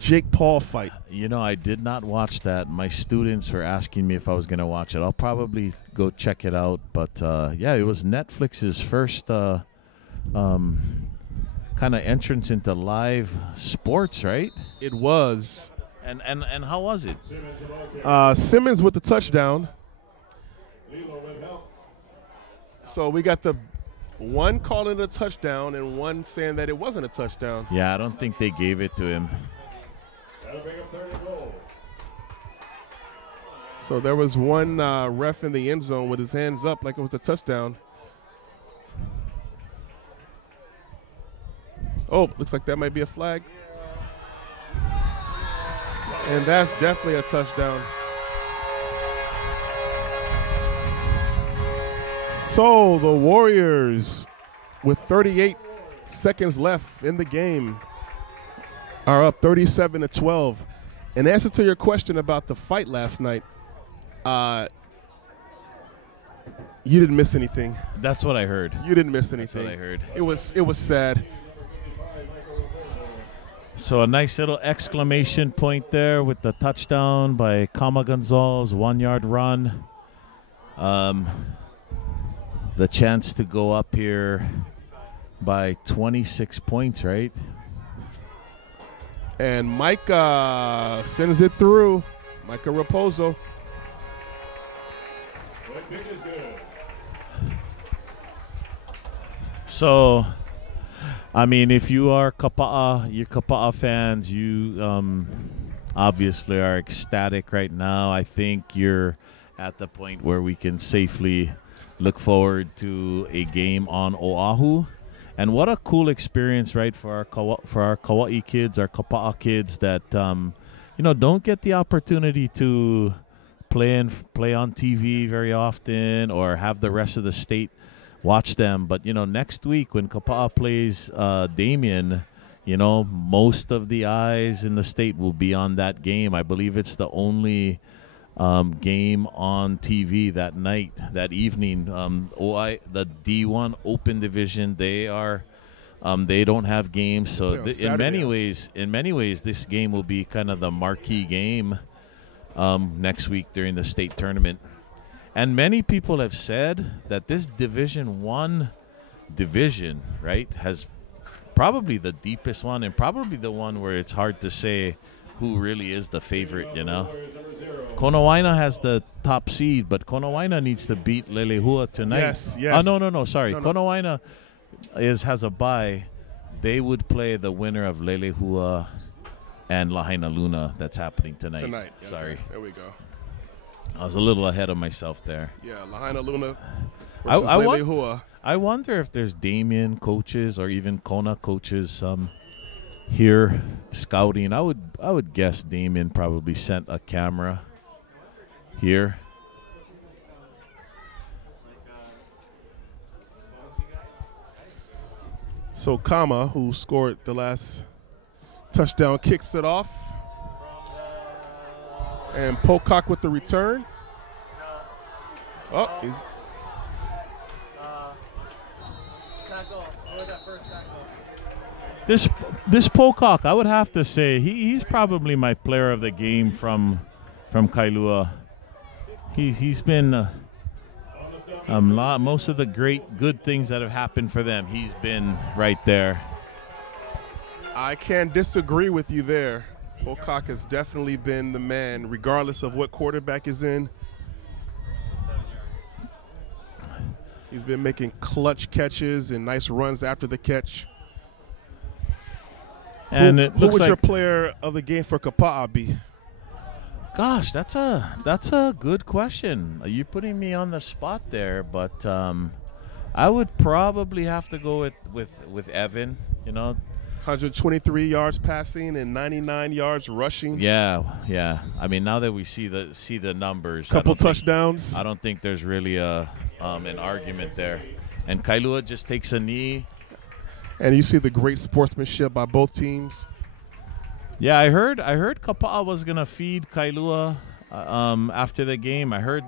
Jake Paul fight? You know, I did not watch that. My students were asking me if I was going to watch it. I'll probably go check it out. But, yeah, it was Netflix's first kind of entrance into live sports, right? It was. And how was it? Simmons with the touchdown. So we got the one calling it a touchdown and one saying that it wasn't a touchdown. Yeah, I don't think they gave it to him. So there was one ref in the end zone with his hands up like it was a touchdown. Oh, looks like that might be a flag. And that's definitely a touchdown. So the Warriors, with 38 seconds left in the game, are up 37-12. In answer to your question about the fight last night, you didn't miss anything. That's what I heard. You didn't miss anything. That's what I heard. It was sad. So a nice little exclamation point there with the touchdown by Kama Gonzalez, 1 yard run. The chance to go up here by 26 points, right? And Micah sends it through. Micah Raposo. So, I mean, if you are Kapaa, you're Kapaa fans, you obviously are ecstatic right now. I think you're at the point where we can safely look forward to a game on Oahu. And what a cool experience, right, for our Kauai kids, our Kapaa kids that, don't get the opportunity to play on TV very often or have the rest of the state watch them. But, next week when Kapaa plays Damien, most of the eyes in the state will be on that game. I believe it's the only game on TV that night, that evening. The D1 Open Division, they don't have games, so in many ways, this game will be kind of the marquee game next week during the state tournament. And many people have said that this Division 1 division, right, has probably the deepest one and probably the one where it's hard to say who really is the favorite, Konawaina has the top seed, but Konawaina needs to beat Lelehua tonight. Yes. No, sorry. No. Konawaina has a bye. They would play the winner of Lelehua and Lahaina Luna that's happening tonight. Sorry. Okay. There we go. I was a little ahead of myself there. Yeah, Lahaina Luna versus Lelehua. I wonder if there's Damien coaches or even Kona coaches here scouting. I would guess Damien probably sent a camera here. So Kama, who scored the last touchdown, kicks it off. And Pocock with the return. Oh, he's Tackle. What was that first tackle? This Pocock, I would have to say he's probably my player of the game from Kailua. He's been most of the good things that have happened for them. He's been right there. I can't disagree with you there. Pocock has definitely been the man, regardless of what quarterback is in. He's been making clutch catches and nice runs after the catch. And who was your player of the game for Kapaa, B? Gosh, that's a good question. You're putting me on the spot there, but I would probably have to go with Evan. 123 yards passing and 99 yards rushing. Yeah. I mean, now that we see the numbers, couple touchdowns. I don't think there's really an argument there. And Kailua just takes a knee. And you see the great sportsmanship by both teams. Yeah, I heard Kapaa was gonna feed Kailua after the game. I heard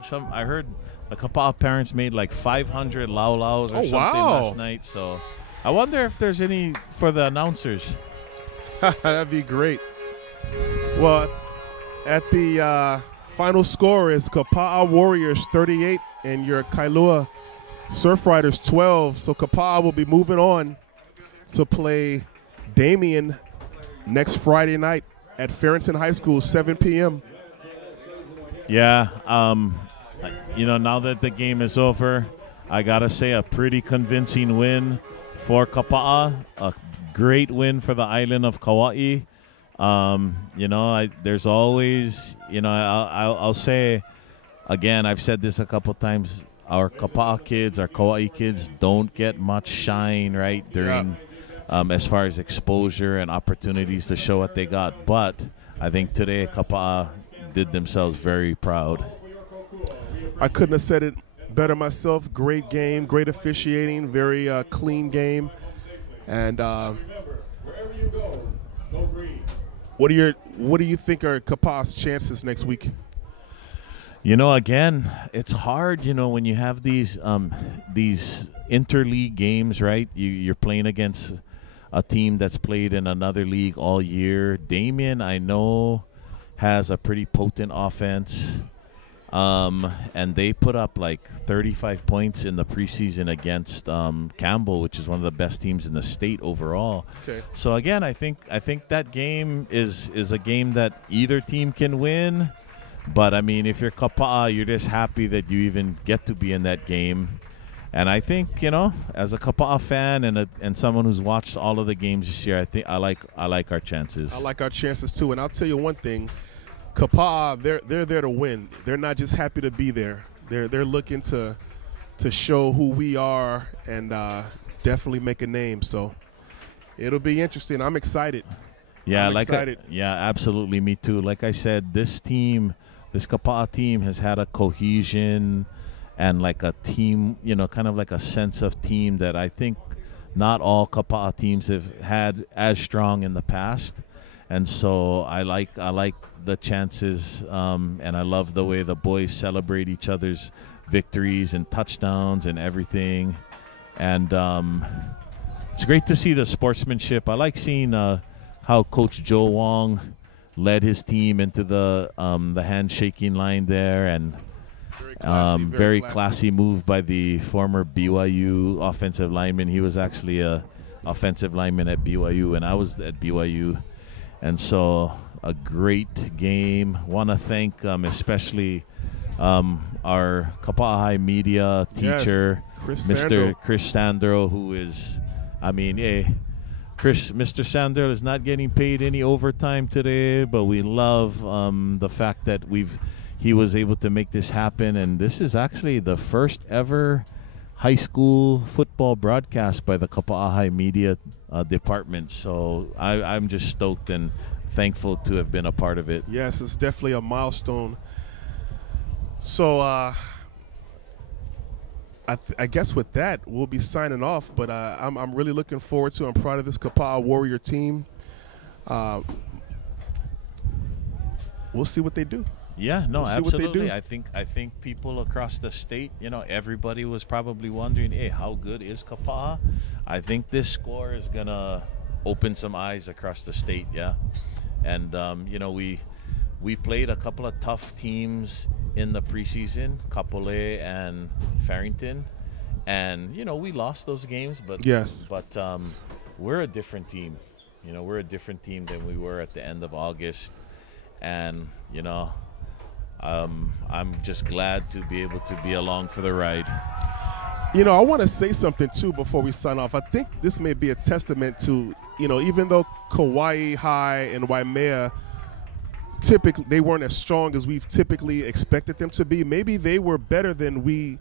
the Kapaa parents made like 500 laulaus or something last night. So I wonder if there's any for the announcers. That'd be great. Well, at the final score is Kapaa Warriors 38 and your Kailua Surfriders 12. So Kapaa will be moving on to play Damien next Friday night at Farrington High School, 7 p.m. Yeah, now that the game is over, I got to say a pretty convincing win for Kapaa, a great win for the island of Kauai. There's always, I'll say, again, I've said this a couple times, our Kapaa kids, our Kauai kids don't get much shine, right, during as far as exposure and opportunities to show what they got. But I think today Kapaa did themselves very proud. I couldn't have said it better myself. Great game, great officiating, very clean game. And what do you think are Kapaa's chances next week? Again, it's hard, when you have these interleague games, right? You're playing against a team that's played in another league all year. Damien, I know, has a pretty potent offense. And they put up like 35 points in the preseason against Campbell, which is one of the best teams in the state overall. Okay. So again, I think that game is a game that either team can win. But I mean, if you're Kapaa, you're just happy that you even get to be in that game. And I think, as a Kapaa fan and someone who's watched all of the games this year, I think I like our chances. I like our chances too. And I'll tell you one thing. Kapaa, they're there to win. They're not just happy to be there. They're looking to show who we are and definitely make a name. So it'll be interesting. I'm excited. Yeah, I'm excited. Absolutely. Me too. Like I said, this Kapaa team has had a cohesion and like a team, kind of like a sense of team that I think not all Kapaa teams have had as strong in the past. And so I like the chances, and I love the way the boys celebrate each other's victories and touchdowns and everything. And it's great to see the sportsmanship. I like seeing how Coach Joe Wong led his team into the handshaking line there, and very classy move by the former BYU offensive lineman. He was actually a offensive lineman at BYU, and I was at BYU. And so a great game. Want to thank especially our Kapaa High media teacher, Mr. Chris Sandro, who is, Mr. Sandro is not getting paid any overtime today, but we love the fact that he was able to make this happen. And this is actually the first ever high school football broadcast by the Kapaa High Media Department. So I'm just stoked and thankful to have been a part of it. Yes, it's definitely a milestone. So I guess with that, we'll be signing off. But I'm really looking forward to. I'm proud of this Kapaa Warrior team. We'll see what they do. Yeah, no, We'll see what they absolutely. do. I think people across the state, everybody was probably wondering, hey, how good is Kapaa? I think this score is gonna open some eyes across the state. Yeah, and we played a couple of tough teams in the preseason, Kapolei and Farrington, and we lost those games. But Yes. but we're a different team. We're a different team than we were at the end of August, and I'm just glad to be able to be along for the ride. I want to say something too before we sign off. I think this may be a testament to, even though Kauai High and Waimea typically they weren't as strong as we've typically expected them to be, maybe they were better than we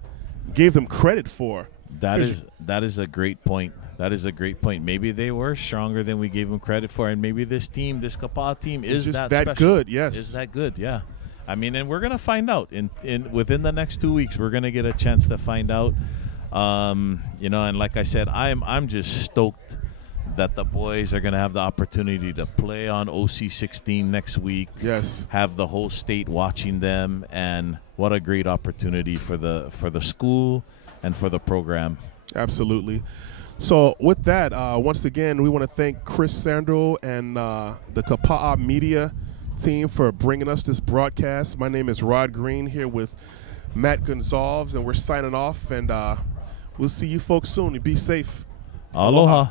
gave them credit for. That is a great point. That is a great point. Maybe they were stronger than we gave them credit for, and maybe this Kapaa team is just that special. good. Yes, is that good? Yeah. I mean, and we're gonna find out within the next 2 weeks. We're gonna get a chance to find out. And like I said, I'm just stoked that the boys are gonna have the opportunity to play on OC16 next week. Yes, have the whole state watching them, and what a great opportunity for the school and for the program. Absolutely. So with that, once again, we want to thank Chris Sandro and the Kapaa Media team for bringing us this broadcast. My name is Rod Green here with Matt Gonzalez, and we're signing off, and we'll see you folks soon. Be safe. Aloha.